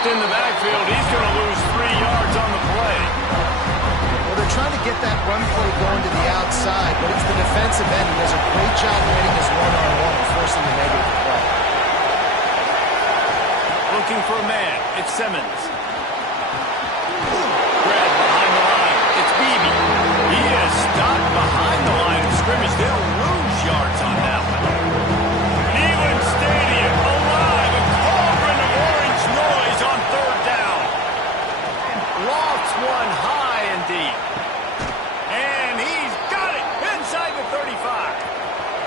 Trapped in the backfield. He's going to lose 3 yards on the play. Well, they're trying to get that run play going to the outside, but it's the defensive end who does a great job winning his one-on-one and forcing the negative play. Looking for a man. It's Simmons. Grab behind the line. It's Beebe. He is stopped behind the line of scrimmage. They'll lose yards on that one. Neyland Stadium alive. A cauldron of orange noise on 3rd down. Lofts one high and deep. And he's got it inside the 35.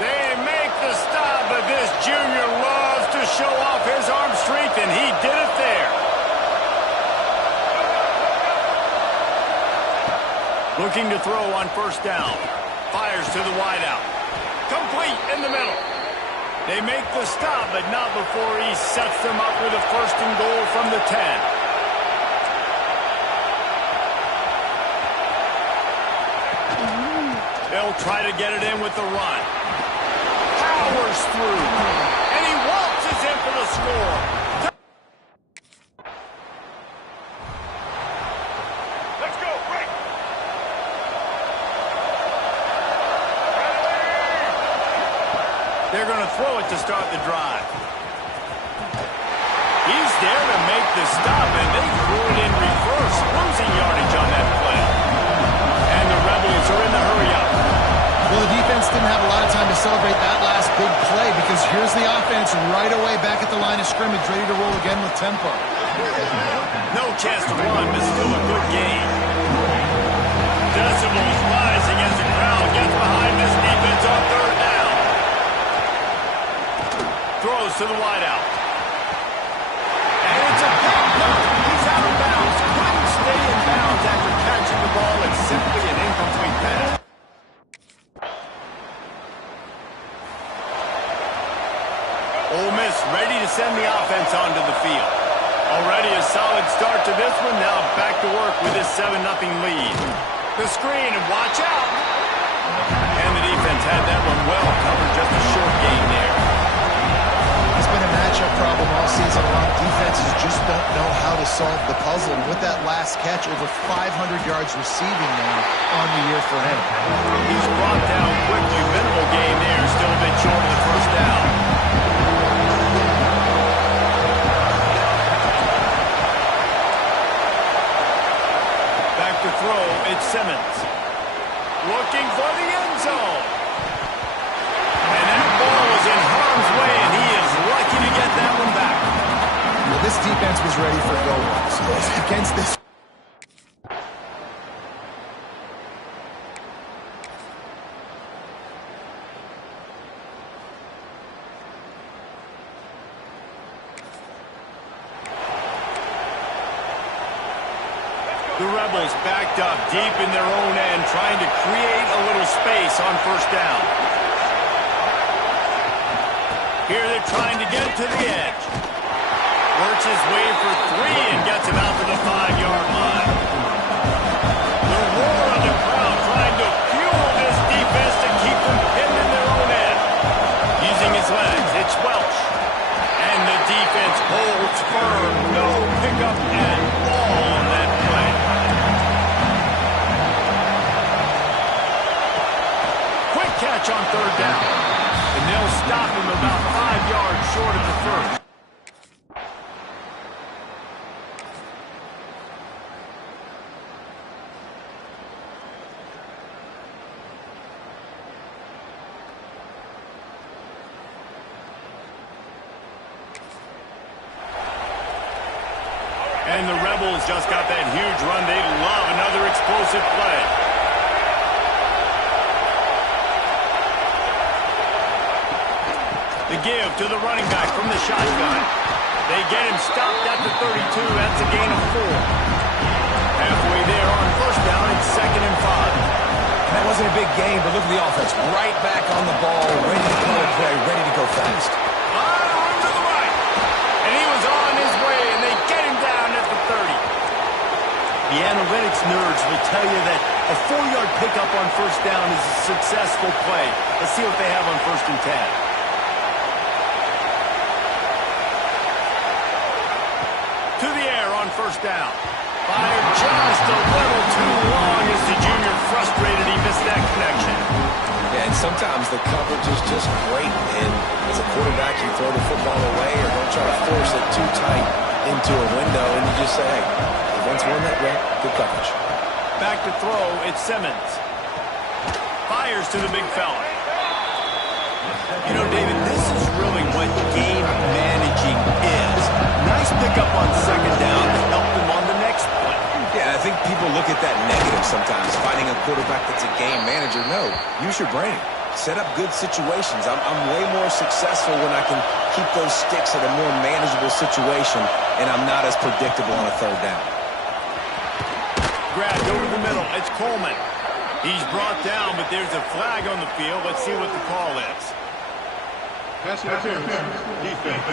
They make the stop, but this junior loves to show off his arm strength, and he did it there. Looking to throw on 1st down. Fires to the wideout. Complete in the middle. They make the stop, but not before he sets them up with a 1st and goal from the 10. They'll try to get it in with the run. Powers through. And he waltzes in for the score. Let's go, break. They're going to throw it to start the drive. He's there to make the stop, and they threw it in reverse, losing yardage on that play. And the Rebels are in the hurry-up. Well, the defense didn't have a lot of time to celebrate that last big play because here's the offense right away back at the line of scrimmage, ready to roll again with tempo. No chance to run, but still a good game. Decibels rising as the crowd gets behind this defense on 3rd down. Throws to the wideout. And it's a big dump. He's out of bounds. Couldn't stay in bounds after catching the ball. It's simply an incomplete pass. Ole Miss ready to send the offense onto the field. Already a solid start to this one. Now back to work with this 7-0 lead. The screen, and watch out. And the defense had that one well covered. Just a short game there. It's been a matchup problem all season long. Defenses just don't know how to solve the puzzle. And with that last catch, over 500 yards receiving now on the year for him. He's brought down quickly. Minimal gain there. Still a bit short of the 1st down. To throw, it's Simmons. Looking for the end zone. And that ball was in harm's way, and he is lucky to get that one back. Well, this defense was ready for go-off. Against this. The Rebels backed up deep in their own end, trying to create a little space on 1st down. Here they're trying to get to the edge. Works his way for 3 and gets him out to the 5-yard line. The roar of the crowd trying to fuel this defense to keep them pinned in their own end. Using his legs, it's Welch. And the defense holds firm. No pickup at all on that play. Catch on 3rd down, and they'll stop him about 5 yards short of the 1st. And the Rebels just got that huge run. They love another explosive play. The give to the running back from the shotgun. They get him stopped at the 32. That's a gain of 4. Halfway there on 1st down, it's 2nd and 5. That wasn't a big gain, but look at the offense. Right back on the ball, ready to color play, ready to go fast. On to the right. And he was on his way, and they get him down at the 30. The analytics nerds will tell you that a 4-yard pickup on 1st down is a successful play. Let's see what they have on 1st and 10. To the first down. Fired just a little too long as the junior frustrated he missed that connection. Yeah, and sometimes the coverage is just great. And as a quarterback, you throw the football away or don't try to force it too tight into a window, and you just say, hey, defense won that rep, good coverage. Back to throw, it's Simmons. Fires to the big fella. You know, David, this is really what game managing is. Nice pickup on second down to help them on the next play. Yeah, I think people look at that negative sometimes, finding a quarterback that's a game manager. No, use your brain. Set up good situations. I'm way more successful when I can keep those sticks at a more manageable situation, and I'm not as predictable on a third down. Grabbed over the middle. It's Coleman. He's brought down, but there's a flag on the field. Let's see what the call is. Pass interference. Defense.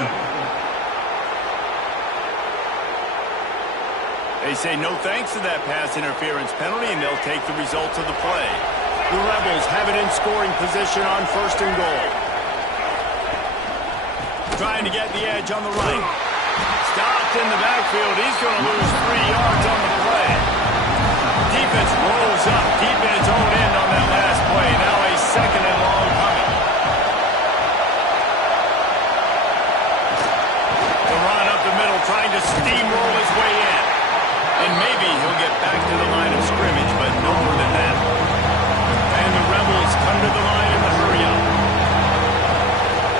They say no thanks to that pass interference penalty, and they'll take the results of the play. The Rebels have it in scoring position on first and goal. Trying to get the edge on the right. Stopped in the backfield. He's going to lose 3 yards on the play. Defense rolls up deep in its own end on that last play. Now a second and long coming. The run up the middle, trying to steamroll his way in. And maybe he'll get back to the line of scrimmage, but no more than that. And the Rebels come to the line in the hurry-up.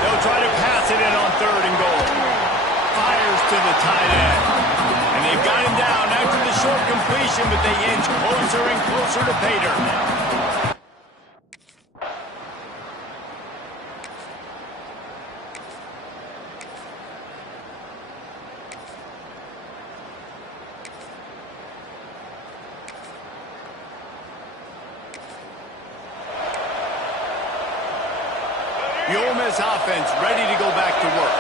They'll try to pass it in on third and goal. Fires to the tight end. And they've got him down after the short completion, but they inch closer and closer to pay dirt. The Ole Miss offense ready to go back to work.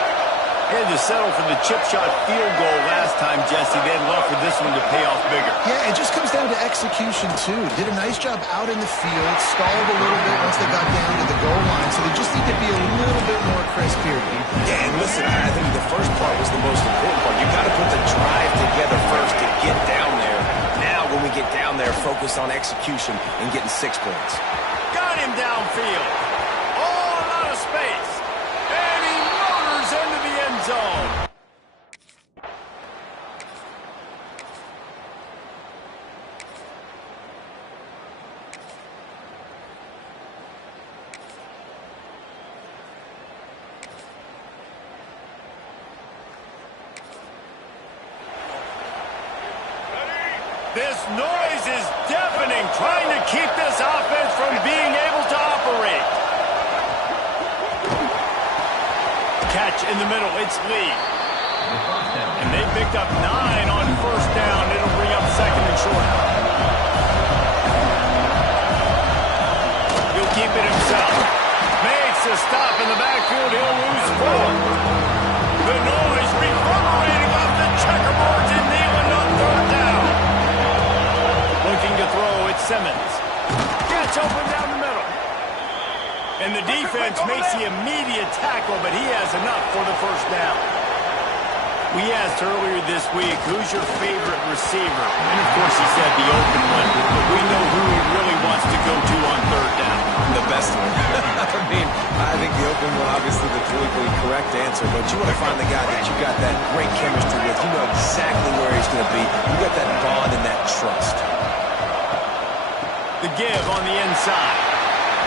They had to settle for the chip shot field goal last time, Jesse. They had left for this one to pay off bigger. Yeah, it just comes down to execution, too. Did a nice job out in the field, stalled a little bit once they got down to the goal line, so they just need to be a little bit more crisp here. Yeah, and listen, I think the first part was the most important part. You got to put the drive together first to get down there. Now, when we get down there, focus on execution and getting 6 points. Got him downfield. All out of space. And he motors into the end zone. This noise is deafening, trying to keep this offense from being able to operate. Catch in the middle, it's Lee. And they picked up 9 on first down. It'll bring up second and short. He'll keep it himself. Makes a stop in the backfield. He'll lose 4. The noise reverberating off the checkerboards in Neyland on third down. Looking to throw, it's Simmons. Gets open down the middle. And the defense makes the immediate tackle, but he has enough for the first down. We asked earlier this week, who's your favorite receiver? And of course he said the open one, but we know who he really wants to go to on third down. The best one. I mean, I think the open one, obviously the politically correct answer, but you want to find the guy that you got that great chemistry with. You know exactly where he's going to be. You got that bond and that trust. The give on the inside.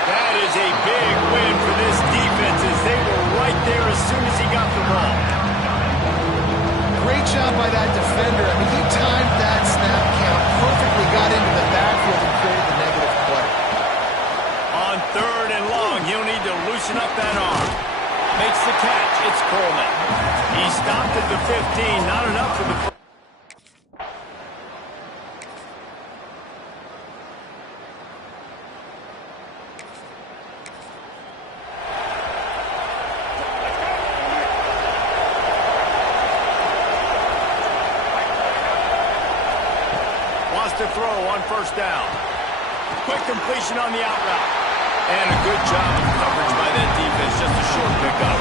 That is a big win for this defense as they were right there as soon as he got the ball. Great job by that defender. I mean, he timed that snap count perfectly, got into the backfield and created the negative play. On third and long, he'll need to loosen up that arm. Makes the catch. It's Coleman. He stopped at the 15. Not enough for the... to throw on first down. Quick completion on the out route. And a good job of coverage by that defense. Just a short pickup.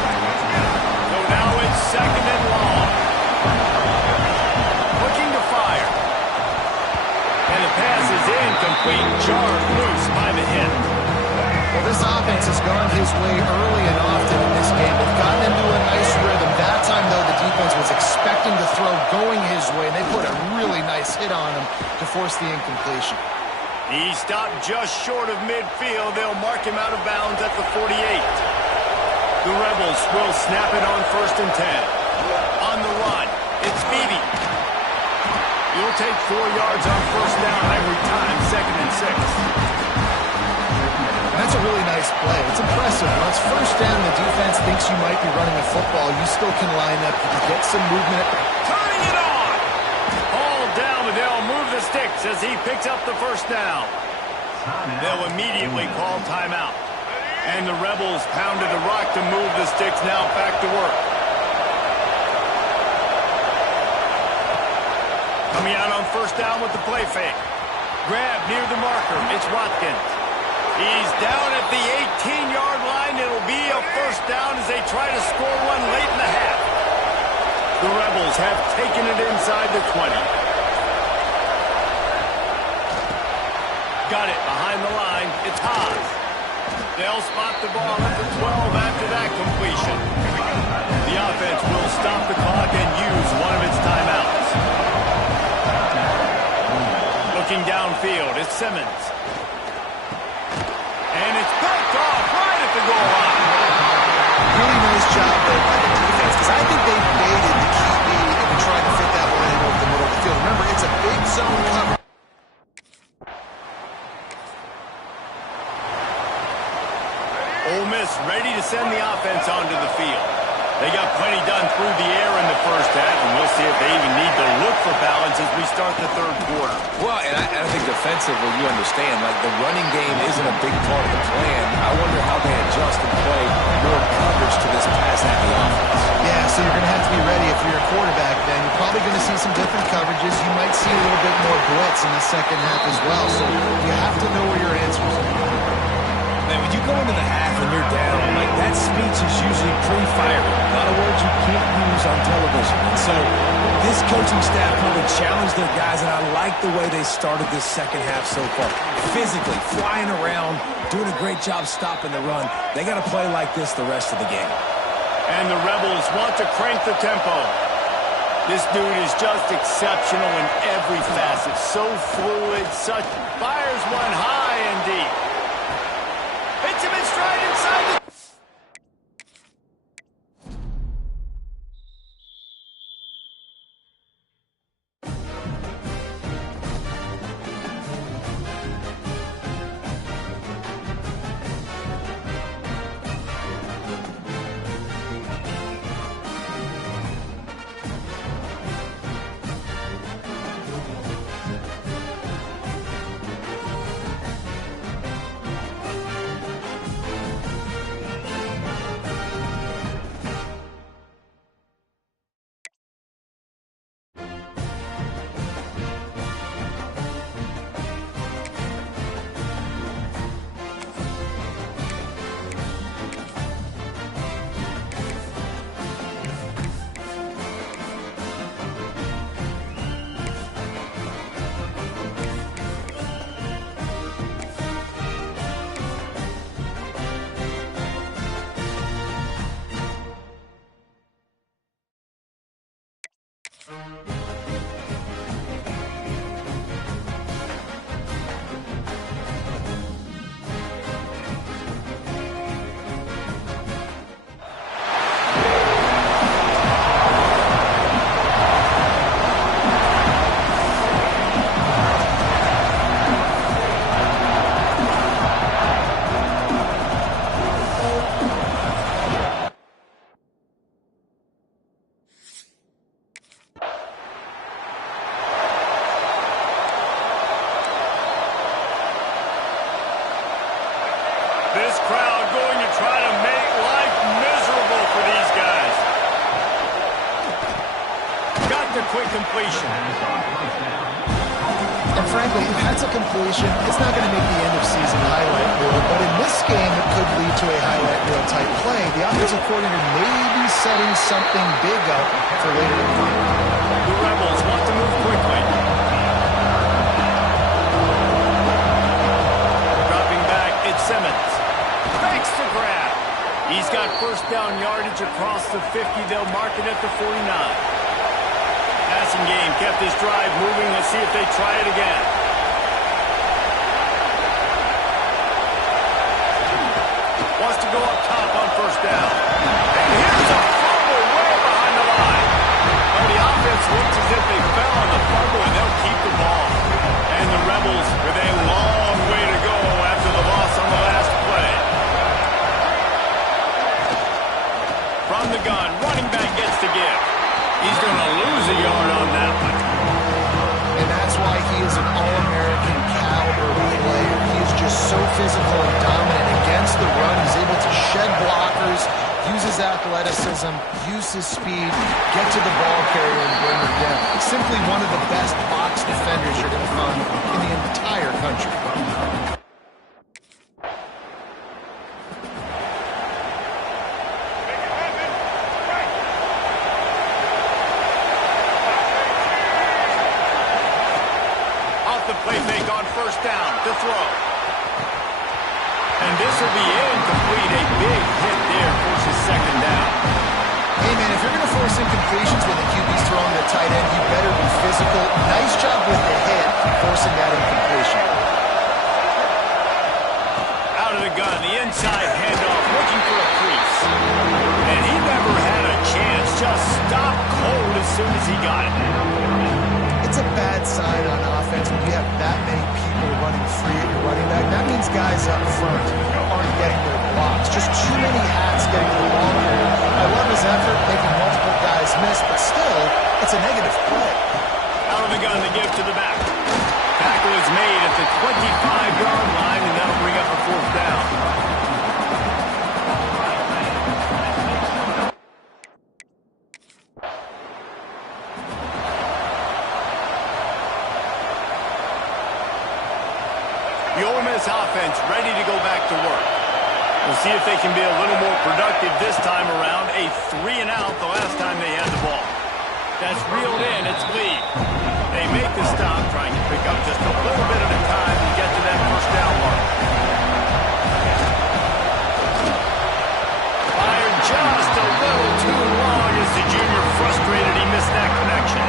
So now it's second and long. Looking jarred loose by the hit. Well, this offense has gone his way early and often in this game. They've gotten into a nice rhythm. That time, though, the defense was expecting the throw going his way, and they put a really nice hit on him to force the incompletion. He stopped just short of midfield. They'll mark him out of bounds at the 48. The Rebels will snap it on 1st and 10. On the run, it's Beebe. You'll take 4 yards on 1st down every time, 2nd and 6. That's a really nice play. It's impressive. Once 1st down, the defense thinks you might be running a football. You still can line up. You can get some movement. Turning it on! All down, but they'll move the sticks as he picks up the 1st down. They'll immediately call timeout. And the Rebels pounded the rock to move the sticks. Now back to work. Coming out on 1st down with the play fake. Grab near the marker. It's Watkins. He's down at the 18-yard line. It'll be a 1st down as they try to score one late in the half. The Rebels have taken it inside the 20. Got it behind the line. It's Haas. They'll spot the ball at the 12 after that completion. The offense will stop the clock and use one of its timeouts. Looking downfield, it's Simmons. And it's picked off right at the goal line. Really nice job there by the defense, because I think they baited the QB and tried to fit that one in over the middle of the field. Remember, it's a big zone cover. Ole Miss ready to send the offense onto the field. They got plenty done through the air in the 1st half, and we'll see if they even need to look for balance as we start the 3rd quarter. Well, and I think defensively, you understand, like the running game isn't a big part of the plan. I wonder how they adjust and play more coverage to this pass-happy offense. Yeah, so you're going to have to be ready if you're a quarterback then. You're probably going to see some different coverages. You might see a little bit more blitz in the 2nd half as well, so you have to know where your answers are. Man, when you go into the half and you're down, like that speech is usually pre-firing. A lot of words you can't use on television. And so this coaching staff probably challenged their guys, and I like the way they started this 2nd half so far. Physically, flying around, doing a great job stopping the run. They got to play like this the rest of the game. And the Rebels want to crank the tempo. This dude is just exceptional in every facet. So fluid, fires one high and deep. Hits him in stride inside the... This crowd going to try to make life miserable for these guys. Got the quick completion. And frankly, if that's a completion, it's not going to make the end-of-season highlight reel, but in this game, it could lead to a highlight reel type play. The offensive coordinator may be setting something big up for later in the game. The Rebels want to move quickly. the 50, they'll mark it at the 49. Passing game kept this drive moving. Let's see if they try it again. Wants to go up top on first down. And here's a fumble way behind the line. Well, the offense looks as if they fell on the fumble, and they'll keep the ball. And the Rebels with a long way to go after the loss on the last play. From the gun, running back gets to give. He's going to lose a yard on that one. And that's why he is an All-American caliber player. He is just so physical and dominant against the run. He's able to shed blockers, use his athleticism, use his speed, get to the ball carrier and bring him down. Simply one of the best box defenders you're going to find in the entire country. Play fake on first down to throw. And this will be incomplete. A big hit there forces second down. Hey, man, if you're going to force incompletions when the QB's throwing the tight end, you better be physical. Nice job with the hit, forcing that incompletion. Out of the gun, the inside handoff, looking for a crease. And he never had a chance. Just stopped cold as soon as he got it. It's a bad sign on offense when you have that many people running free at your running back. That means guys up front aren't getting their blocks. Just too many hats getting the ball carrier. I love his effort, making multiple guys miss, but still, it's a negative play. Out of the gun to give to the back. Tackle is made at the 25-yard line, and that'll bring up a fourth down. The Ole Miss offense ready to go back to work. We'll see if they can be a little more productive this time around. A 3-and-out the last time they had the ball. That's reeled in. It's lead. They make the stop, trying to pick up just a little bit at a time and get to that first down mark. Fired just a little too long as the junior frustrated. He missed that connection.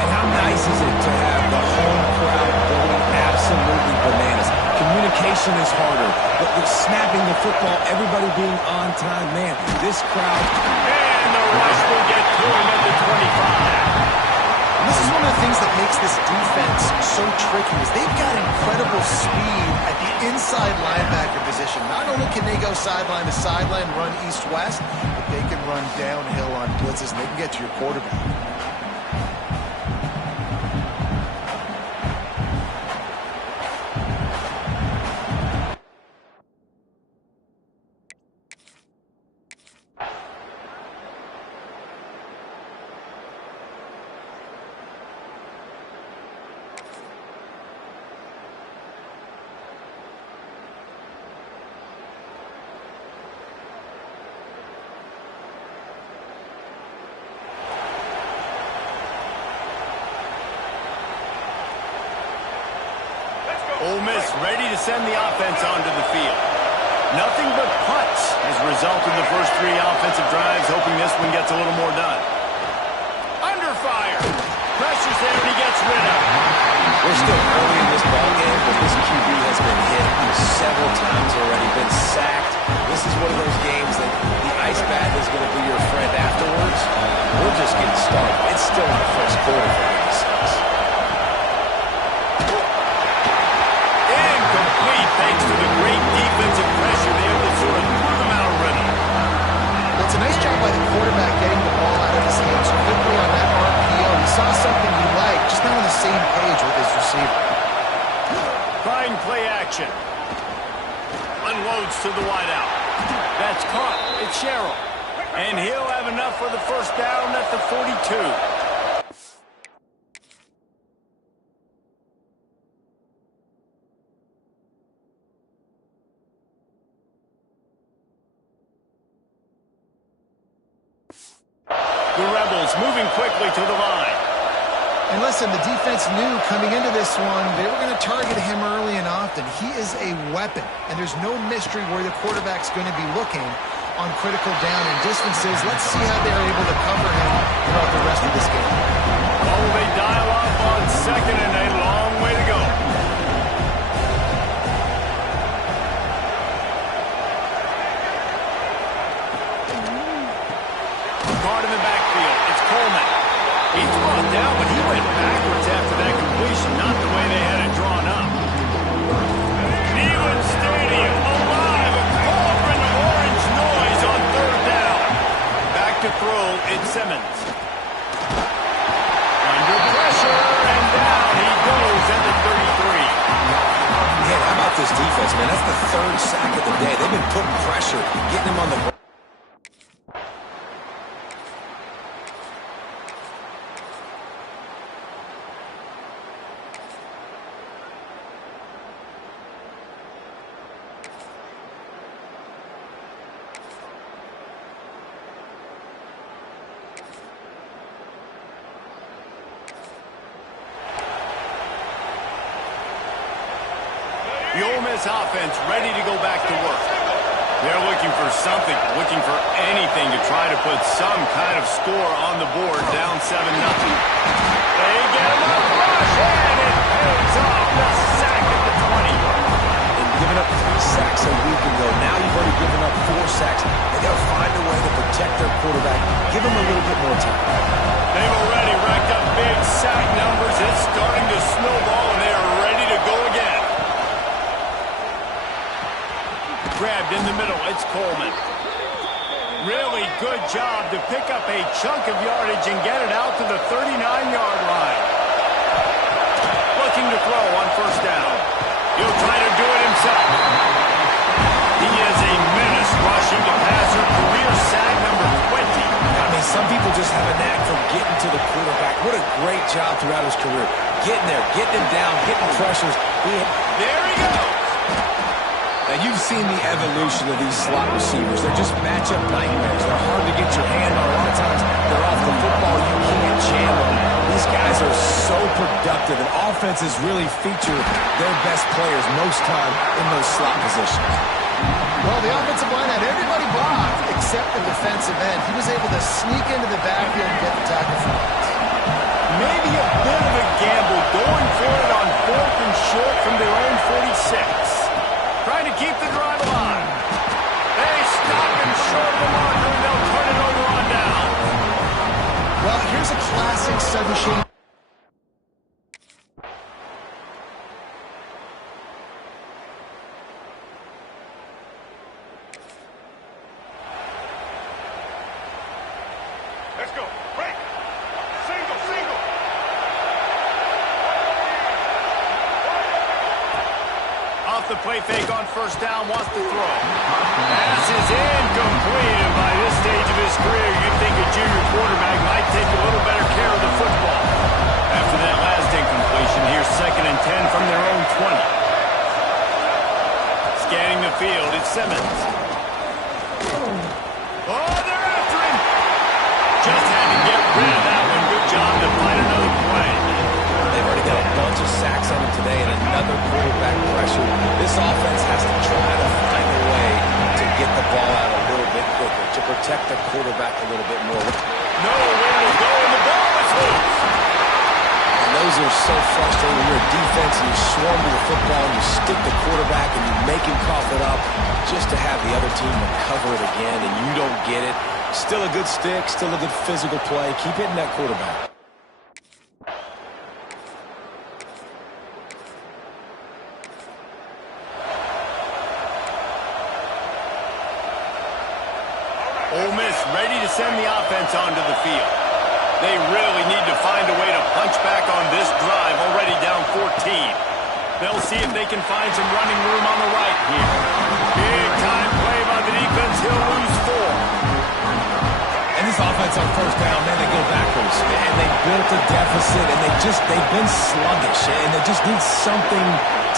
And how nice is it to have the home crowd going absolutely bananas? Communication is harder, but the snapping the football, everybody being on time, man, this crowd. And the rush will get to him at the 25. And this is one of the things that makes this defense so tricky is they've got incredible speed at the inside linebacker position. Not only can they go sideline to sideline, run east-west, but they can run downhill on blitzes and they can get to your quarterback. Ole Miss ready to send the offense onto the field. Nothing but punts has resulted in the first three offensive drives, hoping this one gets a little more done. Under fire. Pressure's there and he gets rid of it. We're still early in this ballgame, but this QB has been hit several times already, been sacked. This is one of those games that the ice bath is going to be your friend afterwards. We're just getting started. It's still in the first quarter for goodness sakes. Thanks to the great defensive pressure there that sort of threw them out of rhythm. Well, it's a nice job by the quarterback getting the ball out of his hands quickly on that RPO. He saw something he liked, just not on the same page with his receiver. Trying play action. Unloads to the wideout. That's caught. It's Sherrill. And he'll have enough for the first down at the 42. The Rebels moving quickly to the line. And listen, the defense knew coming into this one, they were going to target him early and often. He is a weapon, and there's no mystery where the quarterback's going to be looking. on critical down and distances. Let's see how they're able to cover him throughout the rest of this game. Oh, they dial up on second and a long way to go. Guard in the backfield. It's Coleman. He's brought down, but he went backwards after that completion, not the way they had it drawn up. Neyland Stadium alive, a cauldron of orange noise on third down. Back to throw, it's Simmons. Under pressure, and down he goes at the 33. Man, how about this defense, man? That's the third sack of the day. They've been putting pressure, getting him on the ground. The Ole Miss offense ready to go back to work. They're looking for something, looking for anything to try to put some kind of score on the board, down 7-0. They get him up rush, and it pays off the sack at the 20. And giving up 3 sacks a week ago. Now you've already given up 4 sacks. They got to find a way to protect their quarterback. Give him a little bit more time. They've already racked up big sack numbers. It's starting to snowball, and they are ready to go again. Grabbed in the middle, it's Coleman. Really good job to pick up a chunk of yardage and get it out to the 39-yard line. Looking to throw on first down. He'll try to do it himself. He is a menace rushing the passer, career sack number 20. I mean, some people just have a knack for getting to the quarterback. What a great job throughout his career. Getting there, getting him down, getting pressures. There he goes. Now, you've seen the evolution of these slot receivers. They're just matchup nightmares. They're hard to get your hand on. A lot of times, they're off the football. You can't jam them. These guys are so productive, and offenses really feature their best players most time in those slot positions. Well, the offensive line had everybody blocked except the defensive end. He was able to sneak into the backfield and get the tackle for loss. Maybe a bit of a gamble going for it on 4th and short from their own 46. Trying to keep the drive alive. They stop him short of the marker, and they'll turn it over on down. Well, here's a classic sudden change. Let's go. Break. Single, single. Off the play fake on first down, wants to throw. Pass is incomplete, and by this stage of his career, you'd think a junior quarterback might take a little better care of the football. After that last incompletion, here's 2nd and 10 from their own 20. Scanning the field, it's Simmons. Oh, they're after him! Just had to get rid of that one. Good job to find another play. They've already got a bunch of sacks on them today and another quarterback pressure. This offense has to try to find a way to get the ball out a little bit quicker, to protect the quarterback a little bit more. Nowhere to go, and the ball is loose. And those are so frustrating when you're a defense and you swarm to the football and you stick the quarterback and you make him cough it up just to have the other team recover it again and you don't get it. Still a good stick, still a good physical play. Keep hitting that quarterback. Ole Miss ready to send the offense onto the field. They really need to find a way to punch back on this drive, already down 14. They'll see if they can find some running room on the right here. Big time play by the defense. He'll lose 4. And this offense on first down, man, they go backwards. And they built a deficit, and they've been sluggish. And they just need something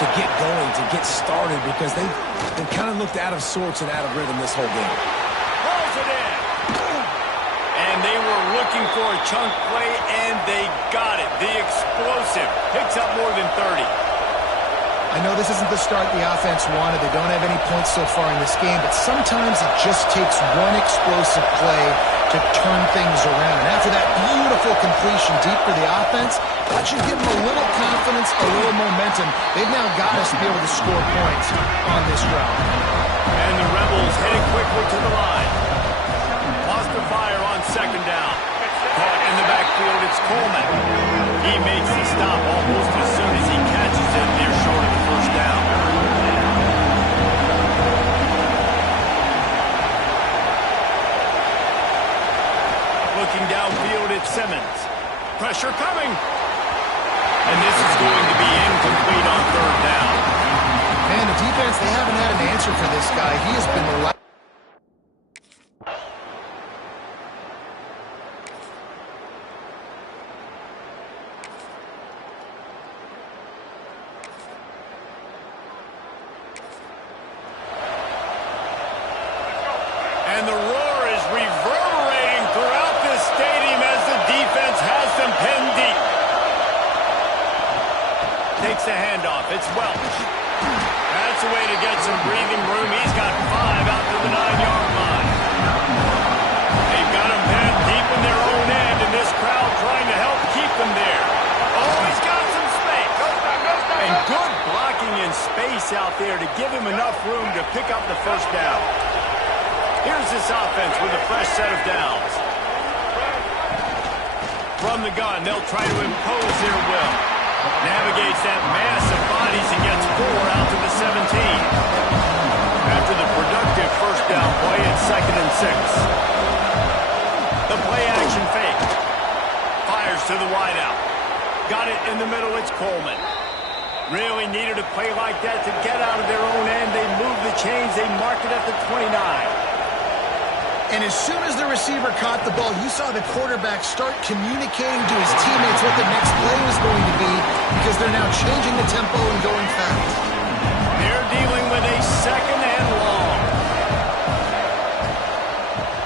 to get going, to get started, because they've kind of looked out of sorts and out of rhythm this whole game. It in. And they were looking for a chunk play, and they got it. The explosive picks up more than 30. I I know this isn't the start the offense wanted. They don't have any points so far in this game, but sometimes it just takes one explosive play to turn things around. And after that beautiful completion deep for the offense, that should give them a little confidence, a little momentum. They've now got us to be able to score points on this drive. And the Rebels heading quickly to the line. Lost the fire on second down. Caught in the backfield, it's Coleman. He makes the stop almost as soon as he catches it near short of the first down. Looking downfield, it's Simmons. Pressure coming. And this is going to be incomplete on third down. Man, the defense, they haven't had an answer for this guy. He has been the And the roar is reverberating throughout this stadium as the defense has them pinned deep. Takes the handoff. It's Welch. That's a way to get some breathing room. He's got 5 out to the 9-yard line. They've got him pinned deep in their own end, and this crowd trying to help keep them there. Oh, he's got some space. And good blocking in space out there to give him enough room to pick up the first down. Here's this offense with a fresh set of downs. From the gun, they'll try to impose their will. Navigates that mass of bodies and gets 4 out to the 17. After the productive first down play, it's 2nd and 6. The play action fake. Fires to the wideout. Got it in the middle, it's Coleman. Really needed a play like that to get out of their own end. They move the chains, they mark it at the 29. And as soon as the receiver caught the ball, you saw the quarterback start communicating to his teammates what the next play was going to be because they're now changing the tempo and going fast. They're dealing with a 2nd and long.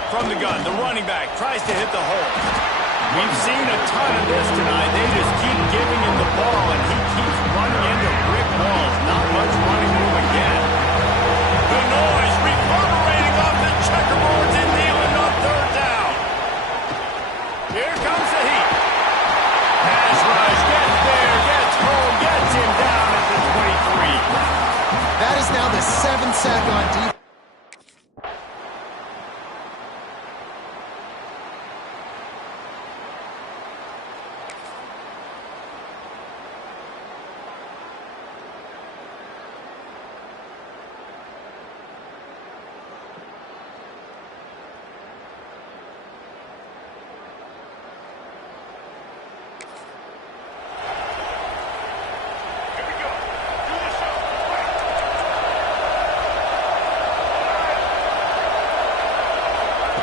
From the gun, the running back tries to hit the hole. We've seen a ton of this tonight. They just keep giving him the ball, and he keeps running into brick walls. Not much running room again. The noise reverberating off the checkerboards and dealing on third down. Here comes the heat. Pass rush, gets there, gets home, gets him down at the 23. That is now the 7th sack on defense.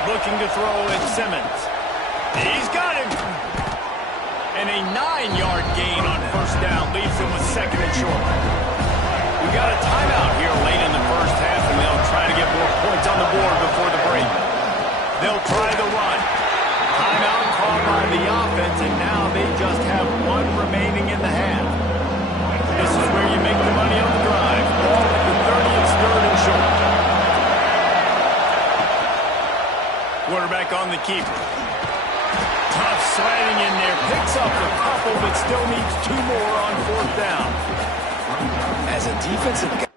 Looking to throw at Simmons. He's got him. And a 9-yard gain on first down leaves him with 2nd and short. We got a timeout here late in the first half, and they'll try to get more points on the board before the break. They'll try the run. Timeout called by the offense, and now they just have 1 remaining in the half. This is where you make the money on the drive. Ball at the 30, it's 3rd and short. Quarterback on the keeper. Tough sliding in there. Picks up a couple, but still needs 2 more on 4th down. As a defensive guy.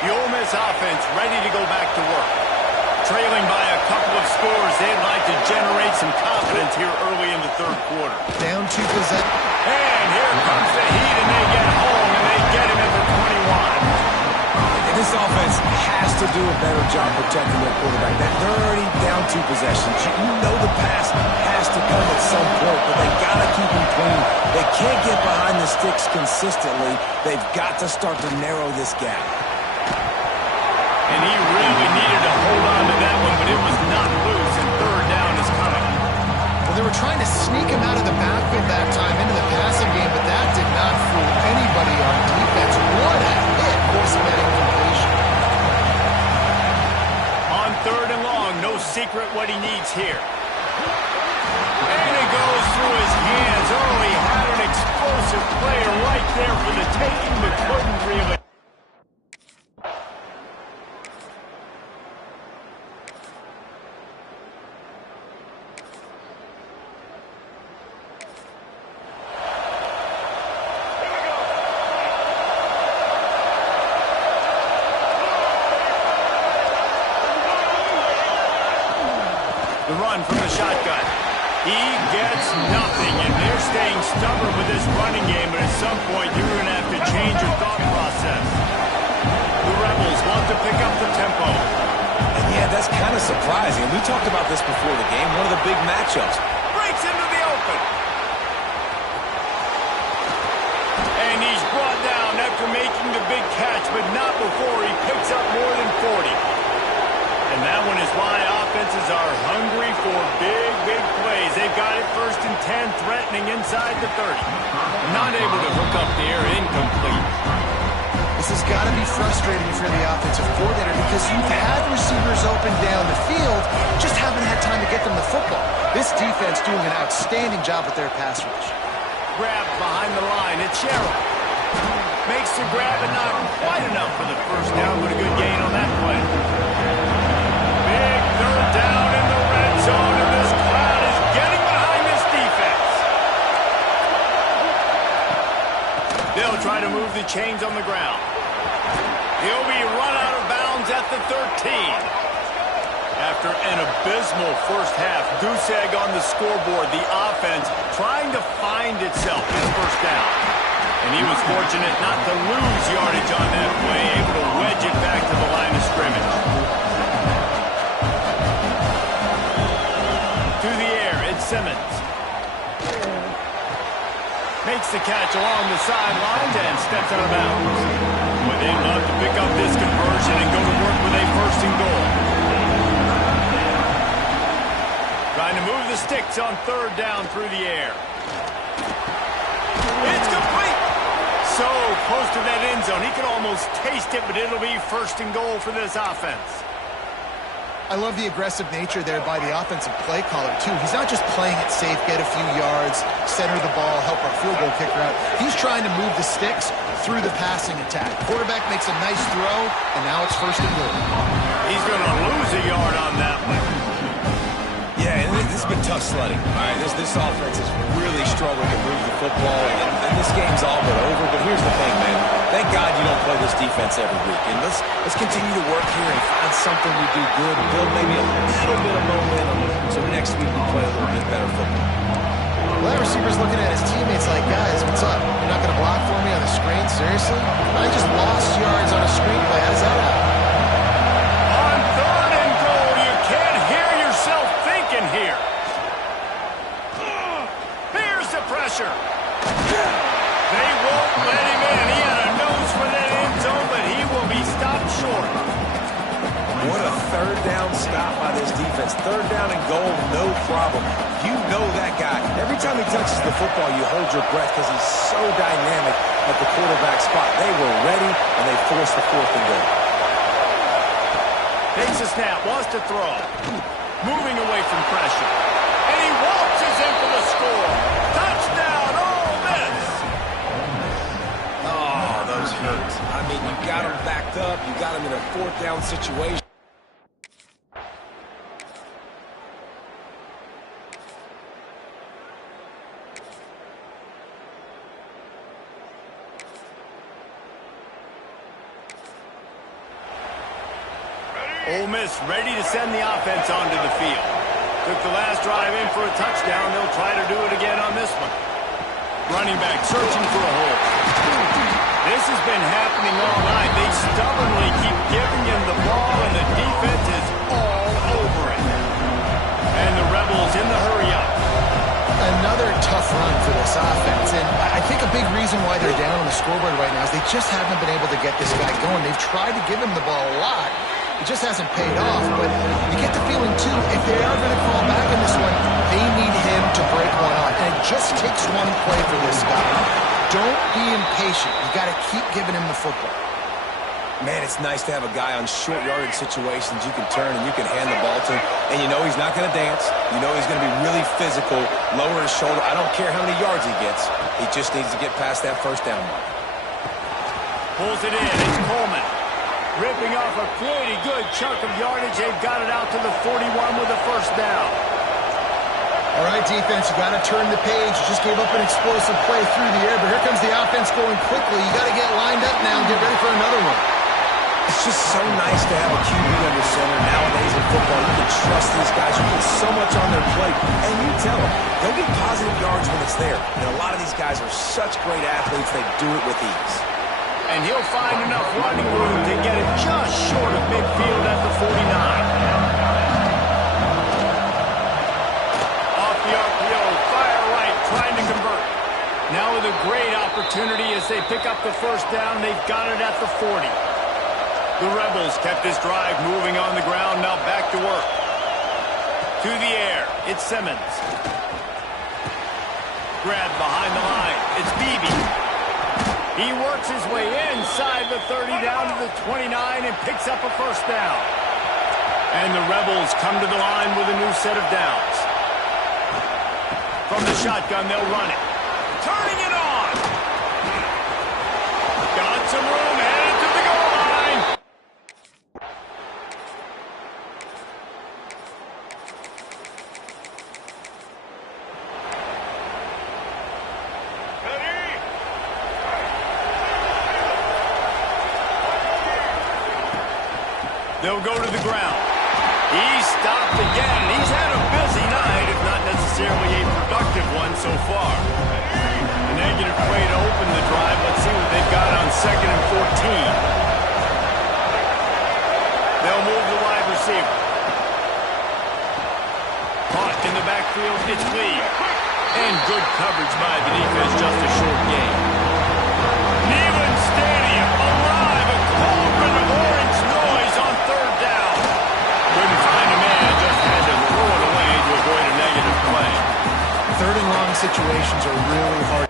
The Ole Miss offense ready to go back to work. Trailing by a couple of scores, they'd like to generate some confidence here early in the 3rd quarter. Down 2 possessions. And here comes the heat, and they get home, and they get him at the 21. And this offense has to do a better job protecting their quarterback. They're already down 2 possessions. You know the pass has to come at some point, but they got to keep him clean. They can't get behind the sticks consistently. They've got to start to narrow this gap. And he really needed to hold on to that one, but it was not loose, and 3rd down is coming. Well, they were trying to sneak him out of the backfield that time into the passing game, but that did not fool anybody on defense. missing that incompletion. On 3rd and long, no secret what he needs here. And it goes through his hands. Oh, he had an explosive player right there for the taking, but couldn't really. The run from the shotgun. He gets nothing, and they're staying stubborn with this running game, but at some point you're going to have to change your thought process. The Rebels want to pick up the tempo. And yeah, that's kind of surprising. We talked about this before the game, one of the big matchups. Breaks into the open. And he's brought down after making the big catch, but not before he picks up more than 40. And that one is why offenses are hungry for big, big plays. They've got it 1st and 10, threatening inside the 30. Not able to hook up there, incomplete. This has got to be frustrating for the offensive coordinator because you've had receivers open down the field, just haven't had time to get them the football. This defense doing an outstanding job with their pass rush. Grab behind the line. It's Sherrill. Makes the grab and not quite enough for the 1st down, but a good gain on that play. Big 3rd down in the red zone, and this crowd is getting behind this defense. They'll try to move the chains on the ground. He'll be run out of bounds at the 13. After an abysmal 1st half, goose egg on the scoreboard, the offense trying to find itself this 1st down. And he was fortunate not to lose yardage on that play, able to wedge it back to the line of scrimmage. To the air, it's Simmons. Makes the catch along the sidelines and steps out of bounds. But they'd love to pick up this conversion and go to work with a 1st and goal. Trying to move the sticks on 3rd down through the air. It's complete. So close to that end zone. He could almost taste it, but it'll be 1st and goal for this offense. I love the aggressive nature there by the offensive play caller, too. He's not just playing it safe, get a few yards, center the ball, help our field goal kicker out. He's trying to move the sticks through the passing attack. Quarterback makes a nice throw, and now it's 1st and goal. He's going to lose a yard on that one. Yeah, and this has been tough sledding. All right, this offense has really struggled to move the football, and this game's all but over. But here's the thing, man. Thank God you don't play this defense every week. And let's continue to work here and find something we do good and build maybe a little bit of momentum so next week we play a little bit better football. Well, that receiver's looking at his teammates like, guys, what's up? You're not going to block for me on the screen? Seriously? I just lost yards on a screenplay. How does that happen? On 3rd and goal, you can't hear yourself thinking here. Here's the pressure. They won't let him in. He had a nose for that end zone, but he will be stopped short. What a 3rd down stop by this defense. 3rd down and goal, no problem. You know that guy. Every time he touches the football, you hold your breath because he's so dynamic at the quarterback spot. They were ready, and they forced the 4th and goal. Takes a snap, wants to throw. Moving away from pressure. And he waltzes in for the score. Touchdown, Ole Miss. Oh, those hurt. I mean, you got him backed up. You got him in a 4th down situation. Ole Miss ready to send the offense onto the field. Took the last drive in for a touchdown. They'll try to do it again on this one. Running back searching for a hole. This has been happening all night. They stubbornly keep giving him the ball, and the defense is all over it. And the Rebels in the hurry-up. Another tough run for this offense, and I think a big reason why they're down on the scoreboard right now is they just haven't been able to get this guy going. They've tried to give him the ball a lot. It just hasn't paid off, but you get the feeling, too, if they are going to call back in this one, they need him to break one off, and it just takes one play for this guy. Don't be impatient. You got to keep giving him the football. Man, it's nice to have a guy on short yardage situations you can turn and you can hand the ball to. And you know he's not going to dance. You know he's going to be really physical, lower his shoulder. I don't care how many yards he gets. He just needs to get past that first down mark. Pulls it in. It's Coleman. Ripping off a pretty good chunk of yardage. They've got it out to the 41 with a first down. All right, defense, you got to turn the page. You just gave up an explosive play through the air, but here comes the offense going quickly. You got to get lined up now and get ready for another one. It's just so nice to have a QB under center nowadays in football. You can trust these guys. You put so much on their plate, and you tell them they'll get positive yards when it's there. And a lot of these guys are such great athletes, they do it with ease. And he'll find enough running room to get it just short of midfield at the 49. Off the RPO, fire right, trying to convert. Now with a great opportunity as they pick up the first down, they've got it at the 40. The Rebels kept this drive moving on the ground, now back to work. To the air, it's Simmons. Grabbed behind the line, it's Beebe. He works his way inside the 30 down to the 29 and picks up a first down. And the Rebels come to the line with a new set of downs. From the shotgun, they'll run it. Turning it on. Got some room, headed to the goal line. They'll go to the ground. He's stopped again. He's had a busy night, if not necessarily a productive one so far. A negative play to open the drive. Let's see what they've got on 2nd and 14. They'll move the wide receiver. Caught in the backfield, it's Lee. And good coverage by the defense, just a short gain. Neyland Stadium, alive, a cauldron of orange noise on 3rd down. Couldn't find a man, just had to throw it away to avoid a negative play. 3rd and long situations are really hard.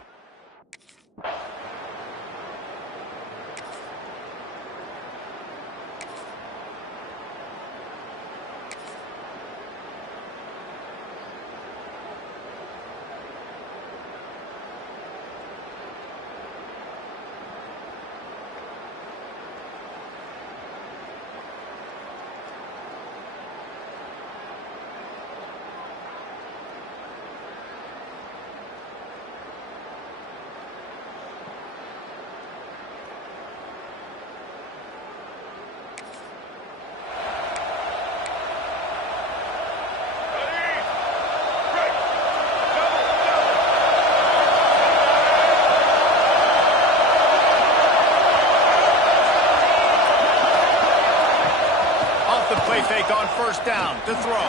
Fake on 1st down to throw.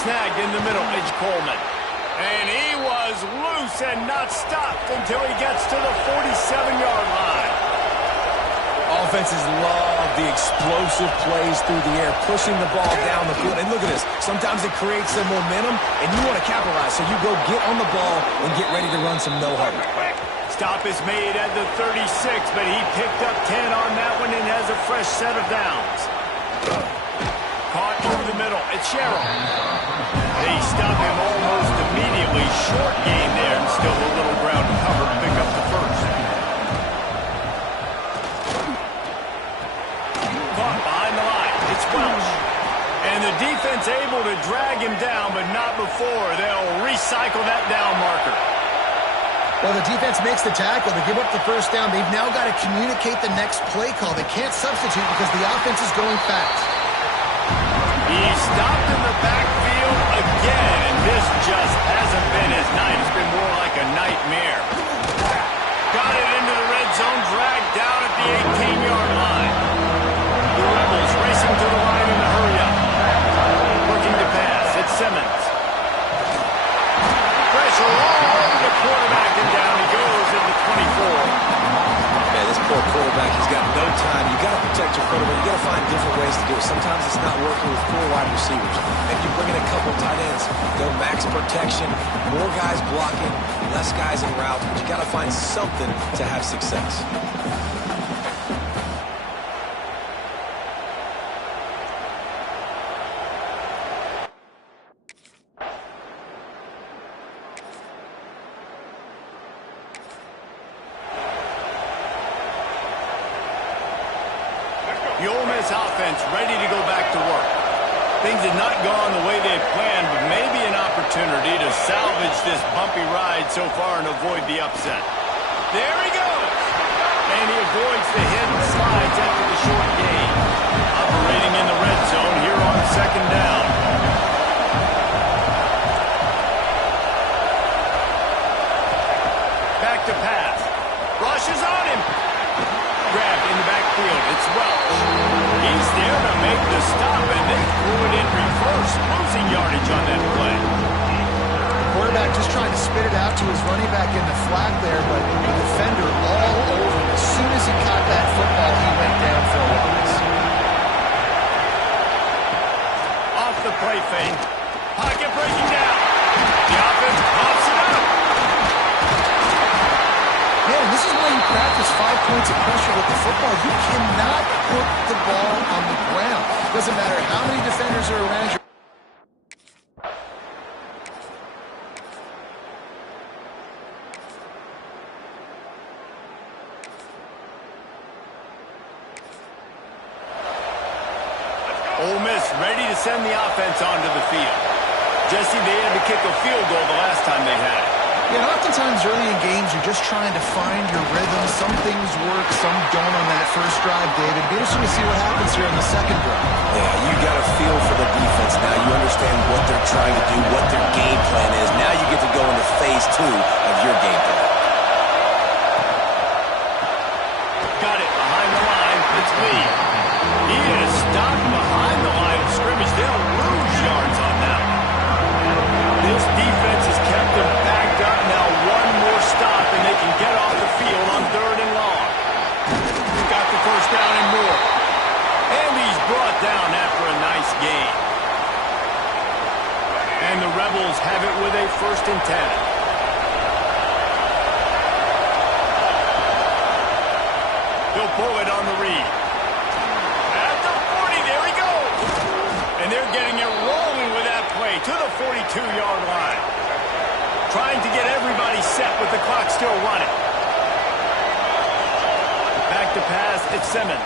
Snagged in the middle, it's Coleman. And he was loose and not stopped until he gets to the 47-yard line. Offenses love the explosive plays through the air, pushing the ball down the field. And look at this. Sometimes it creates some momentum, and you want to capitalize. So you go get on the ball and get ready to run some no-huddle. Stop is made at the 36, but he picked up 10 on that one and has a fresh set of downs. Caught through the middle. It's Sherrill. They stop him almost immediately. Short gain there and still a little ground cover to pick up the first. Caught behind the line. It's Welsh. And the defense able to drag him down, but not before. They'll recycle that down marker. Well, the defense makes the tackle. They give up the first down. They've now got to communicate the next play call. They can't substitute because the offense is going fast. He stopped in the backfield again, and this just hasn't been his night. It's been more like a nightmare. Got it into the red zone, dragged down at the 18-yard line. The Rebels racing to the line in a hurry-up. Looking to pass, it's Simmons. Pressure all over the quarterback, and down he goes at the 24. Man, this poor quarterback, he's got no time. You got to protect your quarterback. You got to find different ways to do it. Sometimes it's not working with 4 wide receivers. If you bring in a couple tight ends, go max protection, more guys blocking, less guys in route. But you got to find something to have success. this offense ready to go back to work. Things have not gone the way they had planned, but maybe an opportunity to salvage this bumpy ride so far and avoid the upset. There he goes! And he avoids the hit and slides after the short gain. Operating in the red zone here on second down. Back to pass. Rushes on him. Grabbed in the backfield. It's Welch. He's there to make the stop, and they threw it in reverse, losing yardage on that play. Quarterback just trying to spit it out to his running back in the flat there, but the defender all over him. As soon as he caught that football, he went down for a loss. Off the play fake. Pocket breaking down. The offense pops it up. Man, this is why you practice 5 points of pressure with the football. You cannot put the ball on the ground. Doesn't matter how many defenders are around you. Ole Miss ready to send the offense onto the field. Jesse, they had to kick a field goal the last time they had it. Yeah, oftentimes early in games, you're just trying to find your rhythm. Some things work, some don't on that first drive, David. Be interesting to see what happens here in the second drive. Yeah, you got a feel for the defense now. You understand what they're trying to do, what their game plan is. Now you get to go into phase 2 of your game plan. Got it behind the line. It's Lee. He is stopped behind the line of scrimmage. They'll lose yards on that one. This defense has kept them backed up. Now one more stop, and they can get off the field on 3rd and long. Got the first down and more. And he's brought down after a nice gain. And the Rebels have it with a 1st and 10. He'll pull it on the read. At the 40, there he goes. And they're getting it rolling with that play to the 42-yard line. Trying to get everybody set with the clock still running. Back to pass, it's Simmons.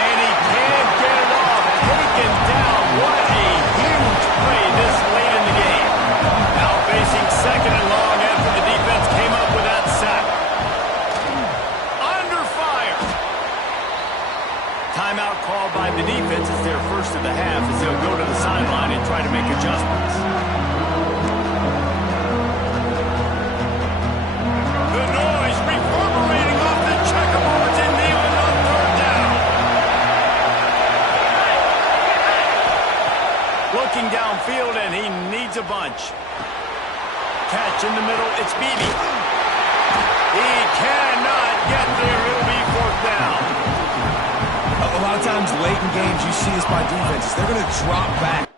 And he can't get it off. Taken down. What a huge play this late in the game. Now facing 2nd and long after the defense came up with that sack. Under fire. Timeout called by the defense. It's their first of the half as they'll go to the sideline and try to make adjustments. The noise reverberating off the checkerboards in Neyland on 3rd down. Looking downfield, and he needs a bunch. Catch in the middle, it's Beebe. He cannot get there. It'll be 4th down. A lot of times late in games, you see this by defenses. They're going to drop back.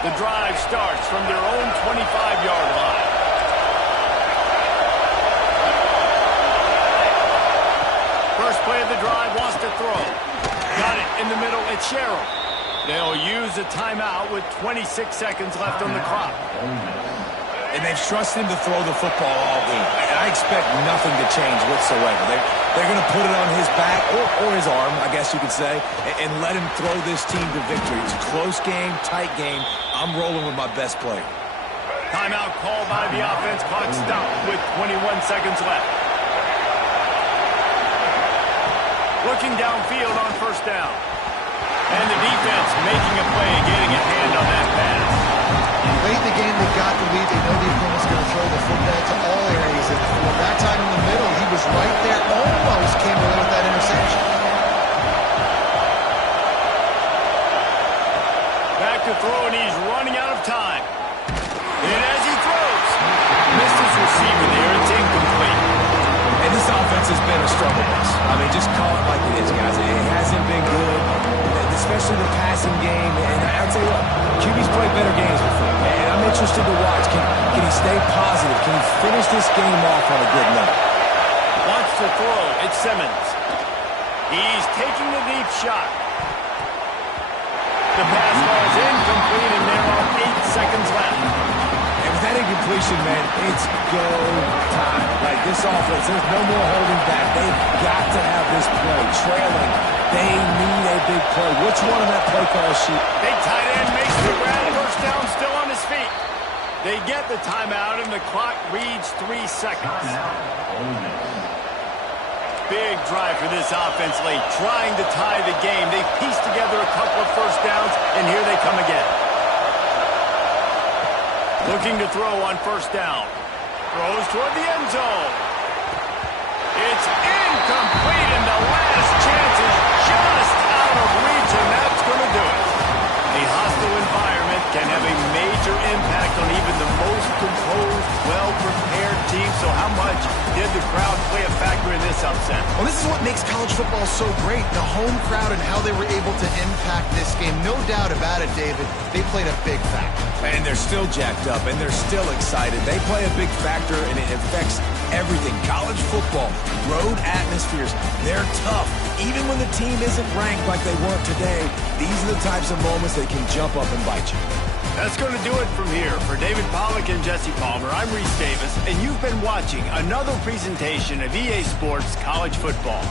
The drive starts from their own 25-yard line. First play of the drive, wants to throw. Got it in the middle, it's Sherrill. They'll use a timeout with 26 seconds left on the clock. And they've trusted him to throw the football all game. And I expect nothing to change whatsoever. They're going to put it on his back, or his arm, I guess you could say, and let him throw this team to victory. It's a close game, tight game. I'm rolling with my best player. Timeout called by the offense. Clock stopped with 21 seconds left. Looking downfield on 1st down. And the defense making a play and getting a hand on that pass. Late in the game, they got the lead. They know the opponent's going to throw the football to all areas of the field. That time in the middle, he was right there. Almost came away with that interception. Back to throw, and he's running out of time. And as he throws, missed his receiver there. It's incomplete. And this offense has been a struggle bus. I mean, just call it like it is, guys. It hasn't been good, especially the passing game. And I'll tell you what, QB's played better games before. And I'm interested to watch. Can he stay positive? Can he finish this game off on a good note? Wants to throw. It's Simmons. He's taking the deep shot. The pass falls incomplete, and there are 8 seconds left. And with that incompletion, man, it's go time. Like this offense, there's no more holding back. They've got to have this play. Trailing, they need a big play. Which one on that play call sheet? Big tight end makes the grab. First down, still on his feet. They get the timeout, and the clock reads 3 seconds. Big drive for this offense late, trying to tie the game. They pieced together a couple of first downs, and here they come again. Looking to throw on first down. Throws toward the end zone. It's incomplete, and the last chance is just out of reach, and that's going to do it. A hostile environment can have a major impact on even the most composed, well-prepared team. So how much did the crowd play a factor in this upset? Well, this is what makes college football so great, the home crowd and how they were able to impact this game. No doubt about it, David. They played a big factor. And they're still jacked up, and they're still excited. They play a big factor, and it affects everything. College football, road atmospheres, they're tough. Even when the team isn't ranked like they weren't today, these are the types of moments that can jump up and bite you. That's going to do it from here. For David Pollack and Jesse Palmer, I'm Reese Davis, and you've been watching another presentation of EA Sports College Football.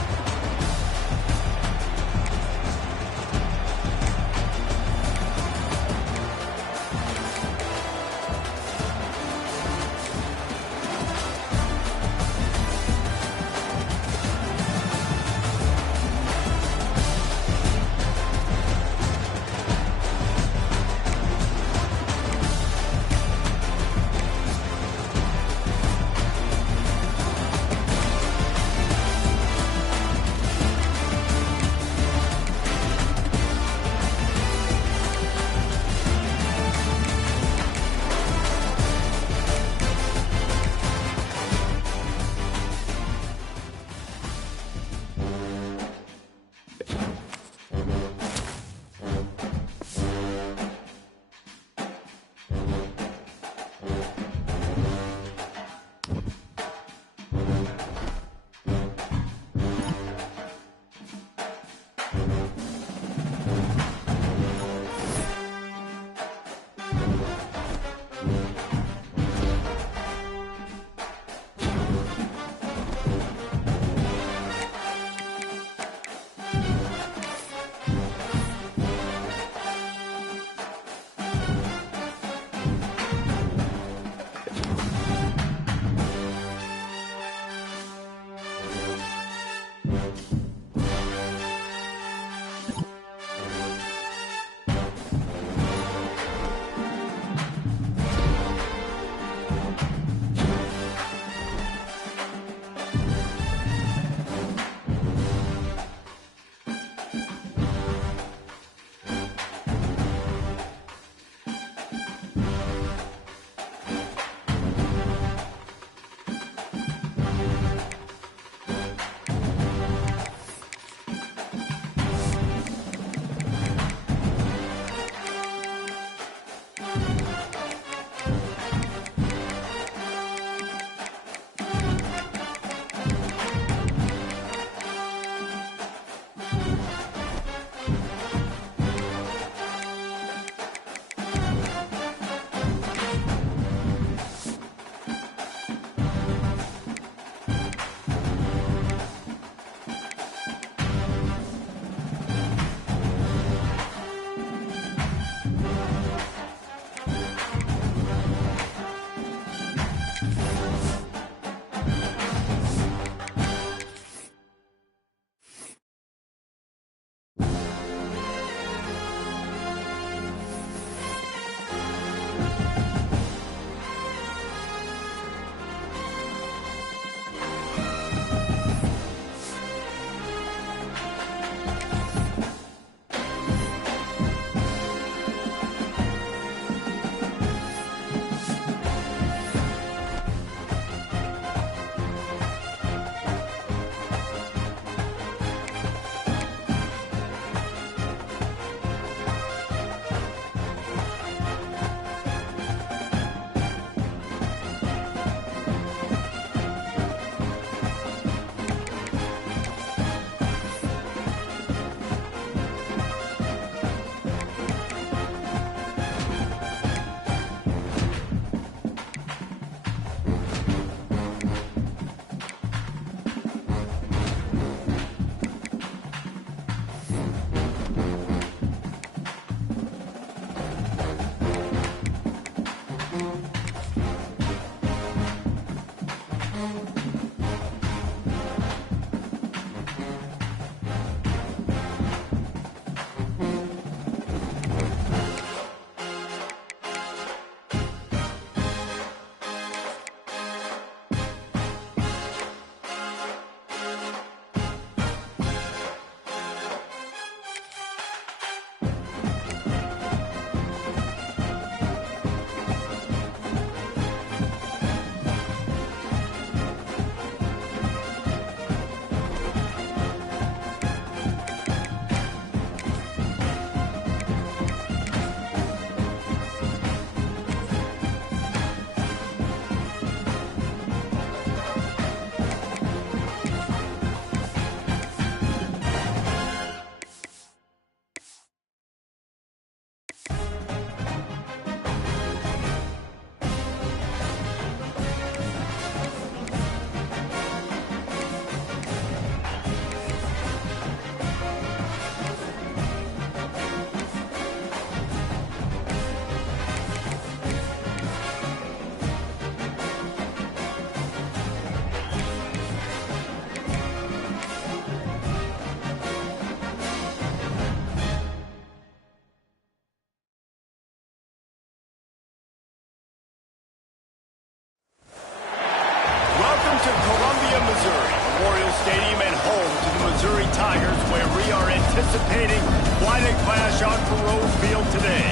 Stadium and home to the Missouri Tigers, where we are anticipating quite a clash on Faroe Field today.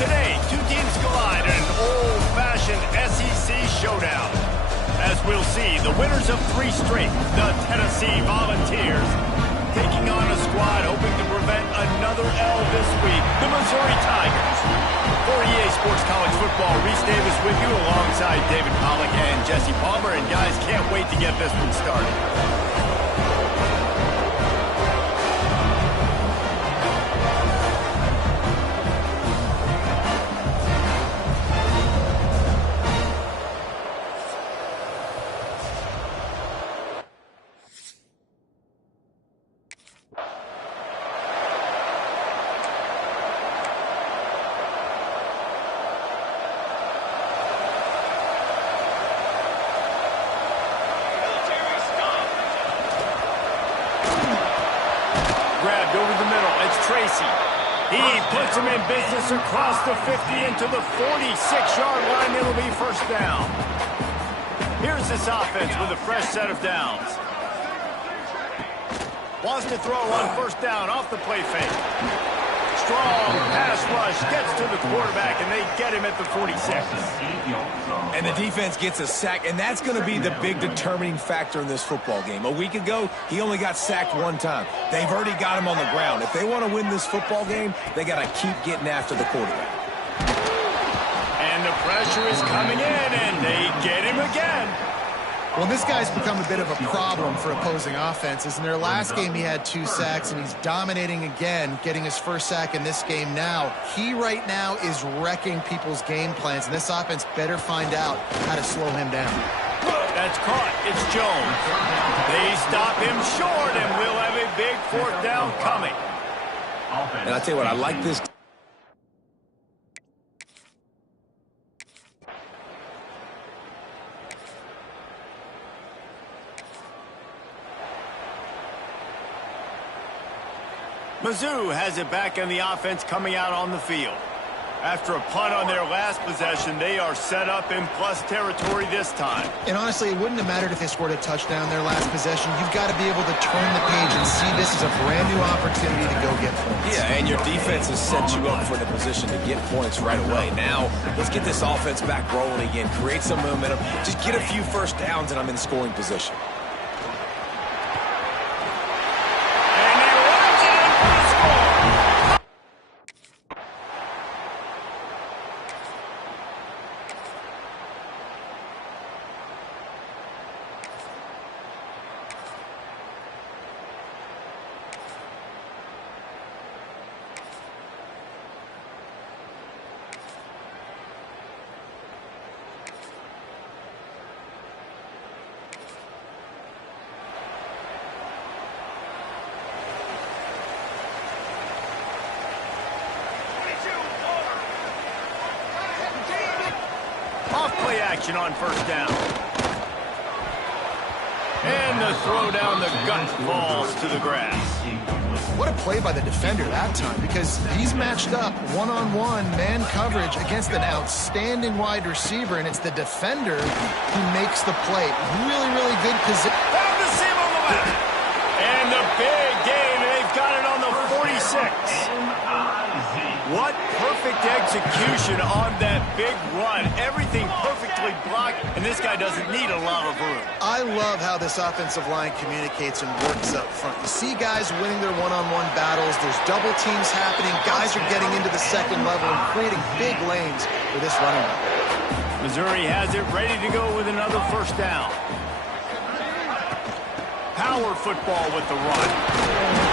Today, two teams collide in an old-fashioned SEC showdown. As we'll see, the winners of 3 straight, the Tennessee Volunteers, taking on a squad hoping to prevent another L this week, the Missouri Tigers. For EA Sports College Football, Reese Davis with you alongside David Pollack and Jesse Palmer. And guys, can't wait to get this one started. He puts him in business across the 50 into the 46-yard line. It'll be first down. Here's this offense with a fresh set of downs. Wants to throw on first down off the play fake. Strong pass rush gets to the quarterback, and they get him at the 46. And the defense gets a sack, and that's going to be the big determining factor in this football game. A week ago, he only got sacked 1 time. They've already got him on the ground. If they want to win this football game, they got to keep getting after the quarterback. And the pressure is coming in, and they get him again. Well, this guy's become a bit of a problem for opposing offenses. In their last game, he had 2 sacks, and he's dominating again, getting his first sack in this game now. He right now is wrecking people's game plans, and this offense better find out how to slow him down. That's caught. It's Jones. They stop him short, and we'll have a big 4th down coming. And I tell you what, I like this. Mizzou has it back in the offense coming out on the field. After a punt on their last possession, they are set up in plus territory this time. And honestly, it wouldn't have mattered if they scored a touchdown their last possession. You've got to be able to turn the page and see this as a brand new opportunity to go get points. Yeah, and your defense has set you up for the position to get points right away. Now, let's get this offense back rolling again, create some momentum, just get a few first downs, and I'm in scoring position. Off play action on first down. throw down the gut falls to the grass. What a play by the defender that time, because he's matched up one-on-one man coverage against an outstanding wide receiver, and it's the defender who makes the play. Really, really good position. Found the seam on the left. And the big game, they've got it on the 46. What perfect execution on that big run. Everything perfectly blocked, and this guy doesn't need a lot of room. I love how this offensive line communicates and works up front. You see guys winning their one-on-one battles. There's double teams happening. Guys are getting into the second level and creating big lanes for this running back. Missouri has it ready to go with another first down. Power football with the run.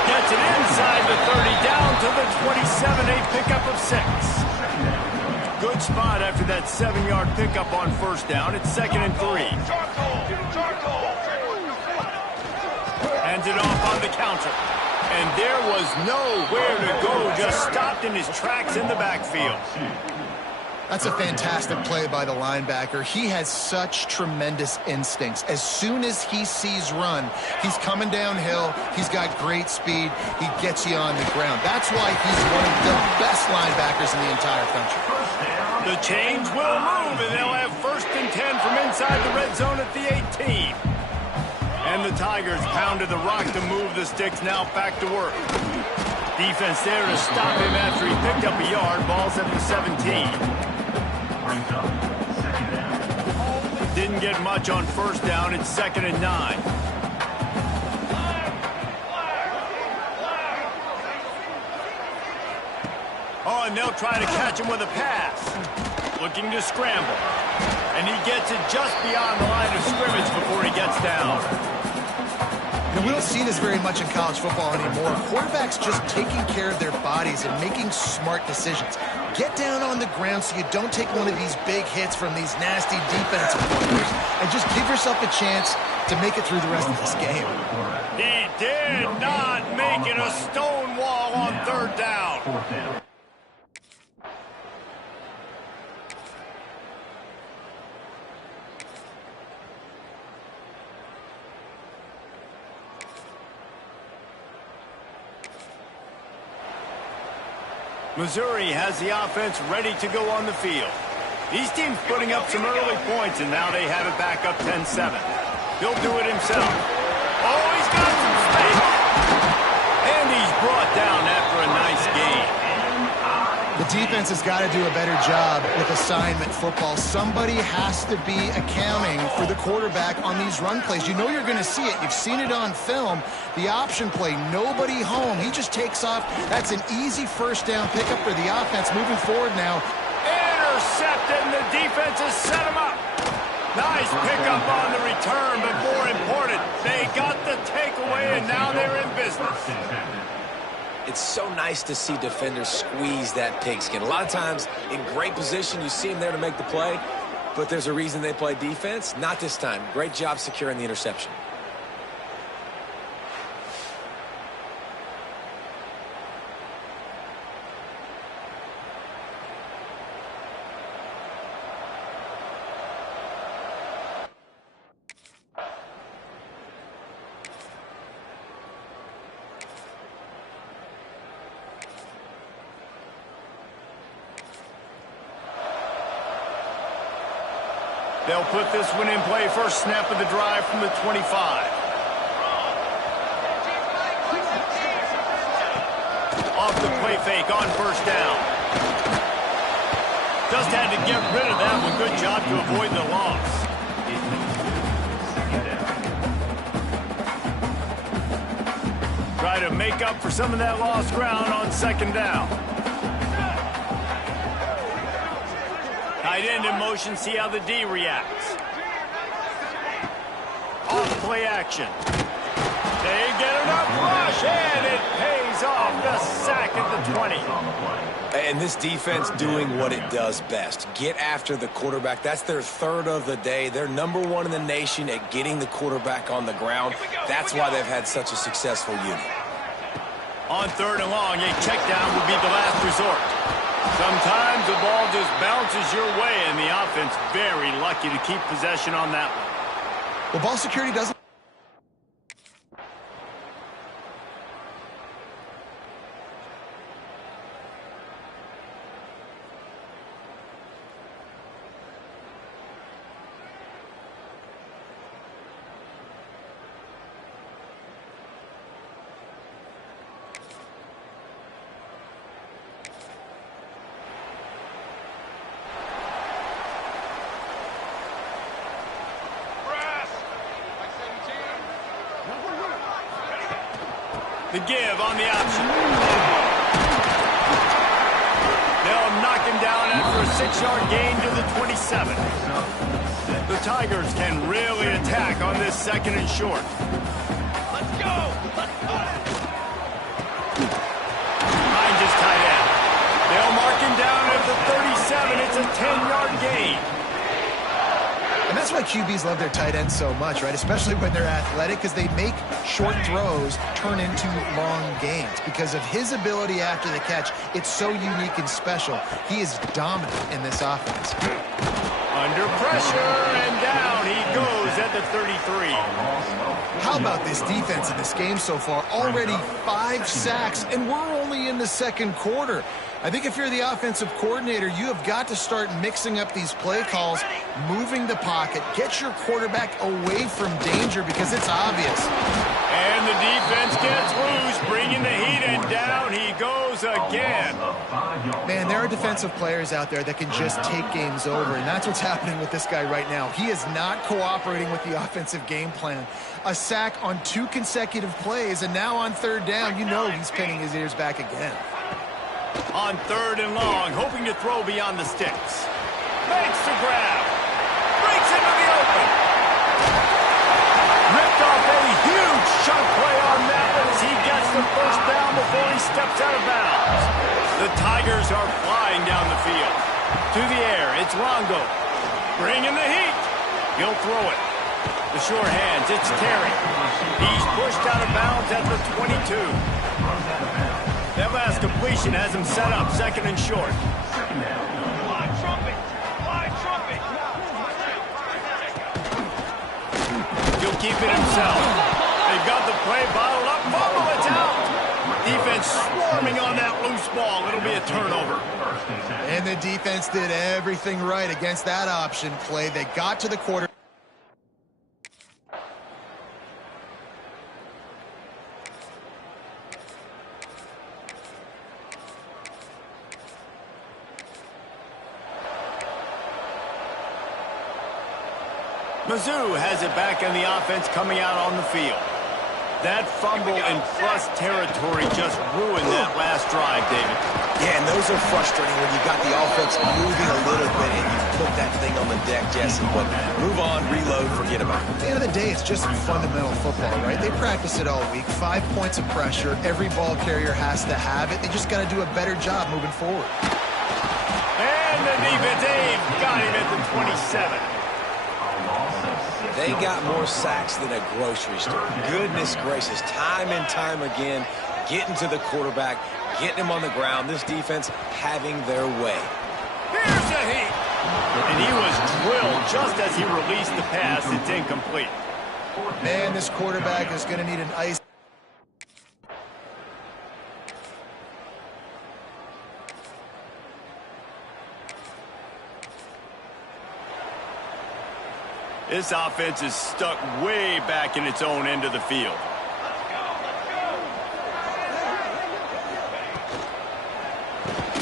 Gets it inside the 30, down to the 27, a pickup of 6. Good spot after that 7-yard pickup on first down. It's 2nd and 3. Hands it off on the counter. And there was nowhere to go, just stopped in his tracks in the backfield. That's a fantastic play by the linebacker. He has such tremendous instincts. As soon as he sees run, he's coming downhill. He's got great speed. He gets you on the ground. That's why he's one of the best linebackers in the entire country. The chains will move, and they'll have 1st and 10 from inside the red zone at the 18. And the Tigers pounded the rock to move the sticks, now back to work. Defense there to stop him after he picked up a yard. Ball's at the 17. Didn't get much on first down. It's 2nd and 9. Oh, and they'll try to catch him with a pass. Looking to scramble. And he gets it just beyond the line of scrimmage before he gets down. And we don't see this very much in college football anymore. Quarterbacks just taking care of their bodies and making smart decisions. Get down on the ground so you don't take one of these big hits from these nasty defensive players, and just give yourself a chance to make it through the rest of this game. He did not make it a stone wall on 3rd down. Missouri has the offense ready to go on the field. These teams putting up some early points, and now they have it back up 10-7. He'll do it himself. Oh, he's got some space. And he's brought down after a nice game. The defense has got to do a better job with assignment football. Somebody has to be accounting for the quarterback on these run plays. You know you're going to see it. You've seen it on film. The option play, nobody home. He just takes off. That's an easy first down pickup for the offense moving forward now. Intercepted, and the defense has set him up. Nice pickup on the return, but more important, they got the takeaway, and now they're in business. It's so nice to see defenders squeeze that pigskin. A lot of times, in great position, you see them there to make the play, but there's a reason they play defense. Not this time. Great job securing the interception. They'll put this one in play. First snap of the drive from the 25. Off the play fake on first down. Just had to get rid of that one. Good job to avoid the loss. Try to make up for some of that lost ground on 2nd down. Tight end in motion, see how the D reacts. Off play action. They get enough rush, and it pays off. The sack at the 20. And this defense doing what it does best. Get after the quarterback. That's their 3rd of the day. They're #1 in the nation at getting the quarterback on the ground. That's why they've had such a successful unit. On 3rd and long, a check down would be the last resort. Sometimes the ball just bounces your way, and the offense very lucky to keep possession on that one. Well, ball security doesn't The give on the option. They'll knock him down after a 6-yard gain to the 27. The Tigers can really attack on this 2nd and short. Let's go! Let's put it! Behind his tight end. They'll mark him down at the 37. It's a 10-yard gain. And that's why QBs love their tight ends so much, right? Especially when they're athletic, because they make short throws turn into long gains. Because of his ability after the catch, it's so unique and special. He is dominant in this offense. Under pressure, and down he goes at the 33. How about this defense in this game so far? Already 5 sacks, and we're only in the 2nd quarter. I think if you're the offensive coordinator, you have got to start mixing up these play calls, moving the pocket, get your quarterback away from danger because it's obvious. And the defense gets loose, bringing the heat, and down he goes again. Man, there are defensive players out there that can just take games over, and that's what's happening with this guy right now. He is not cooperating with the offensive game plan. A sack on 2 consecutive plays, and now on 3rd down, you know he's pinning his ears back again. On 3rd and long, hoping to throw beyond the sticks. Makes the grab. Breaks into the open. Ripped off a huge chunk play on that one as he gets the 1st down before he steps out of bounds. The Tigers are flying down the field. To the air, it's Longo. Bringing the heat. He'll throw it. The sure hands, it's Terry. He's pushed out of bounds at the 22. That last completion has him set up 2nd and short. Fly trumpet! Fly trumpet! He'll keep it himself. They've got the play bottled up. Fumble, it's out. Defense swarming on that loose ball. It'll be a turnover. And the defense did everything right against that option play. They got to the quarter. Mizzou has it back in the offense coming out on the field. That fumble in plus territory just ruined that last drive, David. Yeah, and those are frustrating when you got the offense moving a little bit and you put that thing on the deck, Jesse. But move on, reload, forget about it. At the end of the day, it's just fundamental football, right? They practice it all week. 5 points of pressure. Every ball carrier has to have it. They just got to do a better job moving forward. And the defense, Dave got him at the 27. They got more sacks than a grocery store. Goodness gracious, time and time again, getting to the quarterback, getting him on the ground. This defense having their way. Here's the heat. And he was drilled just as he released the pass. It's incomplete. Man, this quarterback is going to need an ice. This offense is stuck way back in its own end of the field.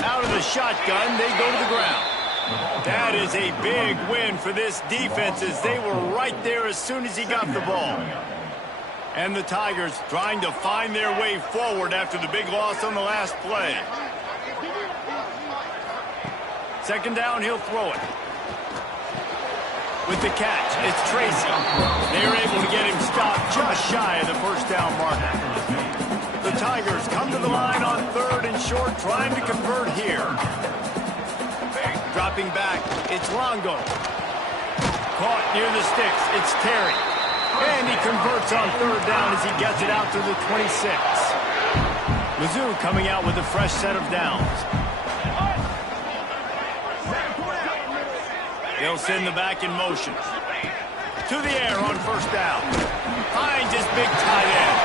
Out of the shotgun, they go to the ground. That is a big win for this defense as they were right there as soon as he got the ball. And the Tigers trying to find their way forward after the big loss on the last play. 2nd down, he'll throw it. With the catch, it's Tracy. They're able to get him stopped just shy of the 1st down marker. The Tigers come to the line on 3rd and short, trying to convert here. Dropping back, it's Longo. Caught near the sticks, it's Terry. And he converts on 3rd down as he gets it out to the 26. Mizzou coming out with a fresh set of downs. They'll send the back in motion. To the air on 1st down. Finds his big tight end.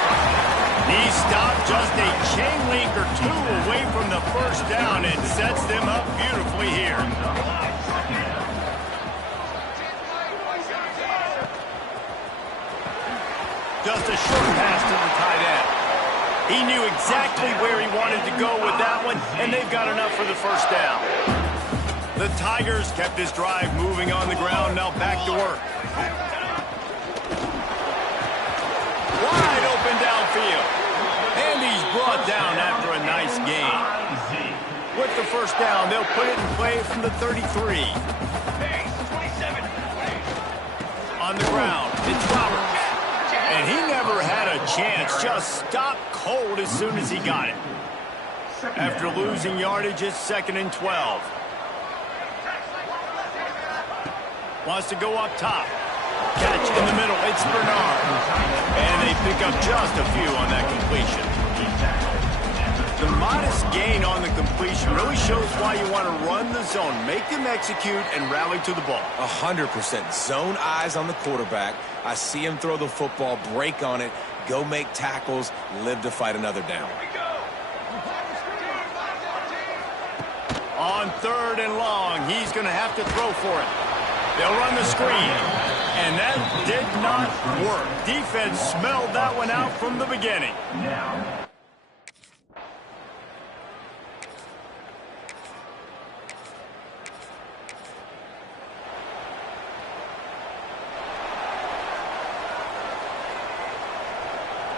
He stopped just a chain link or 2 away from the 1st down and sets them up beautifully here. Just a short pass to the tight end. He knew exactly where he wanted to go with that one, and they've got enough for the 1st down. The Tigers kept this drive moving on the ground, now back to work. Wide open downfield. And he the first down. They'll put it in play from the 33. Pace, 27. On the ground, it's Roberts. And he never had a chance. Just stopped cold as soon as he got it. After losing yardage, it's 2nd and 12. Wants to go up top. Catch in the middle. It's Bernard. And they pick up just a few on that completion. The modest gain on the completion really shows why you want to run the zone, make them execute, and rally to the ball. 100%. Zone eyes on the quarterback. I see him throw the football, break on it, go make tackles, live to fight another down. On 3rd and long, he's going to have to throw for it. They'll run the screen. And that did not work. Defense smelled that one out from the beginning.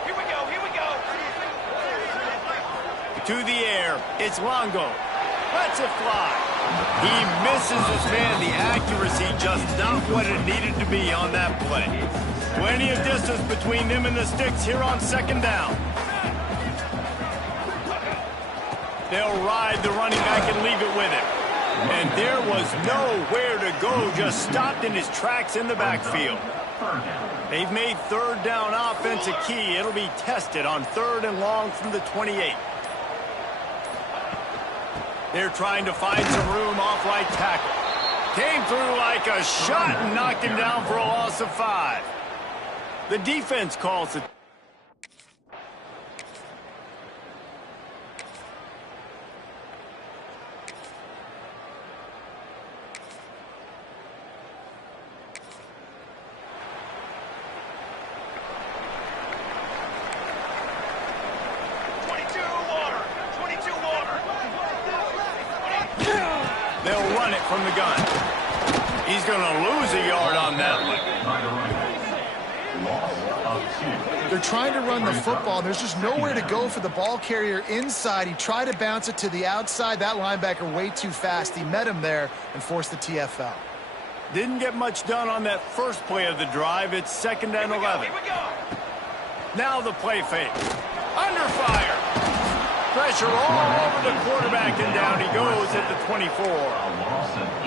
Here we go, here we go. To the air, it's Longo. Lets it fly. He misses his man. The accuracy just not what it needed to be on that play. Plenty of distance between them and the sticks here on 2nd down. They'll ride the running back and leave it with him. And there was nowhere to go, just stopped in his tracks in the backfield. They've made 3rd down offense a key. It'll be tested on 3rd and long from the 28. They're trying to find some room off right tackle. Came through like a shot and knocked him down for a loss of 5. The defense calls it. They'll run it from the gun. He's going to lose a yard on that one. They're trying to run the football. There's just nowhere to go for the ball carrier inside. He tried to bounce it to the outside. That linebacker way too fast. He met him there and forced the TFL. Didn't get much done on that first play of the drive. It's 2nd and 11. Now the play fake. Under fire. Pressure all over the quarterback, and down he goes at the 24.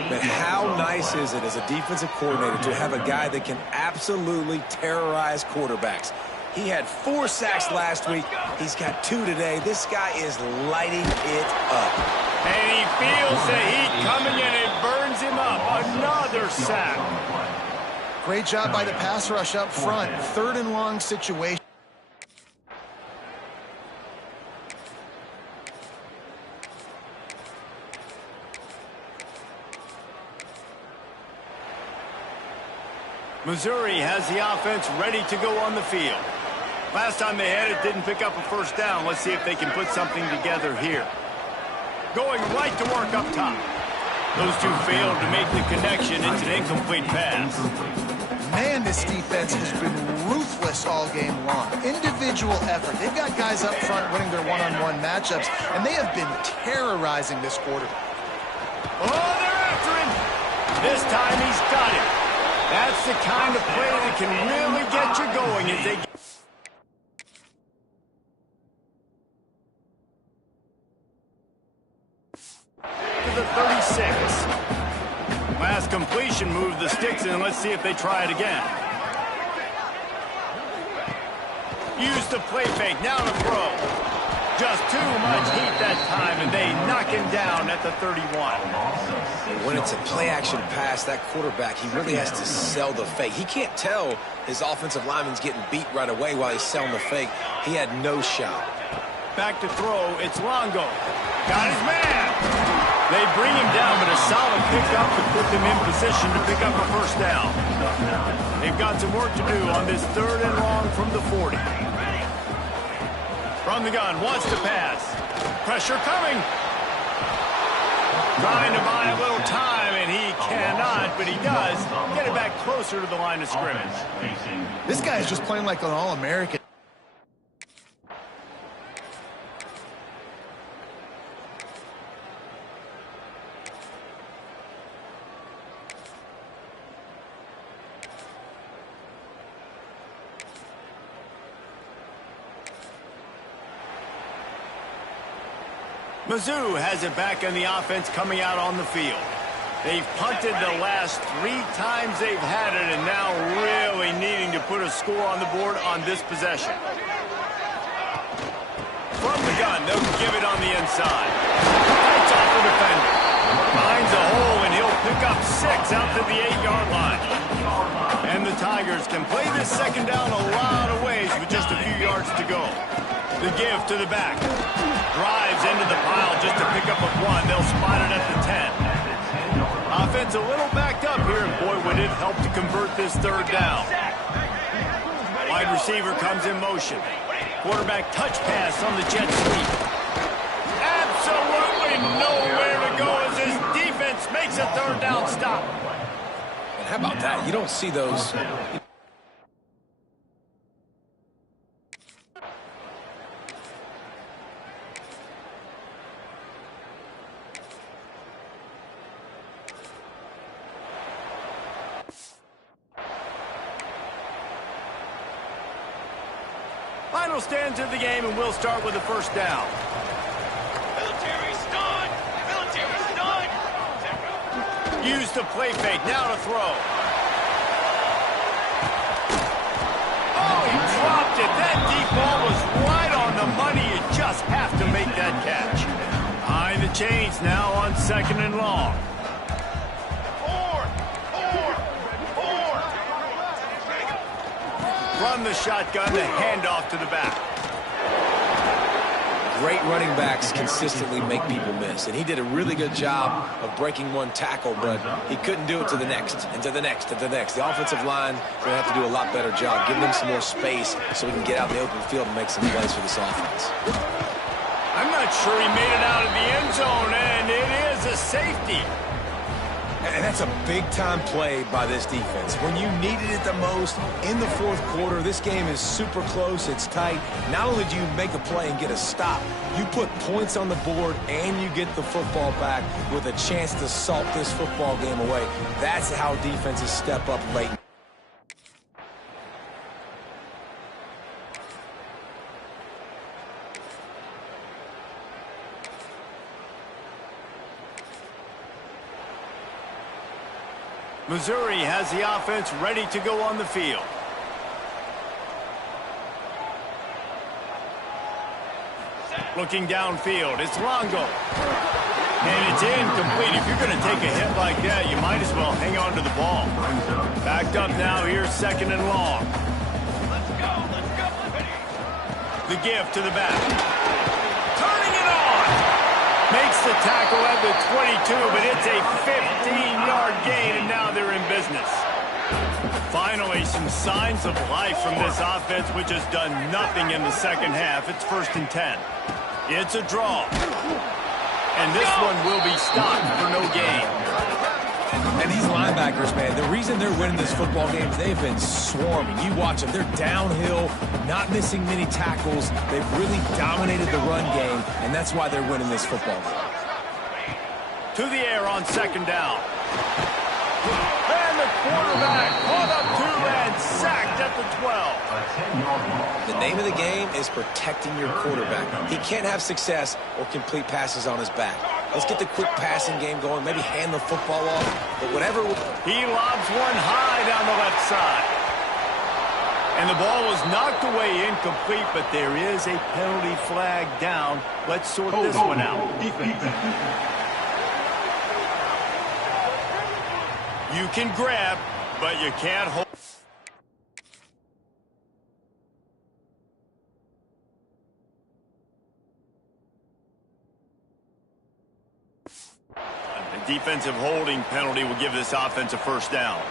But how nice is it as a defensive coordinator to have a guy that can absolutely terrorize quarterbacks? He had 4 sacks last week. He's got 2 today. This guy is lighting it up. And he feels the heat coming, and it burns him up. Another sack. Great job by the pass rush up front. 3rd and long situation. Missouri has the offense ready to go on the field. Last time they had it, didn't pick up a first down. Let's see if they can put something together here. Going right to work up top. Those two failed to make the connection. It's an incomplete pass. Man, this defense has been ruthless all game long. Individual effort. They've got guys up front winning their one-on-one matchups, and they have been terrorizing this quarterback. Oh, they're after him. This time he's got it. That's the kind of play that can really get you going as they get to the 36. Last completion moved the sticks in. Let's see if they try it again. Use the play fake. Now to throw. Just too much heat that time, and they knock him down at the 31. When it's a play-action pass, that quarterback, he really has to sell the fake. He can't tell his offensive lineman's getting beat right away while he's selling the fake. He had no shot. Back to throw. It's Longo. Got his man. They bring him down, but a solid pickup to put them in position to pick up a first down. They've got some work to do on this 3rd and long from the 40. From the gun, wants to pass. Pressure coming. Trying to buy a little time, and he cannot, but he does get it back closer to the line of scrimmage. This guy is just playing like an All-American. Mizzou has it back in the offense coming out on the field. They've punted the last 3 times they've had it, and now really needing to put a score on the board on this possession. From the gun, they'll give it on the inside. Fights off the defender. Finds a hole, and he'll pick up 6 out to the 8-yard line. And the Tigers can play this second down a lot of ways with just a few yards to go. The give to the back. Drives into the pile just to pick up a 1. They'll spot it at the 10. Offense a little backed up here, and boy, would it help to convert this third down. Wide receiver comes in motion. Quarterback touch pass on the jet sweep. Absolutely nowhere to go as his defense makes a third down stop. And how about that? You don't see those. Final stands of the game, and we'll start with the first down. Military's done. Military's done. Use the play fake. Now to throw. Oh, he dropped it. That deep ball was right on the money. You just have to make that catch. Behind the chains now on 2nd and long. 4. Run the shotgun, the handoff to the back. Great running backs consistently make people miss, and he did a really good job of breaking one tackle, but he couldn't do it to the next, and to the next, and to the next. The offensive line is going to have to do a lot better job, giving them some more space so we can get out in the open field and make some plays for this offense. I'm not sure he made it out of the end zone, and it is a safety. And that's a big-time play by this defense. When you needed it the most in the 4th quarter, this game is super close, it's tight. Not only do you make a play and get a stop, you put points on the board and you get the football back with a chance to salt this football game away. That's how defenses step up late. Missouri has the offense ready to go on the field. Looking downfield, it's Longo. And it's incomplete. If you're going to take a hit like that, you might as well hang on to the ball. Backed up now, here's 2nd and long. Let's go. The give to the back. Turning it on. Makes the tackle at the 22, but it's a 15-yard gain, and now they're in business. Finally, some signs of life from this offense, which has done nothing in the second half. It's 1st and 10. It's a draw. And this one will be stopped for no gain. And these linebackers, man, the reason they're winning this football game is they've been swarming. You watch them. They're downhill, not missing many tackles. They've really dominated the run game, and that's why they're winning this football game. To the air on 2nd down. And the quarterback caught up 2 and sacked at the 12. The name of the game is protecting your quarterback. He can't have success or complete passes on his back. Let's get the quick passing game going, maybe hand the football off, but whatever. He lobs one high down the left side. And the ball was knocked away incomplete, but there is a penalty flag down. Let's sort this one out. You can grab, but you can't hold. The defensive holding penalty will give this offense a 1st down.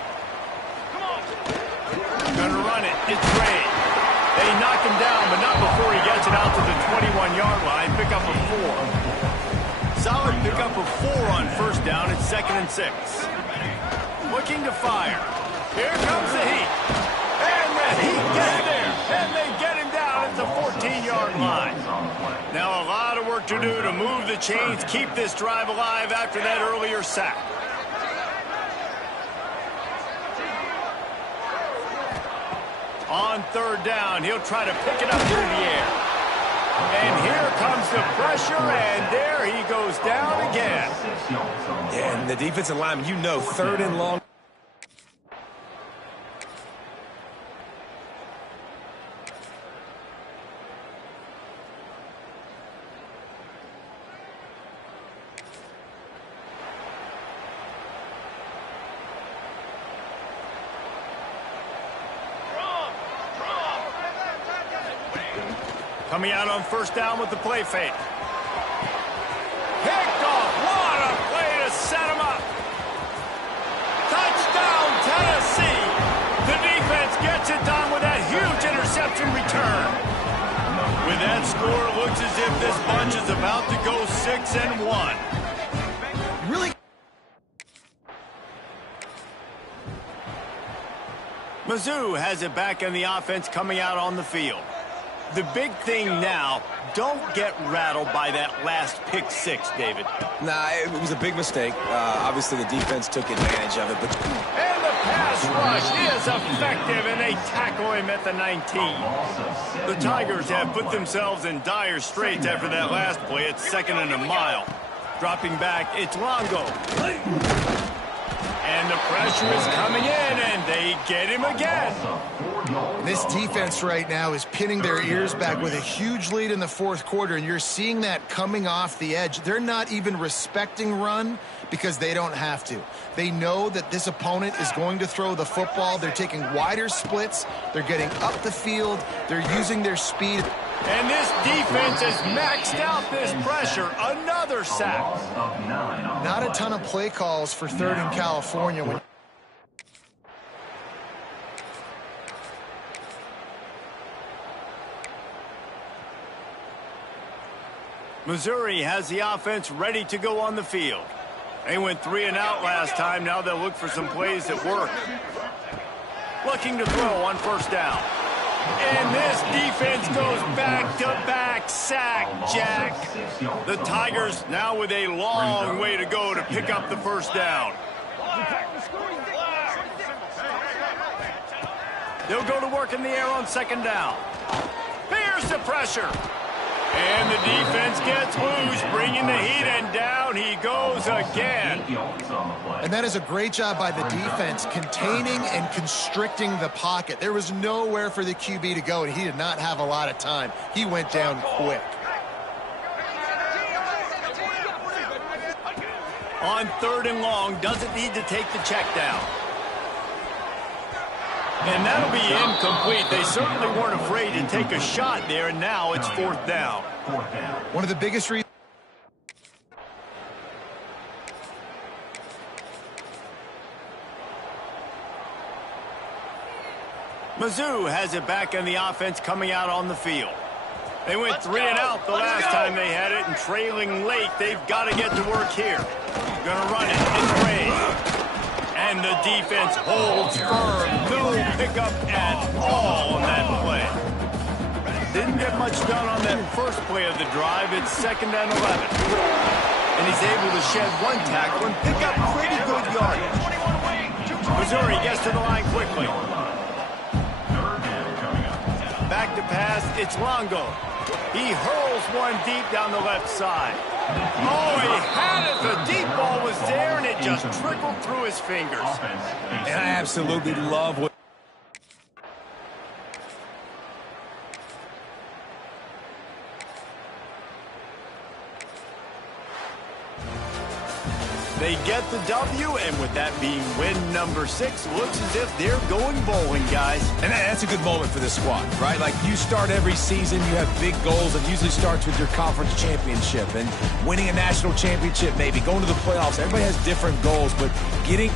Gonna run it. It's Gray. They knock him down, but not before he gets it out to the 21-yard line. Pick up a 4. Solid pick up of 4 on 1st down. It's 2nd and 6. Looking to fire. Here comes the Heat. And the Heat get there. And they get him down at the 14-yard line. Now a lot of work to do to move the chains, keep this drive alive after that earlier sack. On 3rd down, he'll try to pick it up through the air. And here comes the pressure, and there he goes down again. Yeah, and the defensive lineman, you know, 3rd and long. Coming out on 1st down with the play fake. Picked off. What a play to set him up. Touchdown, Tennessee. The defense gets it done with that huge interception return. With that score, it looks as if this bunch is about to go 6-1. Really? Mizzou has it back in the offense coming out on the field. The big thing now, don't get rattled by that last pick 6, David. Nah, it was a big mistake. Obviously, the defense took advantage of it. But And the pass rush is effective, and they tackle him at the 19. The Tigers have put themselves in dire straits after that last play. It's 2nd and a mile. Dropping back, it's Longo. And the pressure is coming in, and they get him again. This defense right now is pinning their ears back with a huge lead in the 4th quarter, and you're seeing that coming off the edge. They're not even respecting run because they don't have to. They know that this opponent is going to throw the football. They're taking wider splits. They're getting up the field. They're using their speed. And this defense has maxed out this pressure. Another sack. Not a ton of play calls for 3rd in California. Missouri has the offense ready to go on the field. They went 3 and out last time. Now they'll look for some plays that work. Looking to throw on 1st down. And this defense goes back-to-back sack, Jack. The Tigers now with a long way to go to pick up the 1st down. They'll go to work in the air on 2nd down. Here's the pressure. And the defense gets loose, bringing the heat, and down he goes again. And that is a great job by the defense, containing and constricting the pocket. There was nowhere for the QB to go, and he did not have a lot of time. He went down quick. On 3rd and long, doesn't need to take the check down. And that'll be incomplete. They certainly weren't afraid to take a shot there, and now it's 4th down. One of the biggest reasons. Mizzou has it back in the offense coming out on the field. They went 3 and out the last time they had it, and trailing late, they've got to get to work here. Gonna run it. It's Ray. And the defense holds firm. No pickup at all on that play. Didn't get much done on that first play of the drive. It's 2nd and 11. And he's able to shed 1 tackle and pick up pretty good yardage. Missouri gets to the line quickly. Back to pass. It's Longo. He hurls one deep down the left side. Oh, he had it. The deep ball was there, and it just trickled through his fingers. And I absolutely love what... They get the W, and with that being win number 6, looks as if they're going bowling, guys. And that's a good moment for this squad, right? Like, you start every season, you have big goals. It usually starts with your conference championship and winning a national championship, maybe going to the playoffs. Everybody has different goals, but getting...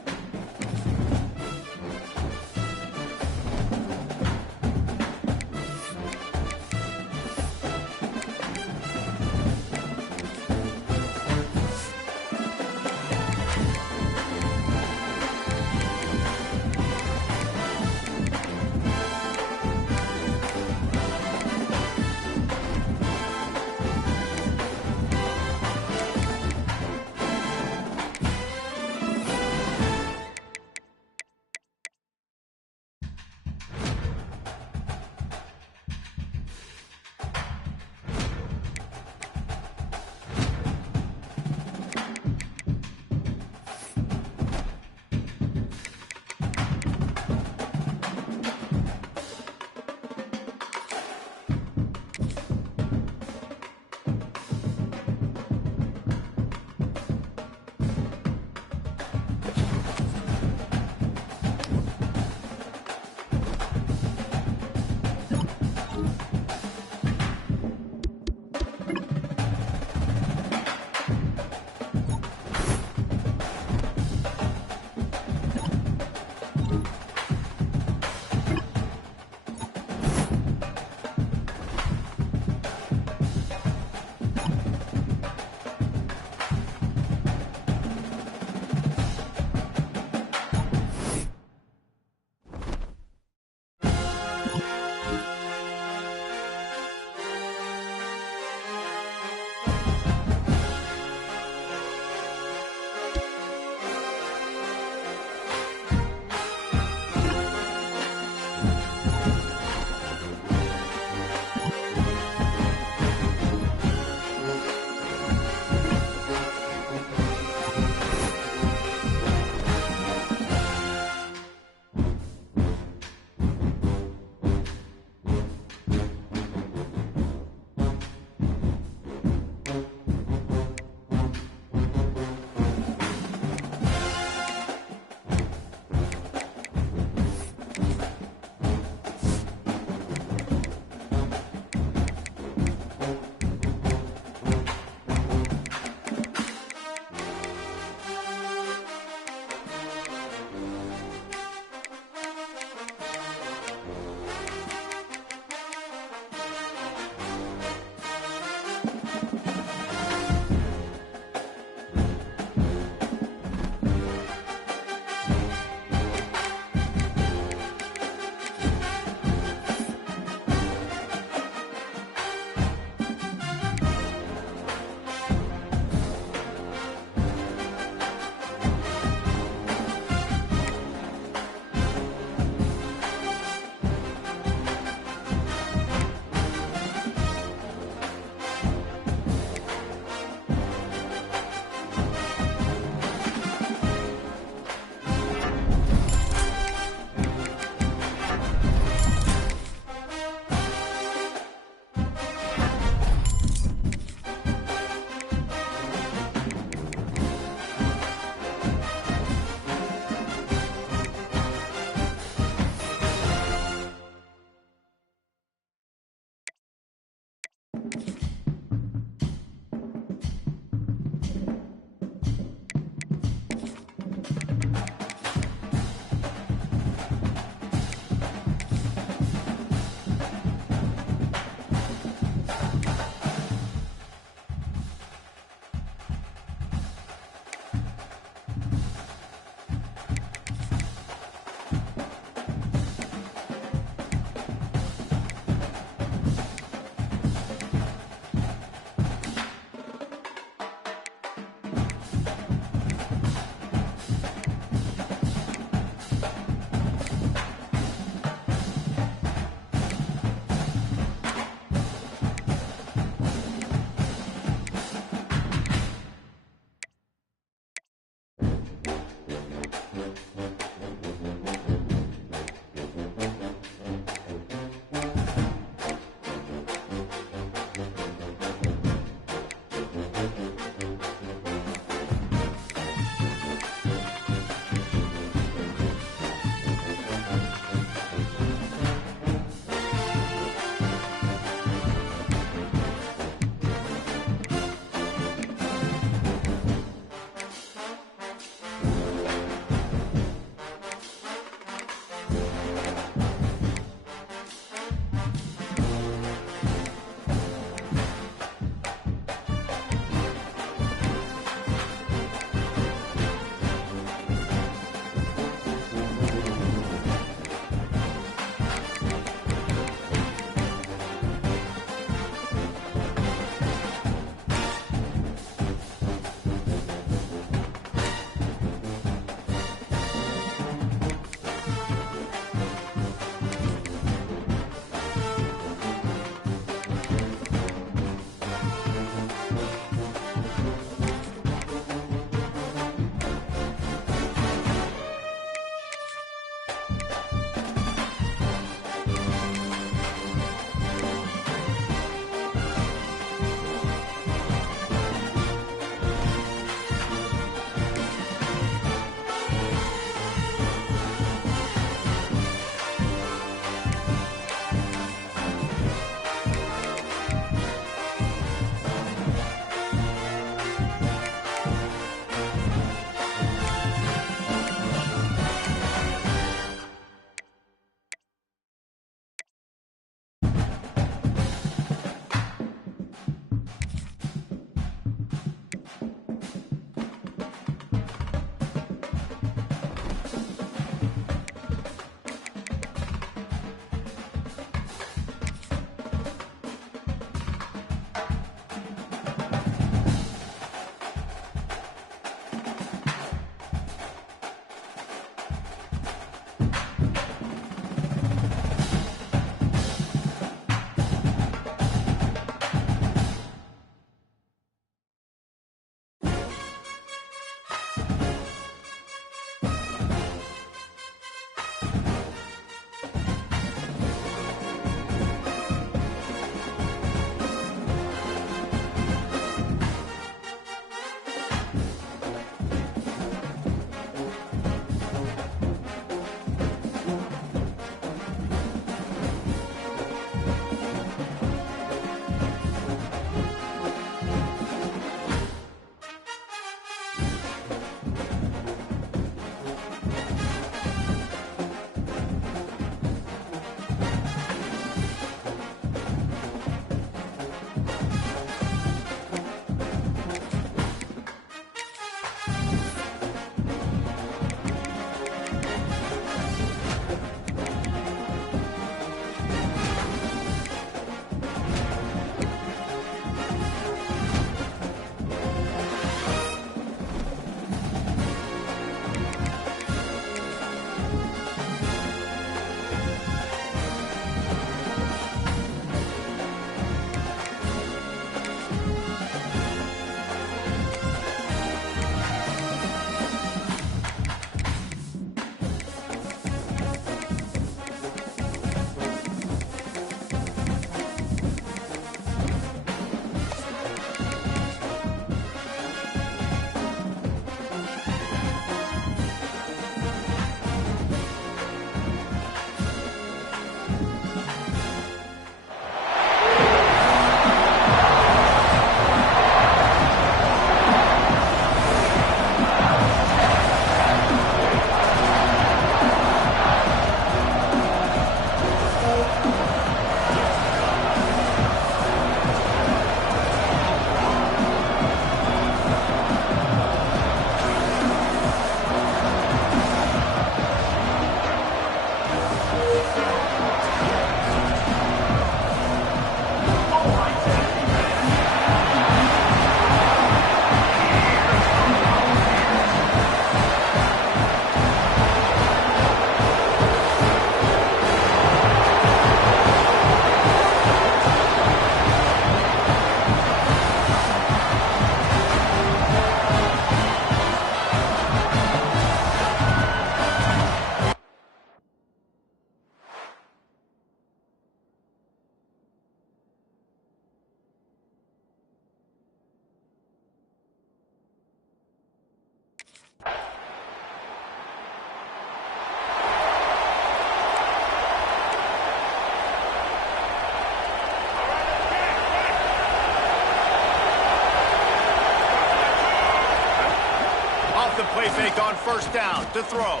fake on first down to throw.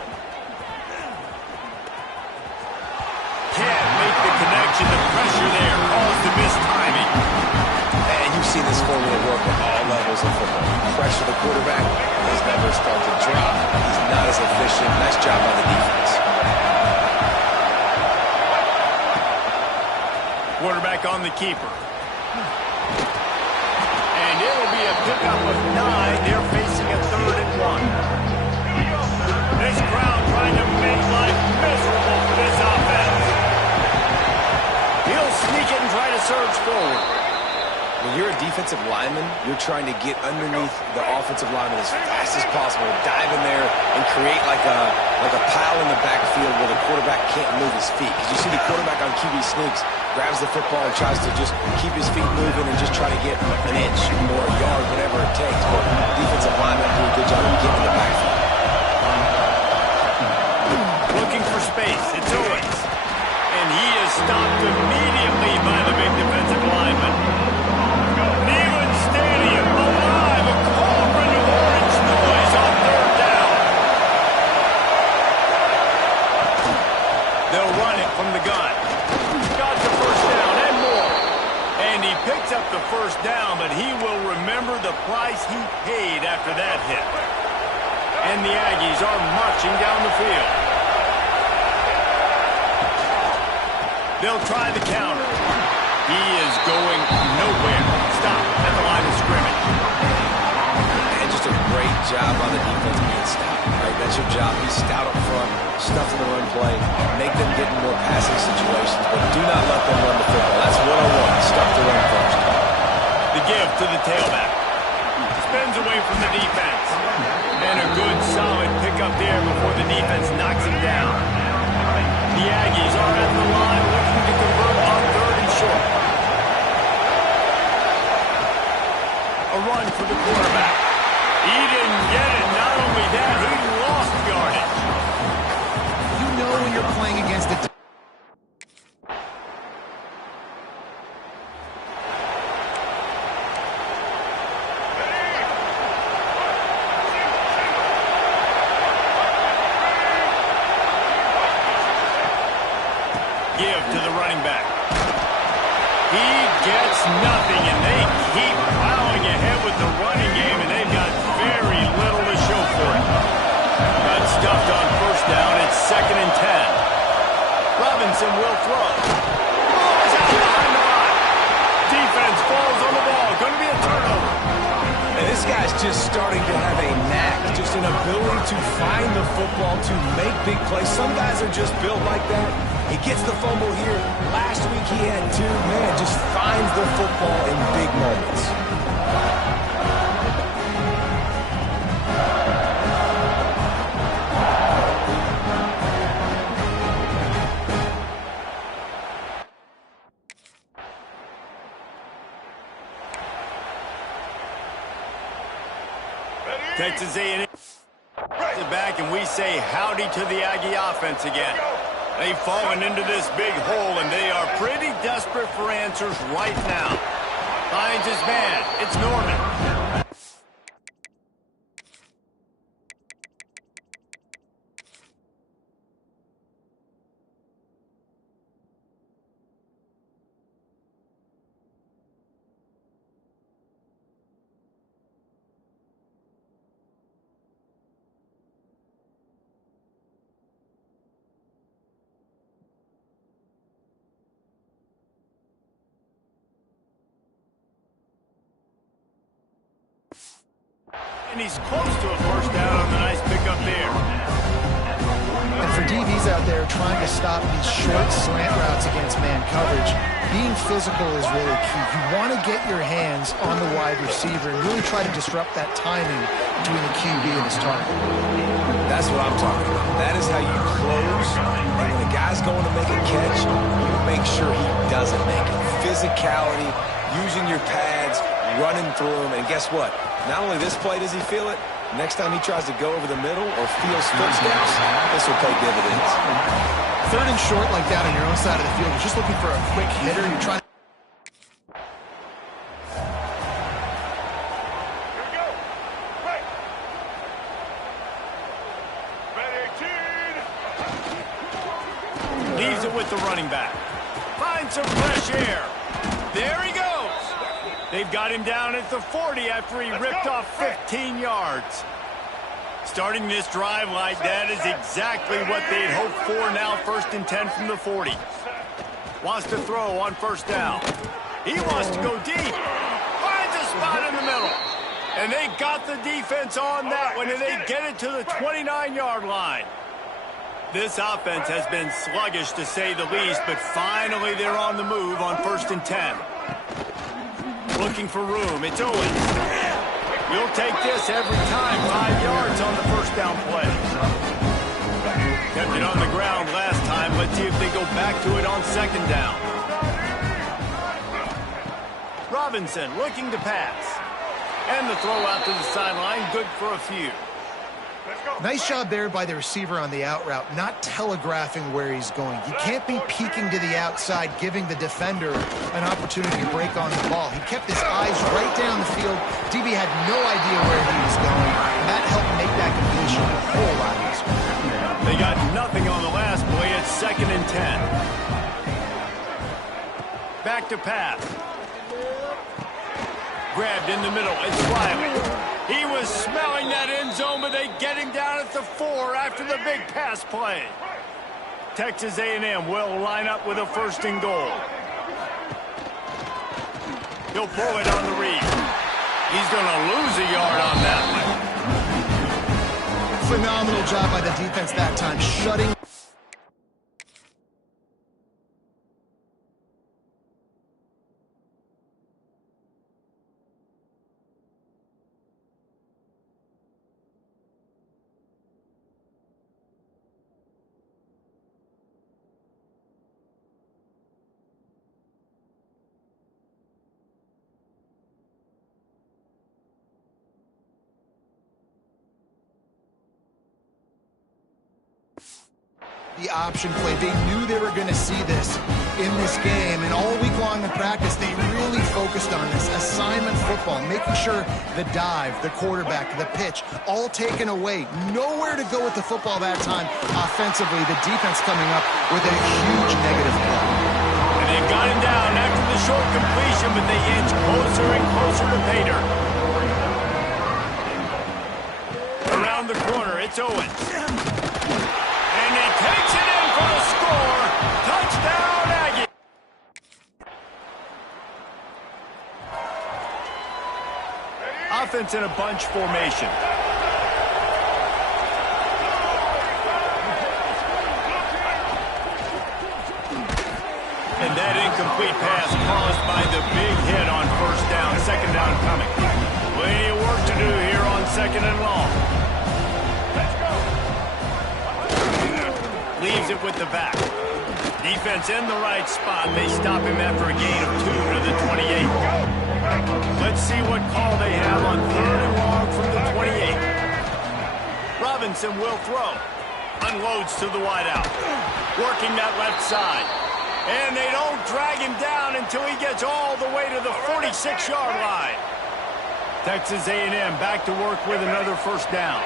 Can't make the connection. The pressure there caused the missed timing. And you've seen this formula work at all levels of football. Pressure the quarterback, his numbers start to drop. He's not as efficient. Nice job on the defense. Quarterback on the keeper. And it'll be a pickup of 9. They're facing a 3rd and 1. This crowd trying to make life miserable for this offense. He'll sneak it and try to surge forward. When you're a defensive lineman, you're trying to get underneath the offensive lineman as fast as possible, dive in there and create like a pile in the backfield where the quarterback can't move his feet. Because you see the quarterback on QB sneaks, grabs the football and tries to just keep his feet moving and just try to get an inch or a yard, whatever it takes. But defensive linemen do a good job of getting in the backfield. Looking for space. It's Owens. And he is stopped immediately by the big defensive lineman. Neyland Stadium alive. A cauldron of orange noise on 3rd down. They'll run it from the gun. Got the first down and more. And he picks up the first down, but he will remember the price he paid after that hit. And the Aggies are marching down the field. They'll try the counter. He is going nowhere. Stop at the line of scrimmage. And just a great job on the defense being stout. Right? That's your job. Be stout up front, stuff in the run play, make them get in more passing situations, but do not let them run the football. That's 101. Stuff the run first. The give to the tailback. Spins away from the defense. And a good, solid pickup there before the defense knocks him down. The Aggies are at the line looking to convert on 3rd and short. A run for the quarterback. He didn't get it. Not only that, he lost yardage. You know when you're playing against a give to the running back. He gets nothing, and they keep plowing ahead with the running game, and they've got very little to show for it. Got stuffed on first down. It's 2nd and 10. Robinson will throw. Throws out behind the line. Defense falls on the ball. Going to be a turnover. And this guy's just starting to have a knack, just an ability to find the football, to make big plays. Some guys are just built like that. He gets the fumble here. Last week he had 2. Man, just finds the football in big moments. Texas A&M back, and we say howdy to the Aggie offense again. They've fallen into this big hole, and they are pretty desperate for answers right now. Finds his man. It's Norman. And he's close to a first down on the nice pickup there. And for DBs out there trying to stop these short slant routes against man coverage, being physical is really key. You want to get your hands on the wide receiver and really try to disrupt that timing between the QB and his target. That's what I'm talking about. That is how you close. And when the guy's going to make a catch, you make sure he doesn't make it. Physicality, using your pads, running through him. And guess what? Not only this play does he feel it, next time he tries to go over the middle or feels footsteps, this will pay dividends. 3rd and short like that on your own side of the field, you're just looking for a quick hitter. You're trying to Here we go. Right. Leaves it with the running back. Finds some fresh air. There he goes. They've got him down at the 40 after he ripped off 15 yards. Starting this drive like that is exactly what they'd hoped for now. 1st and 10 from the 40. Wants to throw on 1st down. He wants to go deep. Finds a spot in the middle. And they got the defense on that one, and they get it to the 29-yard line. This offense has been sluggish, to say the least, but finally they're on the move on 1st and 10. Looking for room. It's Owens. You'll take this every time. 5 yards on the 1st down play. Kept it on the ground last time. Let's see if they go back to it on 2nd down. Robinson looking to pass. And the throw out to the sideline, good for a few. Nice job there by the receiver on the out route, not telegraphing where he's going. You can't be peeking to the outside, giving the defender an opportunity to break on the ball. He kept his eyes right down the field. DB had no idea where he was going. And that helped make that completion a whole lot easier. They got nothing on the last play. It's 2nd and 10. Back to pass. Grabbed in the middle. It's Riley. He was smelling that end zone, but they get him down at the 4 after the big pass play. Texas A&M will line up with a 1st and goal. He'll pull it on the read. He's going to lose a yard on that one. Phenomenal job by the defense that time, shutting. The option play. They knew they were going to see this in this game, and all week long in practice, they really focused on this assignment football, making sure the dive, the quarterback, the pitch, all taken away. Nowhere to go with the football that time offensively. The defense coming up with a huge negative play. And they've got him down after the short completion, but they inch closer and closer to pay dirt. Around the corner, it's Owens. And he takes it in for the score. Touchdown, Aggie. Offense in a bunch formation. And that incomplete pass caused by the big hit on 1st down. 2nd down coming. Plenty of work to do here on 2nd and long. Leaves it with the back. Defense in the right spot. They stop him after a gain of 2 to the 28. Let's see what call they have on 3rd and long from the 28. Robinson will throw. Unloads to the wideout. Working that left side. And they don't drag him down until he gets all the way to the 46-yard line. Texas A&M back to work with another 1st down.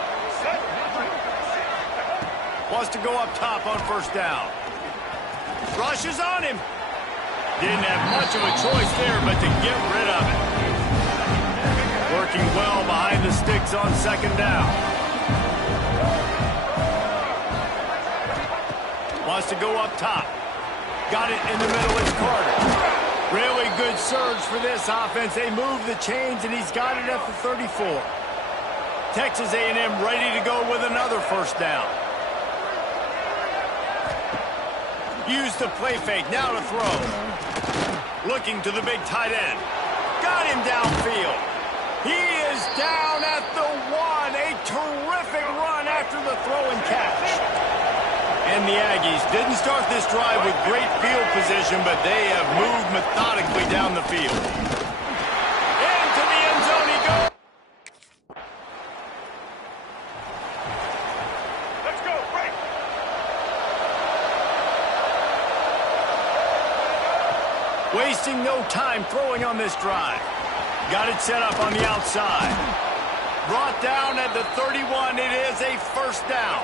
Wants to go up top on 1st down. Rushes on him. Didn't have much of a choice there, but to get rid of it. Working well behind the sticks on 2nd down. Wants to go up top. Got it in the middle. It's Carter. Really good surge for this offense. They move the chains, and he's got it at the 34. Texas A&M ready to go with another 1st down. Use the play fake, now to throw. Looking to the big tight end. Got him downfield. He is down at the 1. A terrific run after the throw and catch. And the Aggies didn't start this drive with great field position, but they have moved methodically down the field. Into the end zone he goes. Let's go, break. Wasting no time throwing on this drive. Got it set up on the outside. Brought down at the 31. It is a 1st down.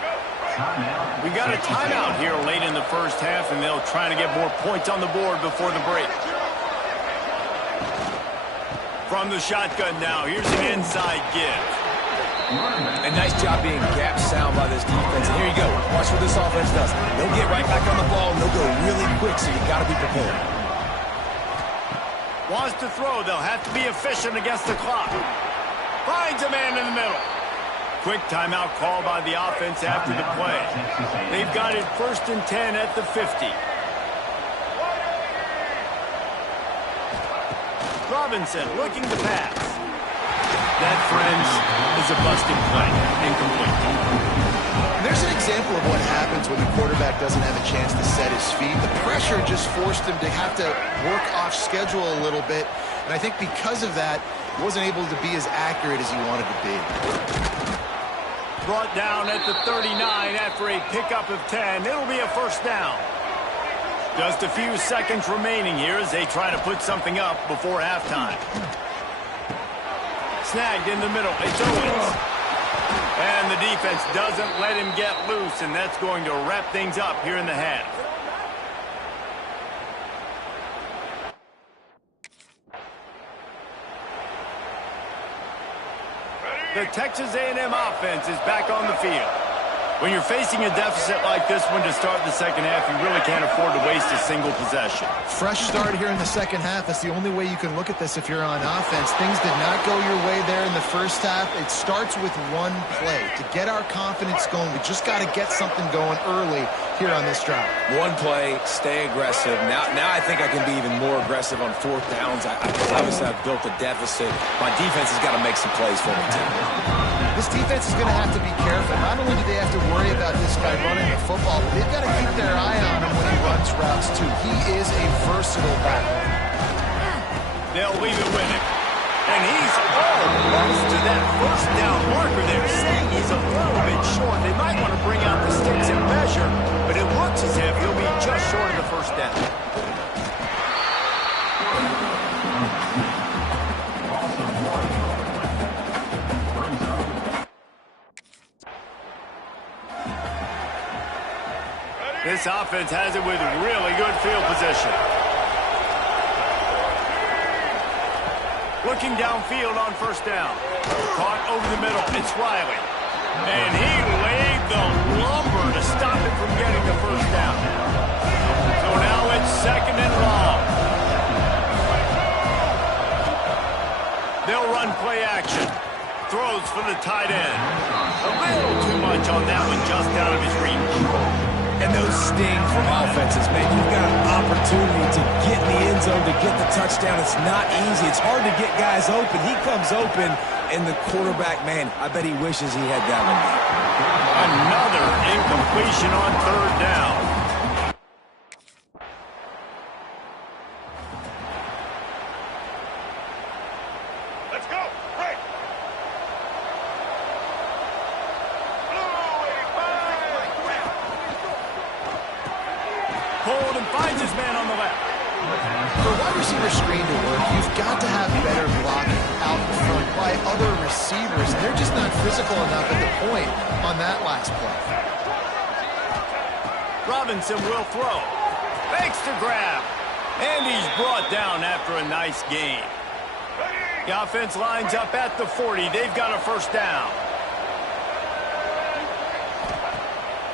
We got a timeout here late in the first half, and they'll try to get more points on the board before the break. From the shotgun now, here's an inside give. A nice job being gap sound by this defense. And here you go. Watch what this offense does. They'll get right back on the ball, and they'll go really quick, so you got to be prepared. Wants to throw. They'll have to be efficient against the clock. Finds a man in the middle. Quick timeout call by the offense after the play. They've got it 1st and 10 at the 50. Robinson looking to pass. That, friends, is a busted play. Incomplete. There's an example of what happens when the quarterback doesn't have a chance to set his feet. The pressure just forced him to have to work off schedule a little bit. And I think because of that, he wasn't able to be as accurate as he wanted to be. Brought down at the 39 after a pickup of 10. It'll be a first down. Just a few seconds remaining here as they try to put something up before halftime. Snagged in the middle. It's Owens. And the defense doesn't let him get loose, and that's going to wrap things up here in the half. The Texas A&M offense is back on the field. When you're facing a deficit like this one to start the second half, you really can't afford to waste a single possession. Fresh start here in the second half. That's the only way you can look at this if you're on offense. Things did not go your way there in the first half. It starts with one play. To get our confidence going, we just got to get something going early here on this drive. One play, stay aggressive. Now I think I can be even more aggressive on 4th downs. Obviously, I've built a deficit. My defense has got to make some plays for me, too. This defense is going to have to be careful. Not only do they have to worry about this guy running the football, but they've got to keep their eye on him when he runs routes, too. He is a versatile back. They'll leave it with him. And he's almost to that first down marker there, saying he's a little bit short. They might want to bring out the sticks and measure, but it looks as if he'll be just short of the first down. This offense has it with really good field position. Looking downfield on first down. Caught over the middle. It's Riley. And he laid the lumber to stop it from getting the first down. So now it's 2nd and long. They'll run play action. Throws for the tight end. A little too much on that one, just out of his reach. And those sting for offenses, man. You've got an opportunity to get in the end zone, to get the touchdown. It's not easy. It's hard to get guys open. He comes open, and the quarterback, man, I bet he wishes he had that one. Another incompletion on 3rd down. Let's go. Right. Hold and finds his man on the left. For wide receiver screen to work, you've got to have better blocking out in front by other receivers. They're just not physical enough at the point on that last play. Robinson will throw. Fakes to grab. And he's brought down after a nice gain. The offense lines up at the 40. They've got a first down.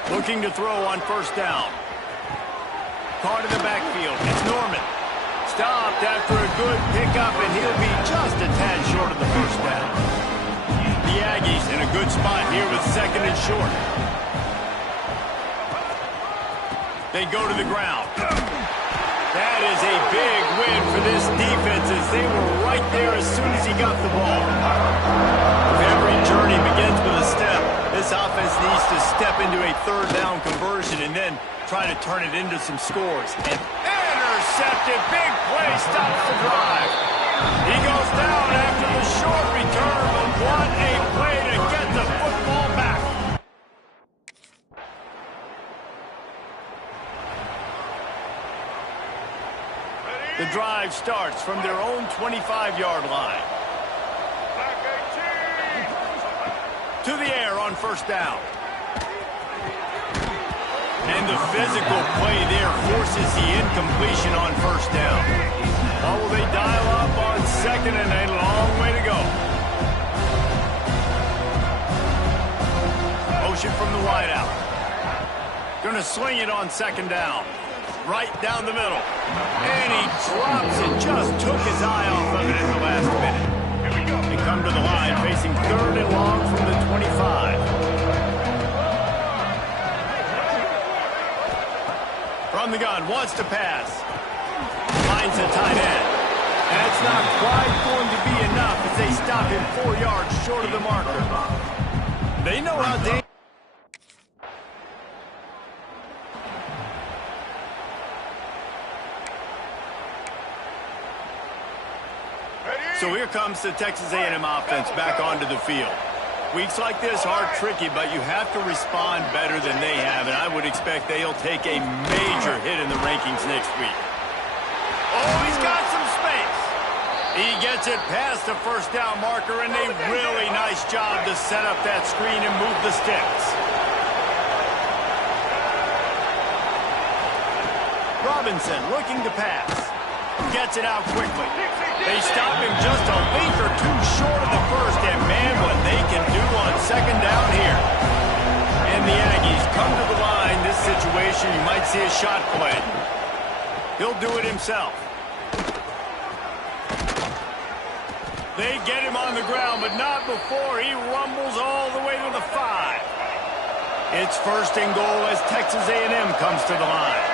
Looking to throw on first down. Caught in the backfield. It's Norman. Stopped after a good pickup, and he'll be just a tad short of the first down. The Aggies in a good spot here with 2nd and short. They go to the ground. That is a big win for this defense as they were right there as soon as he got the ball. Every journey begins with a step. This offense needs to step into a 3rd down conversion and then try to turn it into some scores. And intercepted. Big play stops the drive. He goes down after the short return, but what a play to get the football back. The drive starts from their own 25-yard line. To the air on first down. And the physical play there forces the incompletion on first down. Or will they dial up on second and a long way to go? Motion from the wideout. Gonna swing it on second down. Right down the middle. And he drops it. Just took his eye off of it in the last minute. They come to the line facing third and long from the 25. From the gun, wants to pass. Finds a tight end. That's not quite going to be enough as they stop him 4 yards short of the marker. They know how dangerous. So here comes the Texas A&M offense back onto the field. Weeks like this are tricky, but you have to respond better than they have, and I would expect they'll take a major hit in the rankings next week. Oh, he's got some space. He gets it past the first down marker, and a really nice job to set up that screen and move the sticks. Robinson looking to pass. Gets it out quickly. They stop him just a link or two short of the first, and man, what they can do on second down here. And the Aggies come to the line. This situation, you might see a shot play. He'll do it himself. They get him on the ground, but not before he rumbles all the way to the 5. It's first and goal as Texas A&M comes to the line.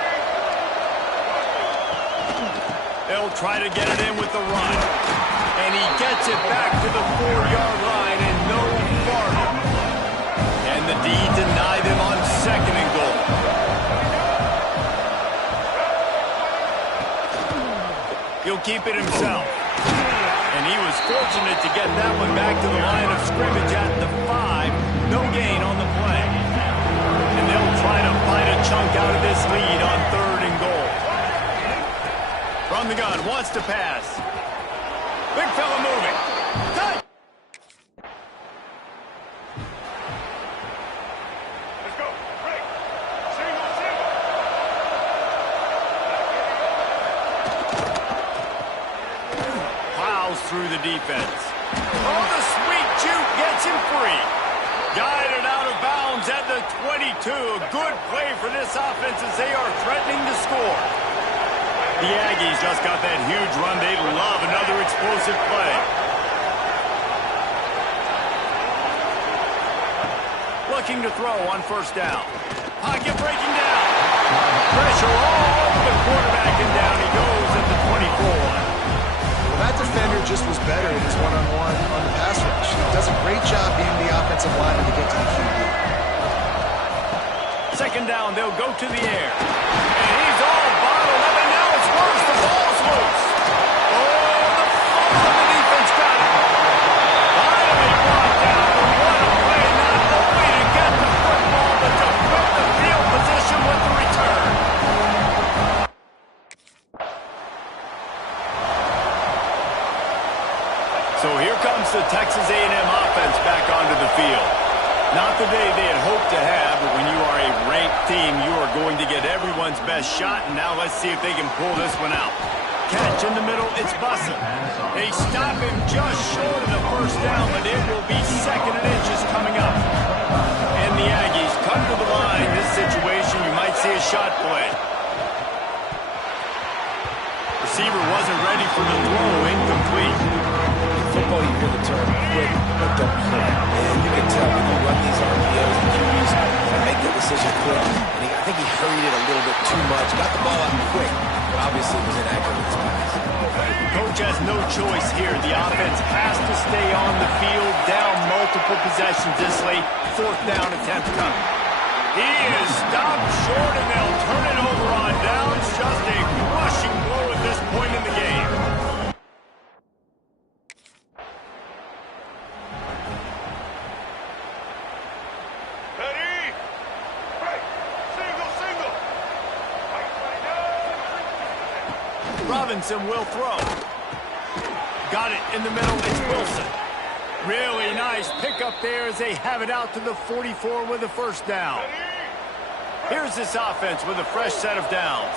They'll try to get it in with the run. And he gets it back to the 4-yard line and no farther. And the D denied him on second and goal. He'll keep it himself. And he was fortunate to get that one back to the line of scrimmage at the 5. No gain on the play. And they'll try to bite a chunk out of this lead on third and goal. From the gun, wants to pass. Big fella moving. Tight. Let's go. Break. Single, single. Plows through the defense. Oh, the sweet juke gets him free. Guided out of bounds at the 22. A good play for this offense as they are threatening to score. The Aggies just got that huge run. They love another explosive play. Looking to throw on first down. Pocket breaking down. Pressure all over the quarterback, and down he goes at the 24. Well, that defender just was better in his one-on-one on the pass rush. He does a great job being the offensive lineman to get to the QB. Second down, they'll go to the air. And he's all bottled up, and now it's worse. The ball's loose. Oh, the fumble, the defense got it. Finally brought down, but what a play, not only to get the football, but to put the field position with the return. So here comes the Texas A&M offense back onto the field. Not the day they had hoped to have, but when you are a ranked team, you are going to get everyone's best shot, and now let's see if they can pull this one out. Catch in the middle, it's Bussey. They stop him just short of the first down, but it will be second and inches coming up. And the Aggies come to the line. This situation, you might see a shot play. Receiver wasn't ready for the throw, incomplete. Football, you hear the term quick, but don't play. And you can tell when you run these RPOs and QBs, they make the decision quick. And I think he hurried it a little bit too much. Got the ball out quick, but obviously was inaccurate with his pass. Coach has no choice here. The offense has to stay on the field, down multiple possessions this late. Fourth down attempt coming. He is stopped short, and they'll turn it over on downs. Just a crushing blow at this point in the game. Robinson will throw. Got it in the middle. It's Wilson. Really nice pickup there as they have it out to the 44 with a first down. Here's this offense with a fresh set of downs.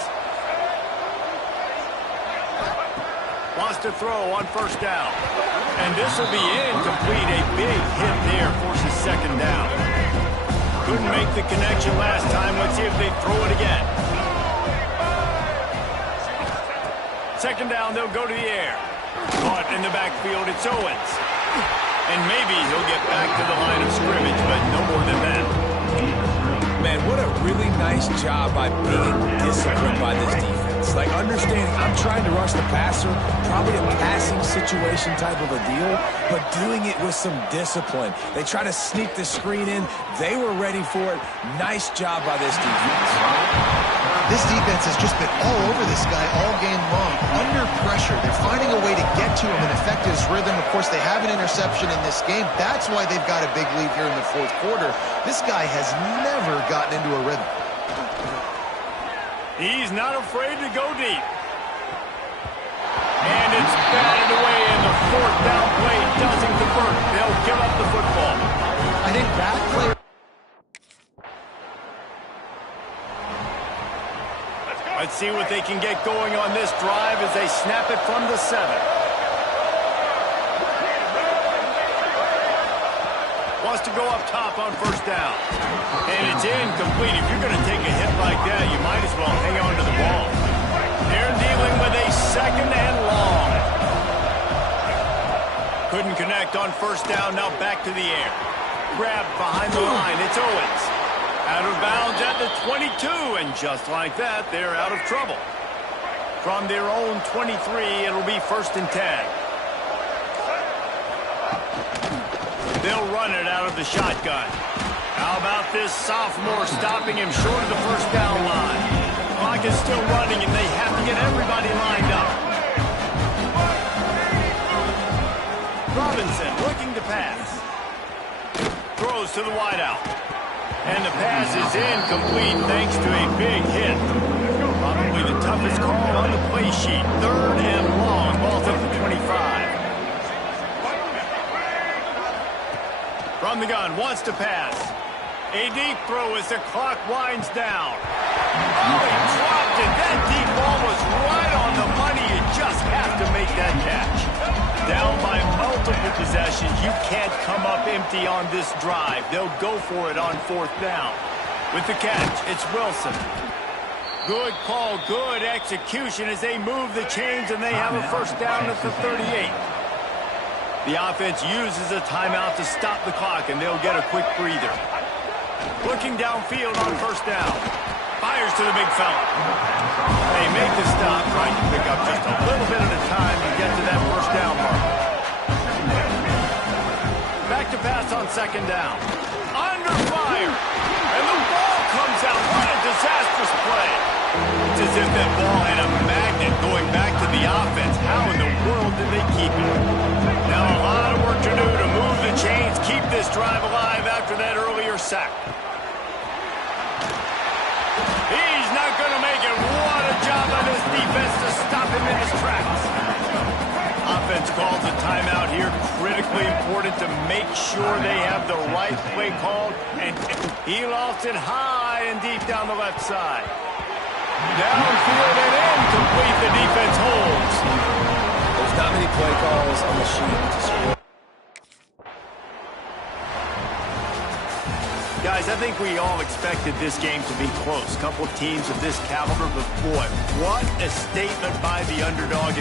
Wants to throw on first down. And this will be incomplete. A big hit there forces second down. Couldn't make the connection last time. Let's see if they throw it again. Second down, they'll go to the air. Caught in the backfield, it's Owens. And maybe he'll get back to the line of scrimmage, but no more than that. Man, what a really nice job by being disciplined by this defense. Like, understanding I'm trying to rush the passer, probably a passing situation type of a deal, but doing it with some discipline. They try to sneak the screen in. They were ready for it. Nice job by this defense. This defense has just been all over this guy all game long. Under pressure, they're finding a way to get to him and affect his rhythm. Of course, they have an interception in this game. That's why they've got a big lead here in the fourth quarter. This guy has never gotten into a rhythm. He's not afraid to go deep. And it's batted away, and the fourth down play doesn't convert. They'll give up the football. I think that play... Let's see what they can get going on this drive as they snap it from the 7. Wants to go up top on first down. And it's incomplete. If you're going to take a hit like that, you might as well hang on to the ball. They're dealing with a second and long. Couldn't connect on first down. Now back to the air. Grab behind the line. It's Owens. Out of bounds at the 22, and just like that, they're out of trouble. From their own 23, it'll be first and 10. They'll run it out of the shotgun. How about this sophomore stopping him short of the first down line? Clock is still running, and they have to get everybody lined up. Robinson looking to pass. Throws to the wideout. And the pass is incomplete thanks to a big hit. Probably the toughest call on the play sheet. Third and long. Ball's up to 25. From the gun, wants to pass. A deep throw as the clock winds down. Oh, he dropped it. That deep ball was right on the money. You just have to make that catch. Down by multiple possessions, you can't come up empty on this drive. They'll go for it on fourth down. With the catch, it's Wilson. Good call, good execution as they move the chains, and they have a first down at the 38. The offense uses a timeout to stop the clock, and they'll get a quick breather. Looking downfield on first down. Fires to the big fella. They make the stop, trying to pick up just a little bit at a time to get to that first down mark. Back to pass on second down. Under fire. And the ball comes out. What a disastrous play. It's as if that ball had a magnet going back to the offense. How in the world did they keep it? Now a lot of work to do to move the chains, keep this drive alive after that earlier sack. He's not going to make it. What a job by this defense to stop him in his tracks. Offense calls a timeout here. Critically important to make sure they have the right play called. And he lost it high and deep down the left side. Downfield and incomplete. The defense holds. There's not many play calls on the sheet to score. Guys, I think we all expected this game to be close. Couple of teams of this caliber, but boy, what a statement by the underdog.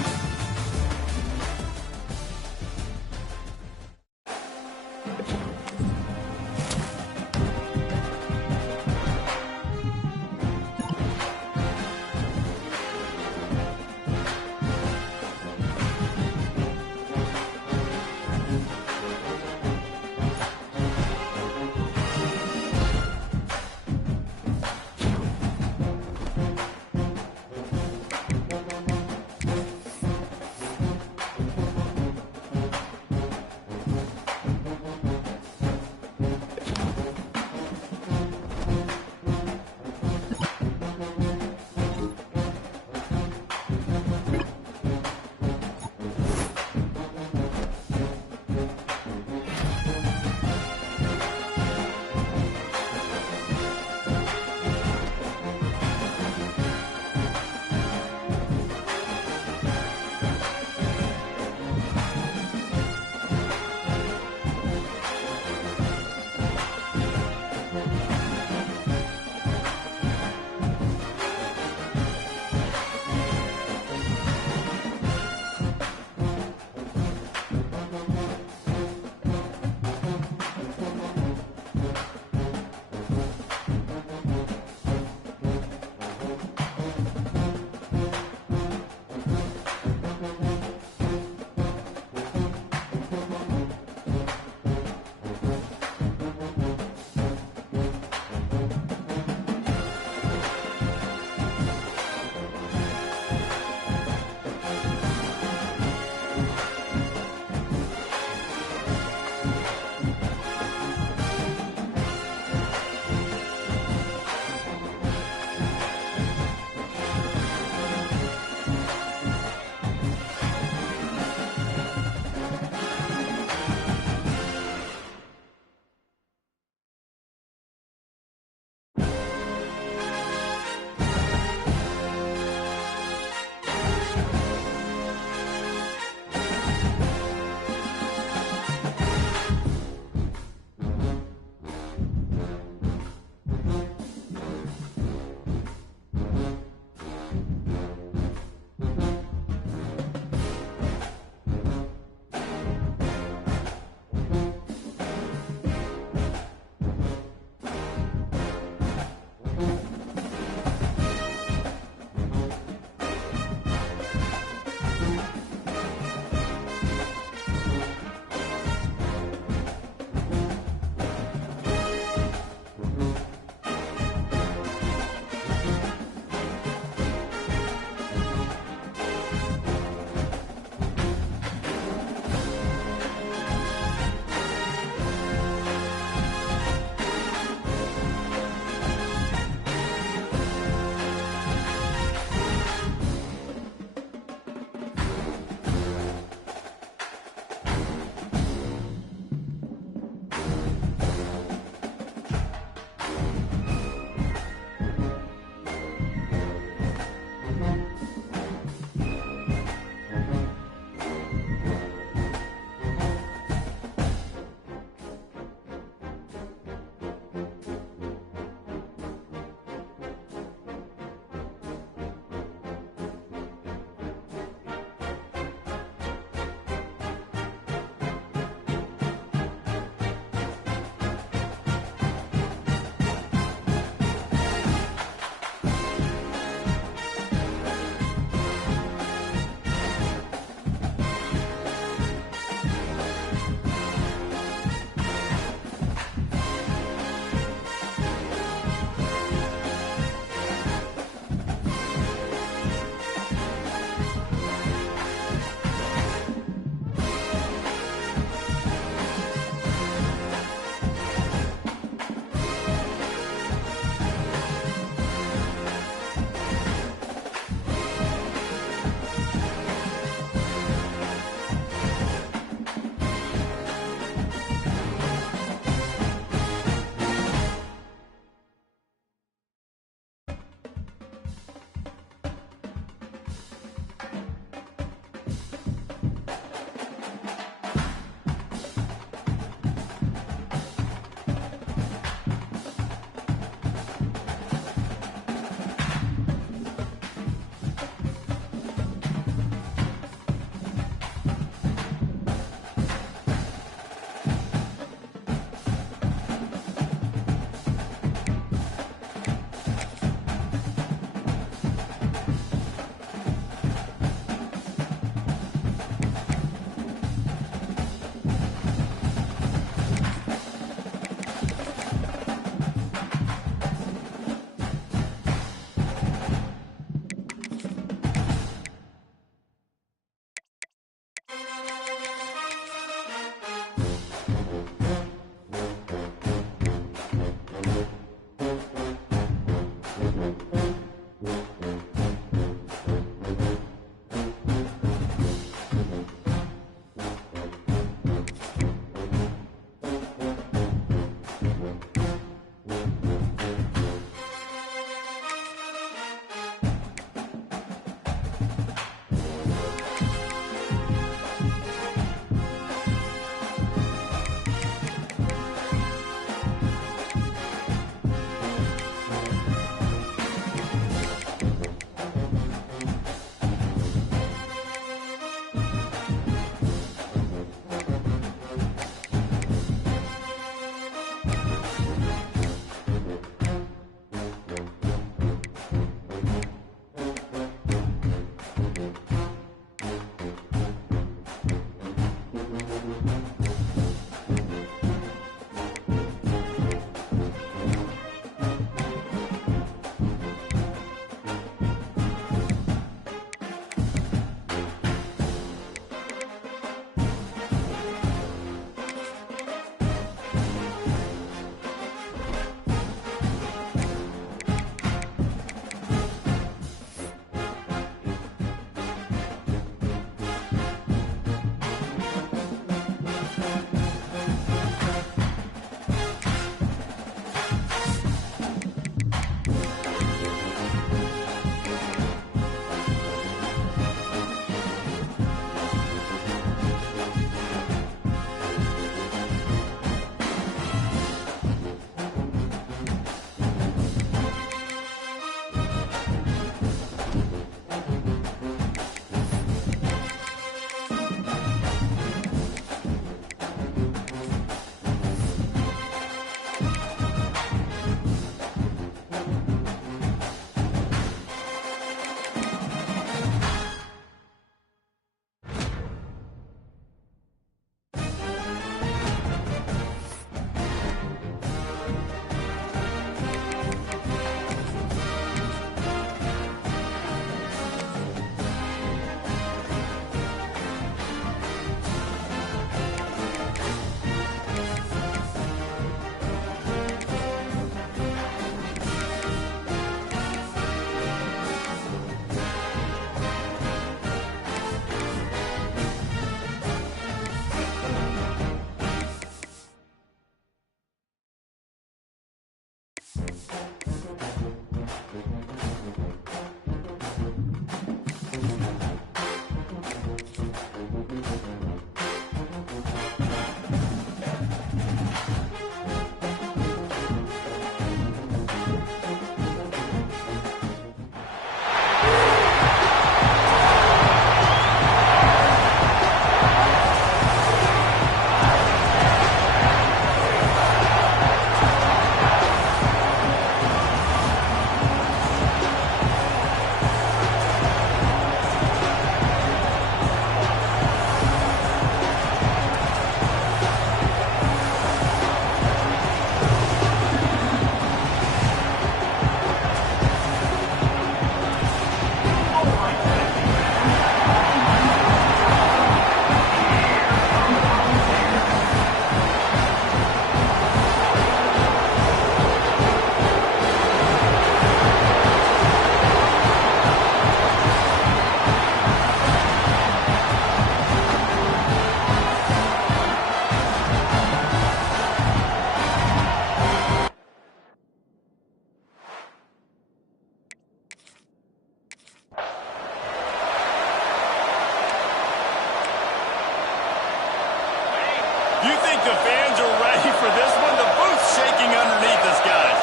the fans are ready for this one. The booth's shaking underneath us, guys.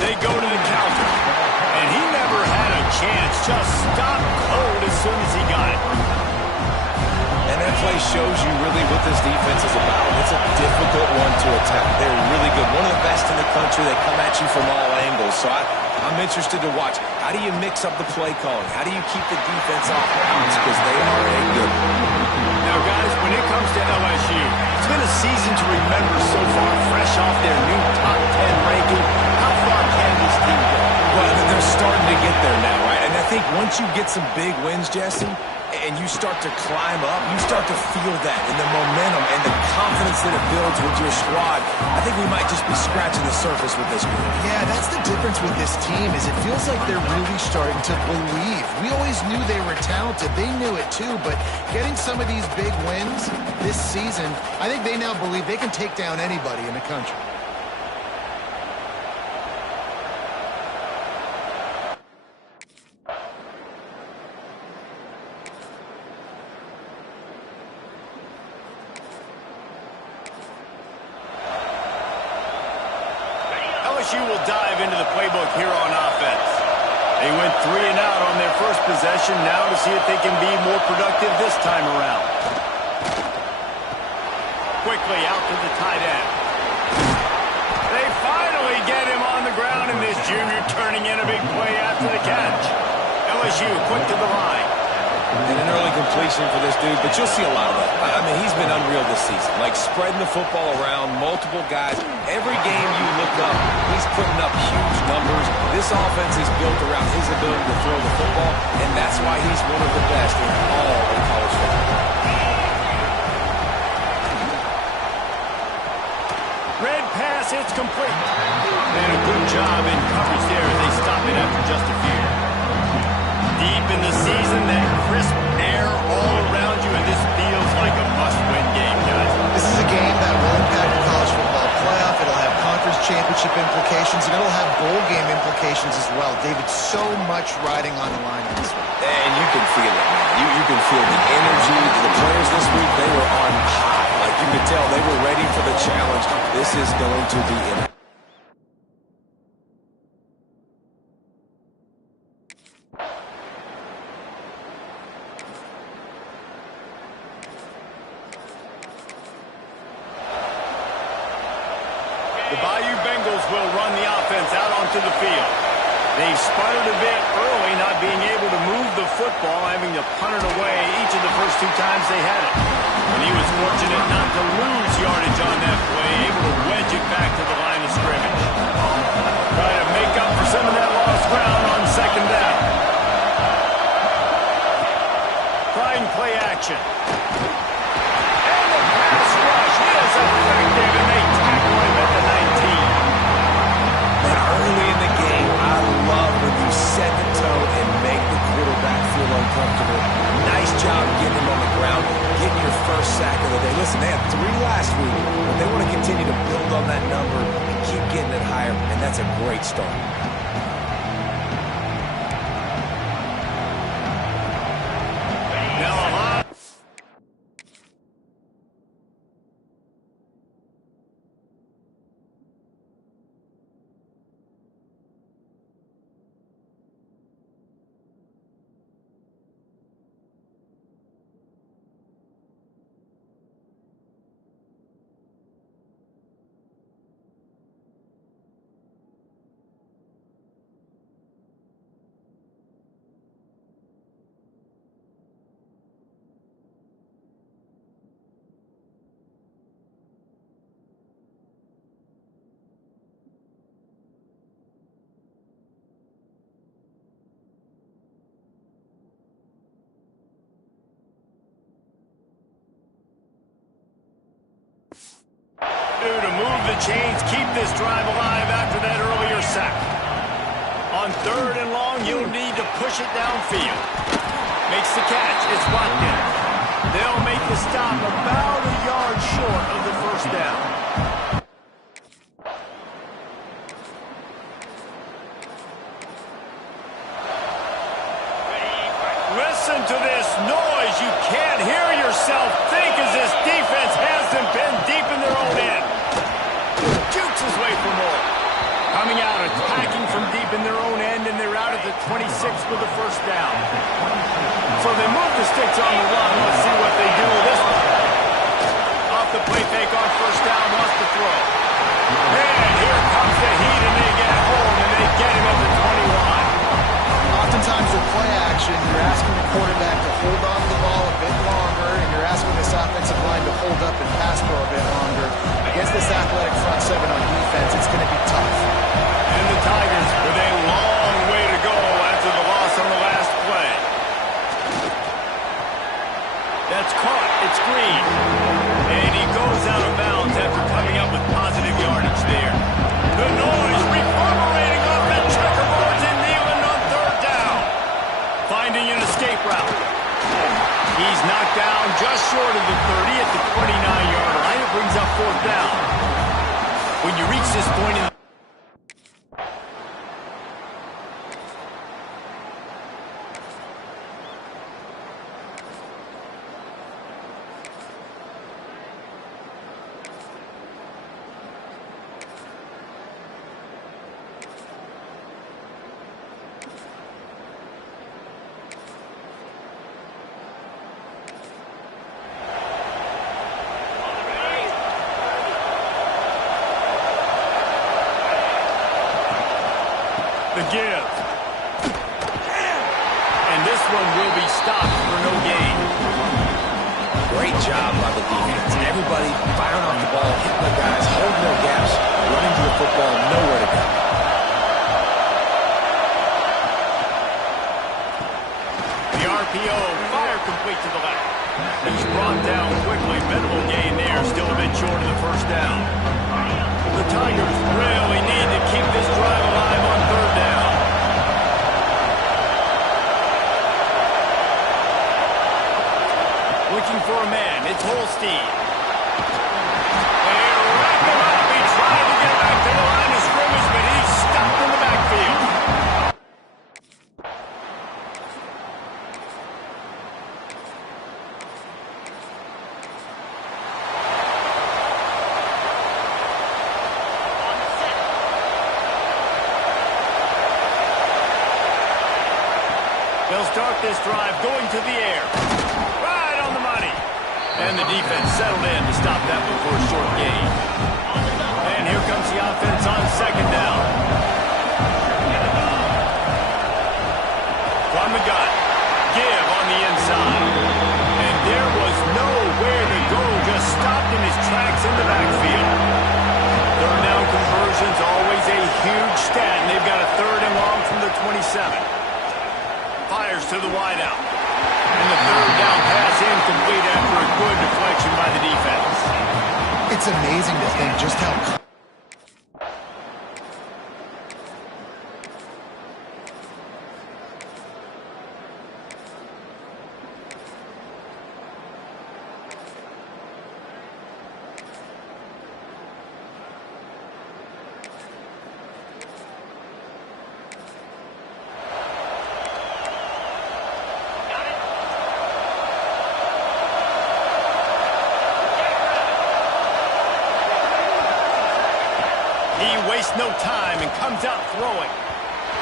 They go to the counter. And he never had a chance. Just stopped cold as soon as he got it. And that play shows you really what this defense is about. It's a difficult one to attack. They're really good. One of the best in the country. They come at you from all angles. So I'm interested to watch. How do you mix up the play calling? How do you keep the defense off balance? Because they are a good one. Now, guys, when it comes to LSU, it's been a season to remember so far, fresh off their new top 10 ranking. How far can this team go? Well, they're starting to get there now, right? And I think once you get some big wins, Jesse, and you start to climb up, you start to feel that and the momentum and the confidence that it builds with your squad. I think we might just be scratching the surface with this group. Yeah, that's the difference with this team is it feels like they're really starting to believe. We always knew they were talented. They knew it too, but getting some of these big wins this season, I think they now believe they can take down anybody in the country. LSU will dive into the playbook here on offense. They went 3 and out on their first possession, now to see if they can be more productive this time around. Quickly out to the tight end. They finally get him on the ground, and this junior turning in a big play after the catch. LSU quick to the line. And an early completion for this dude, but you'll see a lot of that. I mean, he's been unreal this season. Like, spreading the football around, multiple guys. Every game you look up, he's putting up huge numbers. This offense is built around his ability to throw the football, and that's why he's one of the best in all of college football. Red pass, it's complete. And a good job in coverage there as they stop it after just a few. Deep in the season, that crisp air all around you, and this feels like a must-win game, guys. This is a game that will impact the college football playoff. It'll have conference championship implications, and it'll have bowl game implications as well. David, so much riding on the line in this one. And you can feel it, man. You can feel the energy. The players this week, they were on high. Like, you could tell they were ready for the challenge. This is going to be in. The Bayou Bengals will run the offense out onto the field. They sputtered a bit early, not being able to move the football, having to punt it away each of the first 2 times they had it. And he was fortunate not to lose yardage on that play, able to wedge it back to the line of scrimmage. Try to make up for some of that lost ground on second down. Trying play action. And the pass rush is effective, and they tackle him at the 19. And early in the game, I love when you set the tone and make the quarterback feel uncomfortable. Nice job getting him on the ground, getting your first sack of the day. Listen, they had 3 last week, but they want to continue to build on that number and keep getting it higher, and that's a great start. To move the chains, keep this drive alive after that earlier sack. On 3rd and long, you'll need to push it downfield. Makes the catch. It's Watkins. They'll make the stop about a yard short of the first down. Listen to this noise. You can't hear your yourself think as this defense hasn't been deep in their own end. Jukes his way for more. Coming out, attacking from deep in their own end, and they're out at the 26 with the first down. So they move the sticks on the run. Let's see what they do with this one. Off the play fake on first down, wants to throw. And here comes the heat, and they get home, and they get him at the 21. Oftentimes with play action, you're asking the quarterback to hold on to the ball a bit longer, and you're asking this offensive line to hold up and pass pro a bit longer. Against this athletic front seven on defense, it's going to be tough. And the Tigers with a long way to go after the loss on the last play. That's caught. It's Green. And he goes out of bounds after coming up with positive yardage there. The noise reverberating off the checkerboards in Neyland on third down. Finding an escape route. He's knocked down just short of the 30 at the 29-yard line. It brings up fourth down. When you reach this point in the give. And this one will be stopped for no gain. Great job by the defense. Everybody firing off the ball, hitting the guys, holding their gaps, running to the football, nowhere to go. The RPO, fire complete to the left. He's brought down quickly. Minimal gain there, still a bit short of the first down. The Tigers really need to keep this drive alive on third down. Looking for a man. It's Holstein. They wrap him up. He tried to get back to the line of scrimmage, but he's stopped in the backfield. They'll start this drive going to the air. Right on the money. And the defense settled in to stop that one for a short gain. And here comes the offense on second down. From the gun. Give on the inside. And there was nowhere to go. Just stopped in his tracks in the backfield. Third down conversions, always a huge stat. And they've got a third and long from the 27. Fires to the wideout. And the third down pass incomplete after a good deflection by the defense. It's amazing to think just how... He wastes no time and comes out throwing.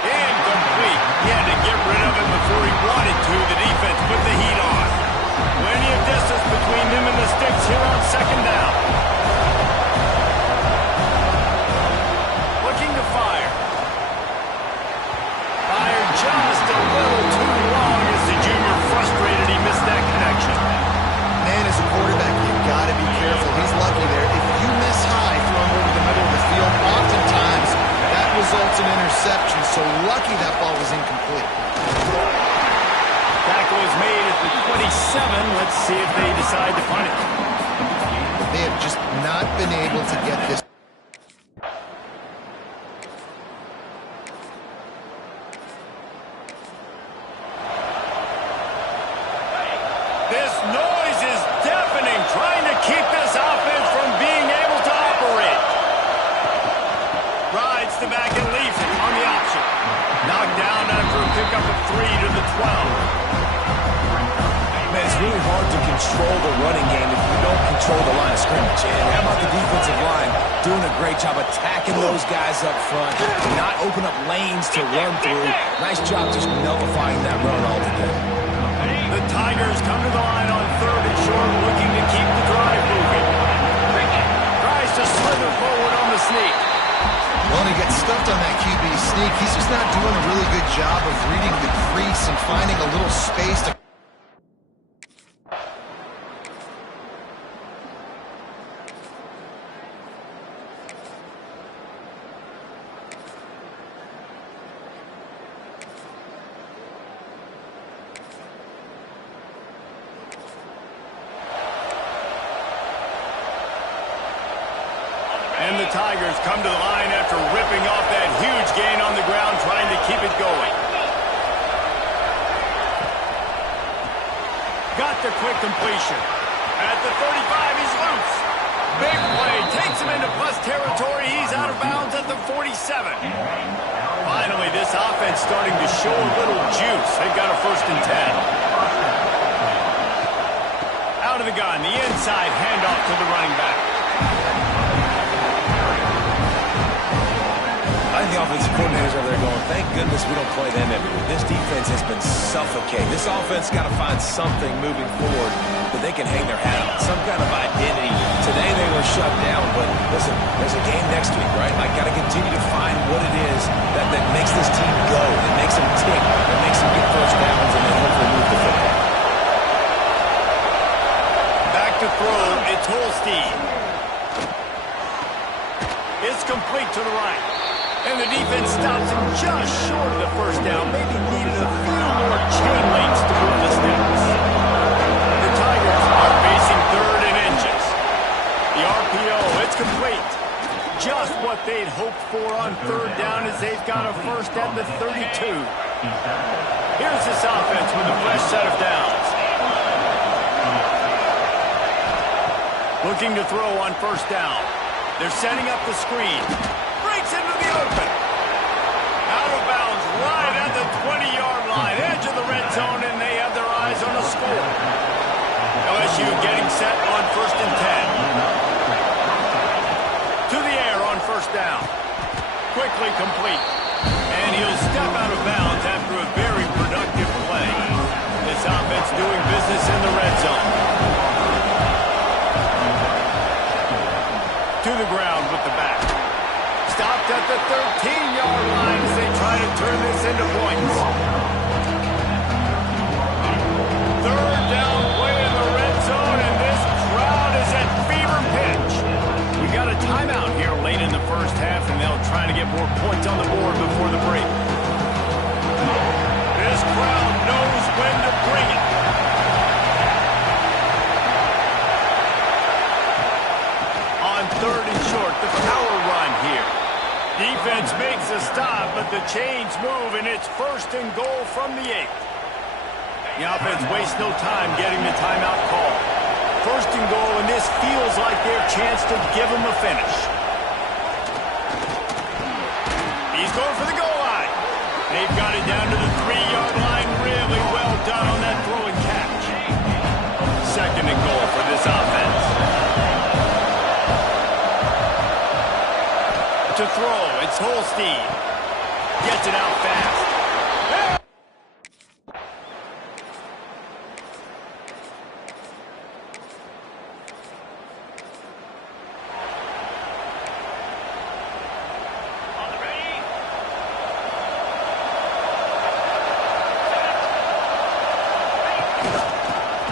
Incomplete. He had to get rid of it before he wanted to. The defense put the heat on. Plenty of distance between him and the sticks here on second down. Looking to fire. Fired just a little too long as the junior frustrated he missed that connection. Man, as a quarterback, you've got to be careful. He's lucky there. If you miss high, throw him over the middle of the field, oftentimes that results in interception. So lucky that ball was incomplete. Tackle is made at the 27. Let's see if they decide to punt it. They have just not been able to get this. This noise is deafening, trying to keep this offense from being able to operate. Rides the back and leaves it on the option. Knocked down after a pickup of 3 to the 12. Man, it's really hard to control the running game if you don't control the line of scrimmage. And how about the defensive line doing a great job attacking those guys up front, not open up lanes to run through. Nice job just nullifying that run altogether. The Tigers come to the line on 3rd and short, looking to keep the drive moving. Tries to slither forward on the sneak. Well, and he gets stuffed on that QB sneak. He's just not doing a really good job of reading the crease and finding a little space to... And the Tigers come to the line after ripping off that huge gain on the ground, trying to keep it going. Got the quick completion. At the 35, he's loose. Big play, takes him into plus territory. He's out of bounds at the 47. Finally, this offense starting to show a little juice. They've got a 1st and 10. Out of the gun, the inside handoff to the running back. I think the offensive coordinators over there going, thank goodness we don't play them everywhere. This defense has been suffocating. This offense got to find something moving forward that they can hang their hat on, some kind of identity. Today they were shut down, but listen, there's a game next week, right? I got to continue to find what it is that makes this team go, that makes them tick, that makes them get 1st downs, and then hopefully move the football. Back to throw, it's Holstein. It's complete to the right. And the defense stops him just short of the 1st down. Maybe needed a few more chain links to move the steps. The Tigers are facing 3rd and inches. The RPO, it's complete. Just what they'd hoped for on 3rd down as they've got a 1st at the 32. Here's this offense with a fresh set of downs. Looking to throw on 1st down. They're setting up the screen. Breaks into the open. Out of bounds right at the 20-yard line. Edge of the red zone, and they have their eyes on a score. LSU getting set on 1st and 10. To the air on 1st down. Quickly complete. And he'll step out of bounds after a very productive play. This offense doing business in the red zone. To the ground with the back. Stopped at the 13-yard line as they try to turn this into points. 3rd down play in the red zone, and this crowd is at fever pitch. We got a timeout here late in the 1st half, and they'll try to get more points on the board before the break. This crowd knows when to bring it. On 3rd and short, the power run here. Defense makes a stop, but the chains move, and it's 1st and goal from the 8. The offense wastes no time getting the timeout call. 1st and goal, and this feels like their chance to give them a finish. He's going for the goal line. They've got it down to the 3-yard line. Really well done on that throw and catch. 2nd and goal for this offense. To throw, it's Holstein. Gets it out fast. On the ready.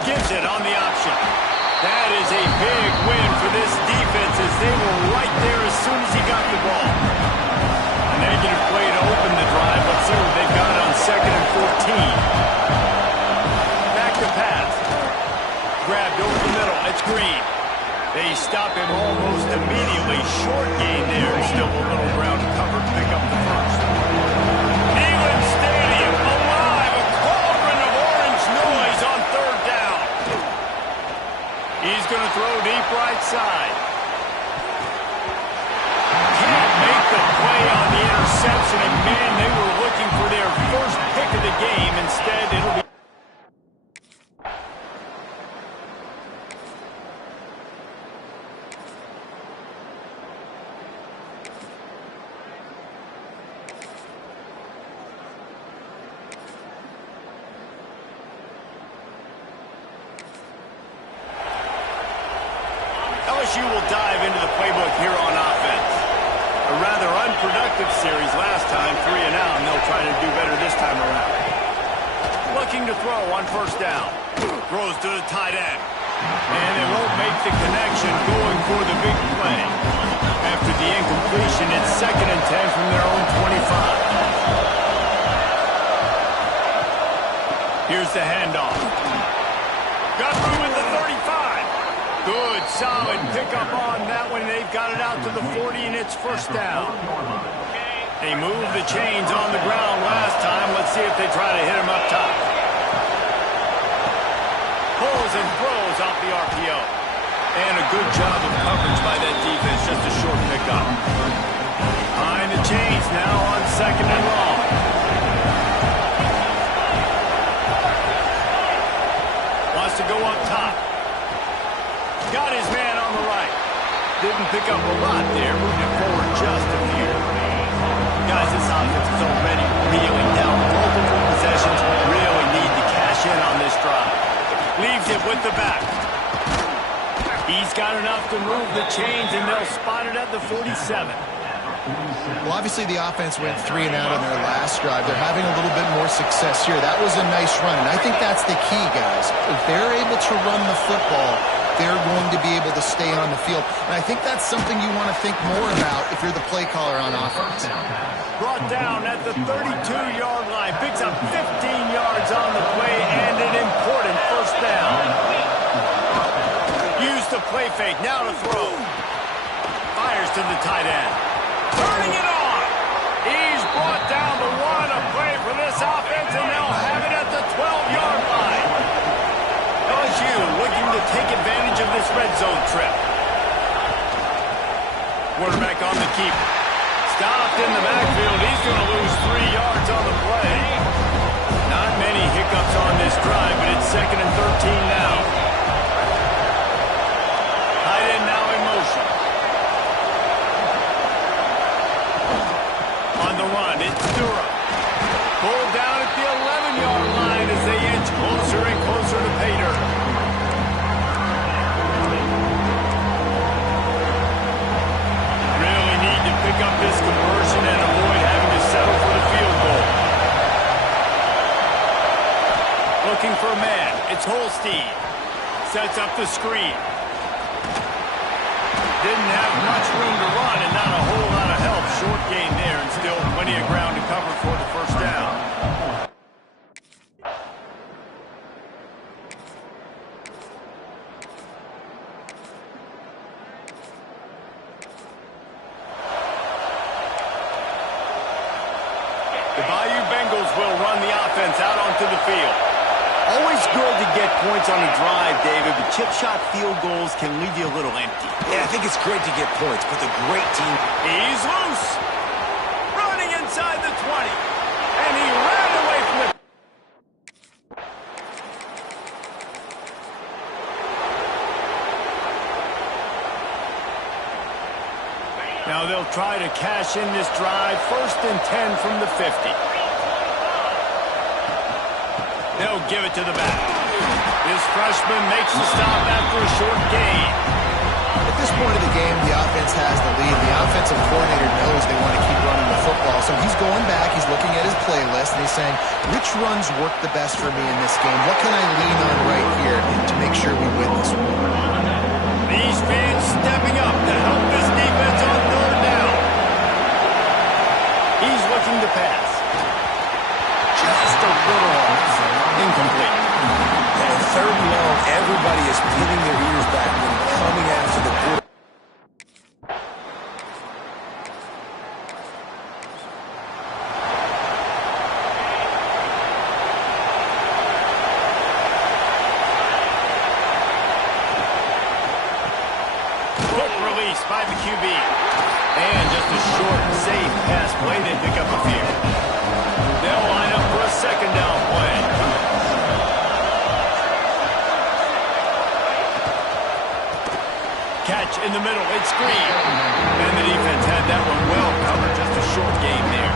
Gives it on the option. That is a big win for this defense as they were right there as soon as he got the ball. A negative play to open the drive. Let's see what they've got on 2nd and 14. Back to pass. Grabbed over the middle. It's Green. They stop him almost immediately. Short gain there. Still a little ground cover to pick up the 1st. Neyland Stadium alive. A cauldron of orange noise on 3rd down. He's going to throw deep right side. Can't make the play on the interception, and man, they were looking for their 1st pick of the game. Instead, it'll be... productive series last time, 3 and out, and they'll try to do better this time around. Looking to throw on first down. Throws to the tight end. And they won't make the connection going for the big play. After the incompletion, it's 2nd and 10 from their own 25. Here's the handoff. Got through at the 35. Good, solid pickup on that one. They've got it out to the 40, and it's first down. They moved the chains on the ground last time. Let's see if they try to hit him up top. Pulls and throws off the RPO. And a good job of coverage by that defense. Just a short pickup. Behind the chains now on 2nd and long. Wants to go up top. Got his man on the right. Didn't pick up a lot there. Moved it forward just a few. Guys, this offense is already reeling down. Multiple possessions. Really need to cash in on this drive. Leaves it with the back. He's got enough to move the chains, and they'll spot it at the 47. Well, obviously the offense went 3 and out on their last drive. They're having a little bit more success here. That was a nice run, and I think that's the key, guys. If they're able to run the football, they're going to be able to stay on the field. And I think that's something you want to think more about if you're the play caller on offense. Brought down at the 32-yard line. Picks up 15 yards on the play and an important first down. Use the play fake. Now to throw. Fires to the tight end. Turning it on. He's brought down the one. A play for this offense, and they'll have it at the 12-yard line. LSU looking to take advantage of this red zone trip. Quarterback on the keeper. Stopped in the backfield. He's going to lose 3 yards on the play. Not many hiccups on this drive, but it's 2nd and 13 now. Tight end now in motion. On the run, it's Durham. Pulled down at the 11-yard line as they inch closer and closer to pay dirt. Really need to pick up this conversion and avoid having to settle for the field goal. Looking for a man. It's Holstein. Sets up the screen. Didn't have much room to run and not a whole lot of help. Short gain there and still plenty of ground to cover for the first down. The Bayou Bengals will run the offense out onto the field. Always good to get points on a drive, David, but chip shot field goals can leave you a little empty. Yeah, I think it's great to get points, but the great team... He's loose. Running inside the 20. And he ran away from the... Now they'll try to cash in this drive. 1st and 10 from the 50. They'll give it to the back. This freshman makes the stop after a short gain. At this point of the game, the offense has the lead. The offensive coordinator knows they want to keep running the football. So he's going back, he's looking at his playlist, and he's saying, which runs work the best for me in this game? What can I lean on right here to make sure we win this one? These fans stepping up to help this defense on 3rd down. He's looking to pass. Just a little off. Incomplete. And 3rd and long, everybody is pinning their ears back when coming after the quarterback. Quick release by the QB. And just a short, safe pass play. They pick up a few. They'll line up for a 2nd down play. Catch in the middle. It's Green. And the defense had that one well covered. Just a short game there.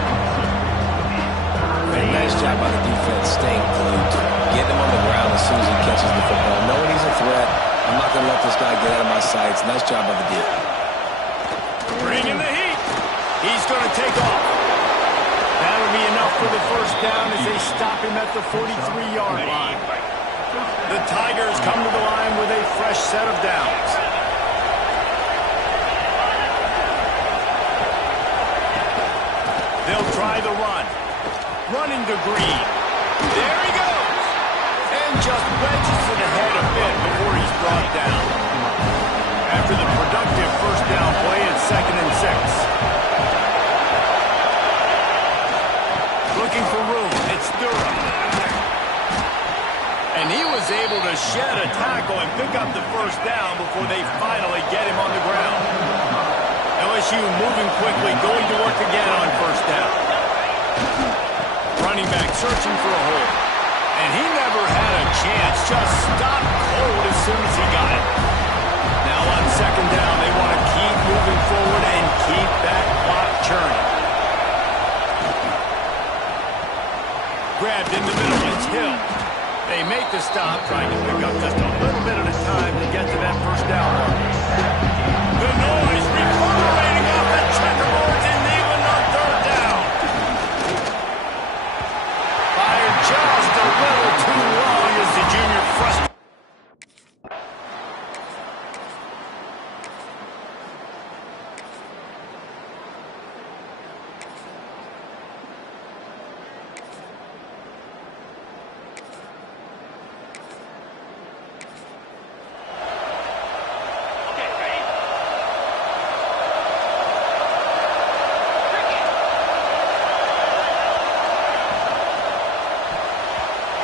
And nice job by the defense staying glued. Getting him on the ground as soon as he catches the football. Knowing he's a threat. I'm not going to let this guy get out of my sights. Nice job by the defense. Bringing the heat. He's going going to take off. That'll be enough for the first down as they stop him at the 43-yard line. The Tigers come to the line with a fresh set of downs. They'll try the run. Running to Green. There he goes. And just wedges it ahead a bit before he's brought down. After the productive first down play, it's 2nd and 6. Looking for room. It's Durham. And he was able to shed a tackle and pick up the first down before they finally get him on the ground. LSU moving quickly, going to work again on first down. Running back searching for a hole. And he never had a chance, just stopped cold as soon as he got it. Now on second down, they want to keep moving forward and keep that clock churning. Grabbed in the middle, it's Hill. They make the stop, trying to pick up just a little bit at a time to get to that first down mark. The noise reverberating off the checkerboards in Neyland on third down. Fired just a little too long as the junior frustrated.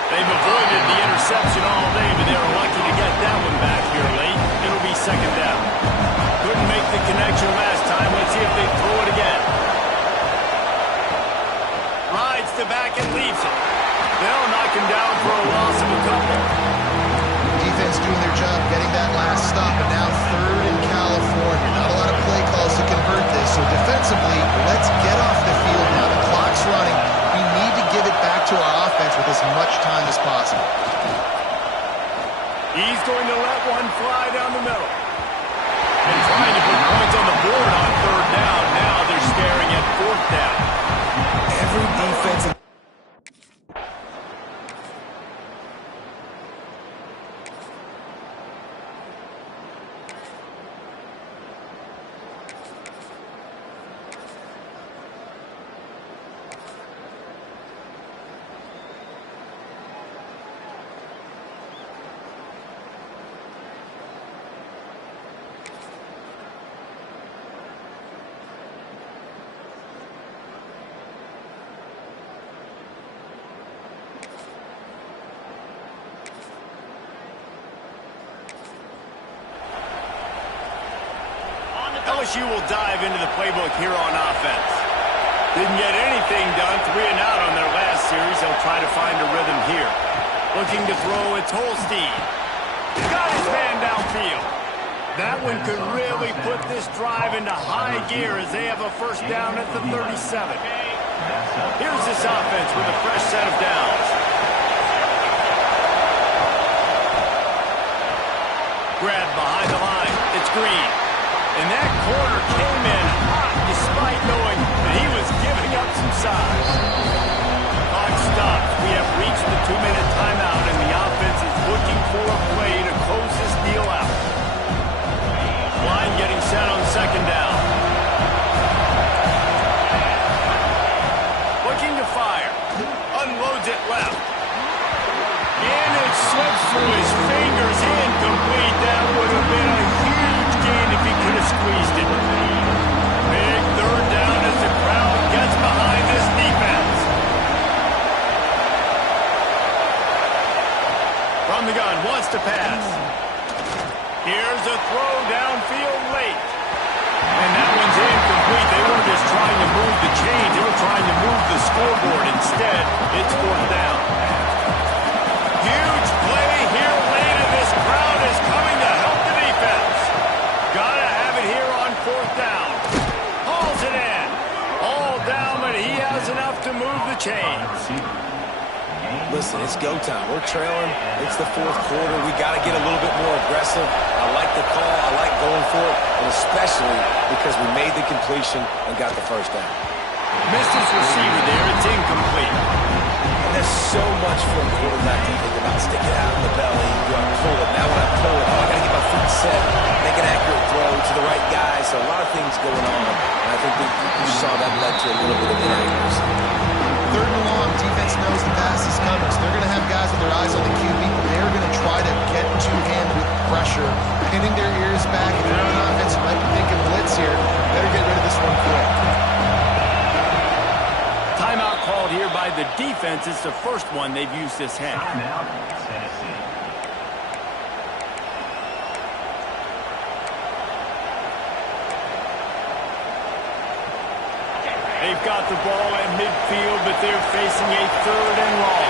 They've avoided the interception all day, but they were lucky to get that one back here late. It'll be second down. Couldn't make the connection last time. Let's see if they throw it again. Rides to back and leaves it. They'll knock him down for a loss of a couple. Defense doing their job, getting that last stop, and now 3rd in California. Not a lot of play calls to convert this, so defensively, let's get off the field now. The clock's running. We need to give it back to our offense with as much time as possible. He's going to let one fly down the middle. And trying to put points on the board on third down. Now they're staring at fourth down. Every defensive... LSU will dive into the playbook here on offense. Didn't get anything done, 3 and out on their last series. They'll try to find a rhythm here. Looking to throw, it's Holstein. He's got his man downfield. That one could really put this drive into high gear as they have a first down at the 37. Here's this offense with a fresh set of downs. Grab behind the line. It's Green. And that corner came in hot despite knowing that he was giving up some size. Clock stops. We have reached the 2-minute timeout, and the offense is looking for a play to close this deal out. Line getting set on second down. Looking to fire. Unloads it left. And it slips through his fingers. Incomplete. That would have been a huge gain if he could have squeezed it. Big third down as the crowd gets behind this defense. From the gun, wants to pass. Here's a throw downfield late. And that one's incomplete. They weren't just trying to move the chains. They were trying to move the scoreboard. Instead, it's fourth down. Huge play here late, and this crowd is coming to help the defense. Gotta have it here on fourth down. Hauls it in. All down, but he has enough to move the chains. Listen, it's go time. We're trailing. It's the fourth quarter. We got to get a little bit more aggressive. I like the call. I like going for it, and especially because we made the completion and got the first down. Missed his receiver there. It's incomplete. And there's so much for a quarterback to think about. Stick it out in the belly. Do I pull it? Now when I pull it, I got to get my feet set, make an accurate throw to the right guy. So a lot of things going on, and I think you saw that led to a little bit of inaccuracy. Third and long, defense knows the pass is coming, so they're going to have guys with their eyes on the QB. They're going to try to get to him with pressure, pinning their ears back. If you're on offense, you might be thinking blitz here. Better get rid of this one quick. Timeout called here by the defense. It's the first one they've used this half. They've got the ball at midfield, but they're facing a third and long.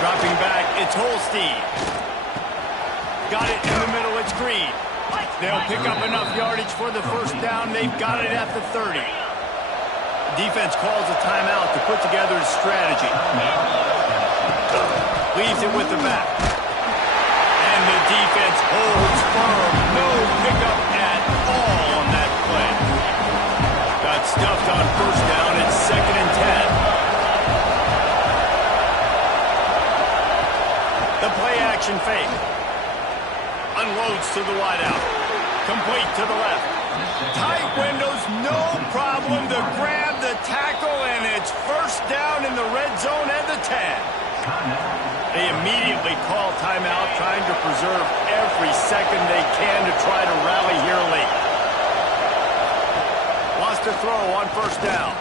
Dropping back, it's Holstein. Got it in the middle, it's Green. They'll pick up enough yardage for the first down. They've got it at the 30. Defense calls a timeout to put together a strategy. Leaves it with the back. And the defense holds firm. No pickup at all on that play. Got stuffed on first down. It's 2nd and 10. The play action fake. Unloads to the wideout. Complete to the left. Tight windows, no problem to grab the tackle, and it's first down in the red zone at the 10. They immediately call timeout, trying to preserve every second they can to try to rally here late. Wants to throw on first down.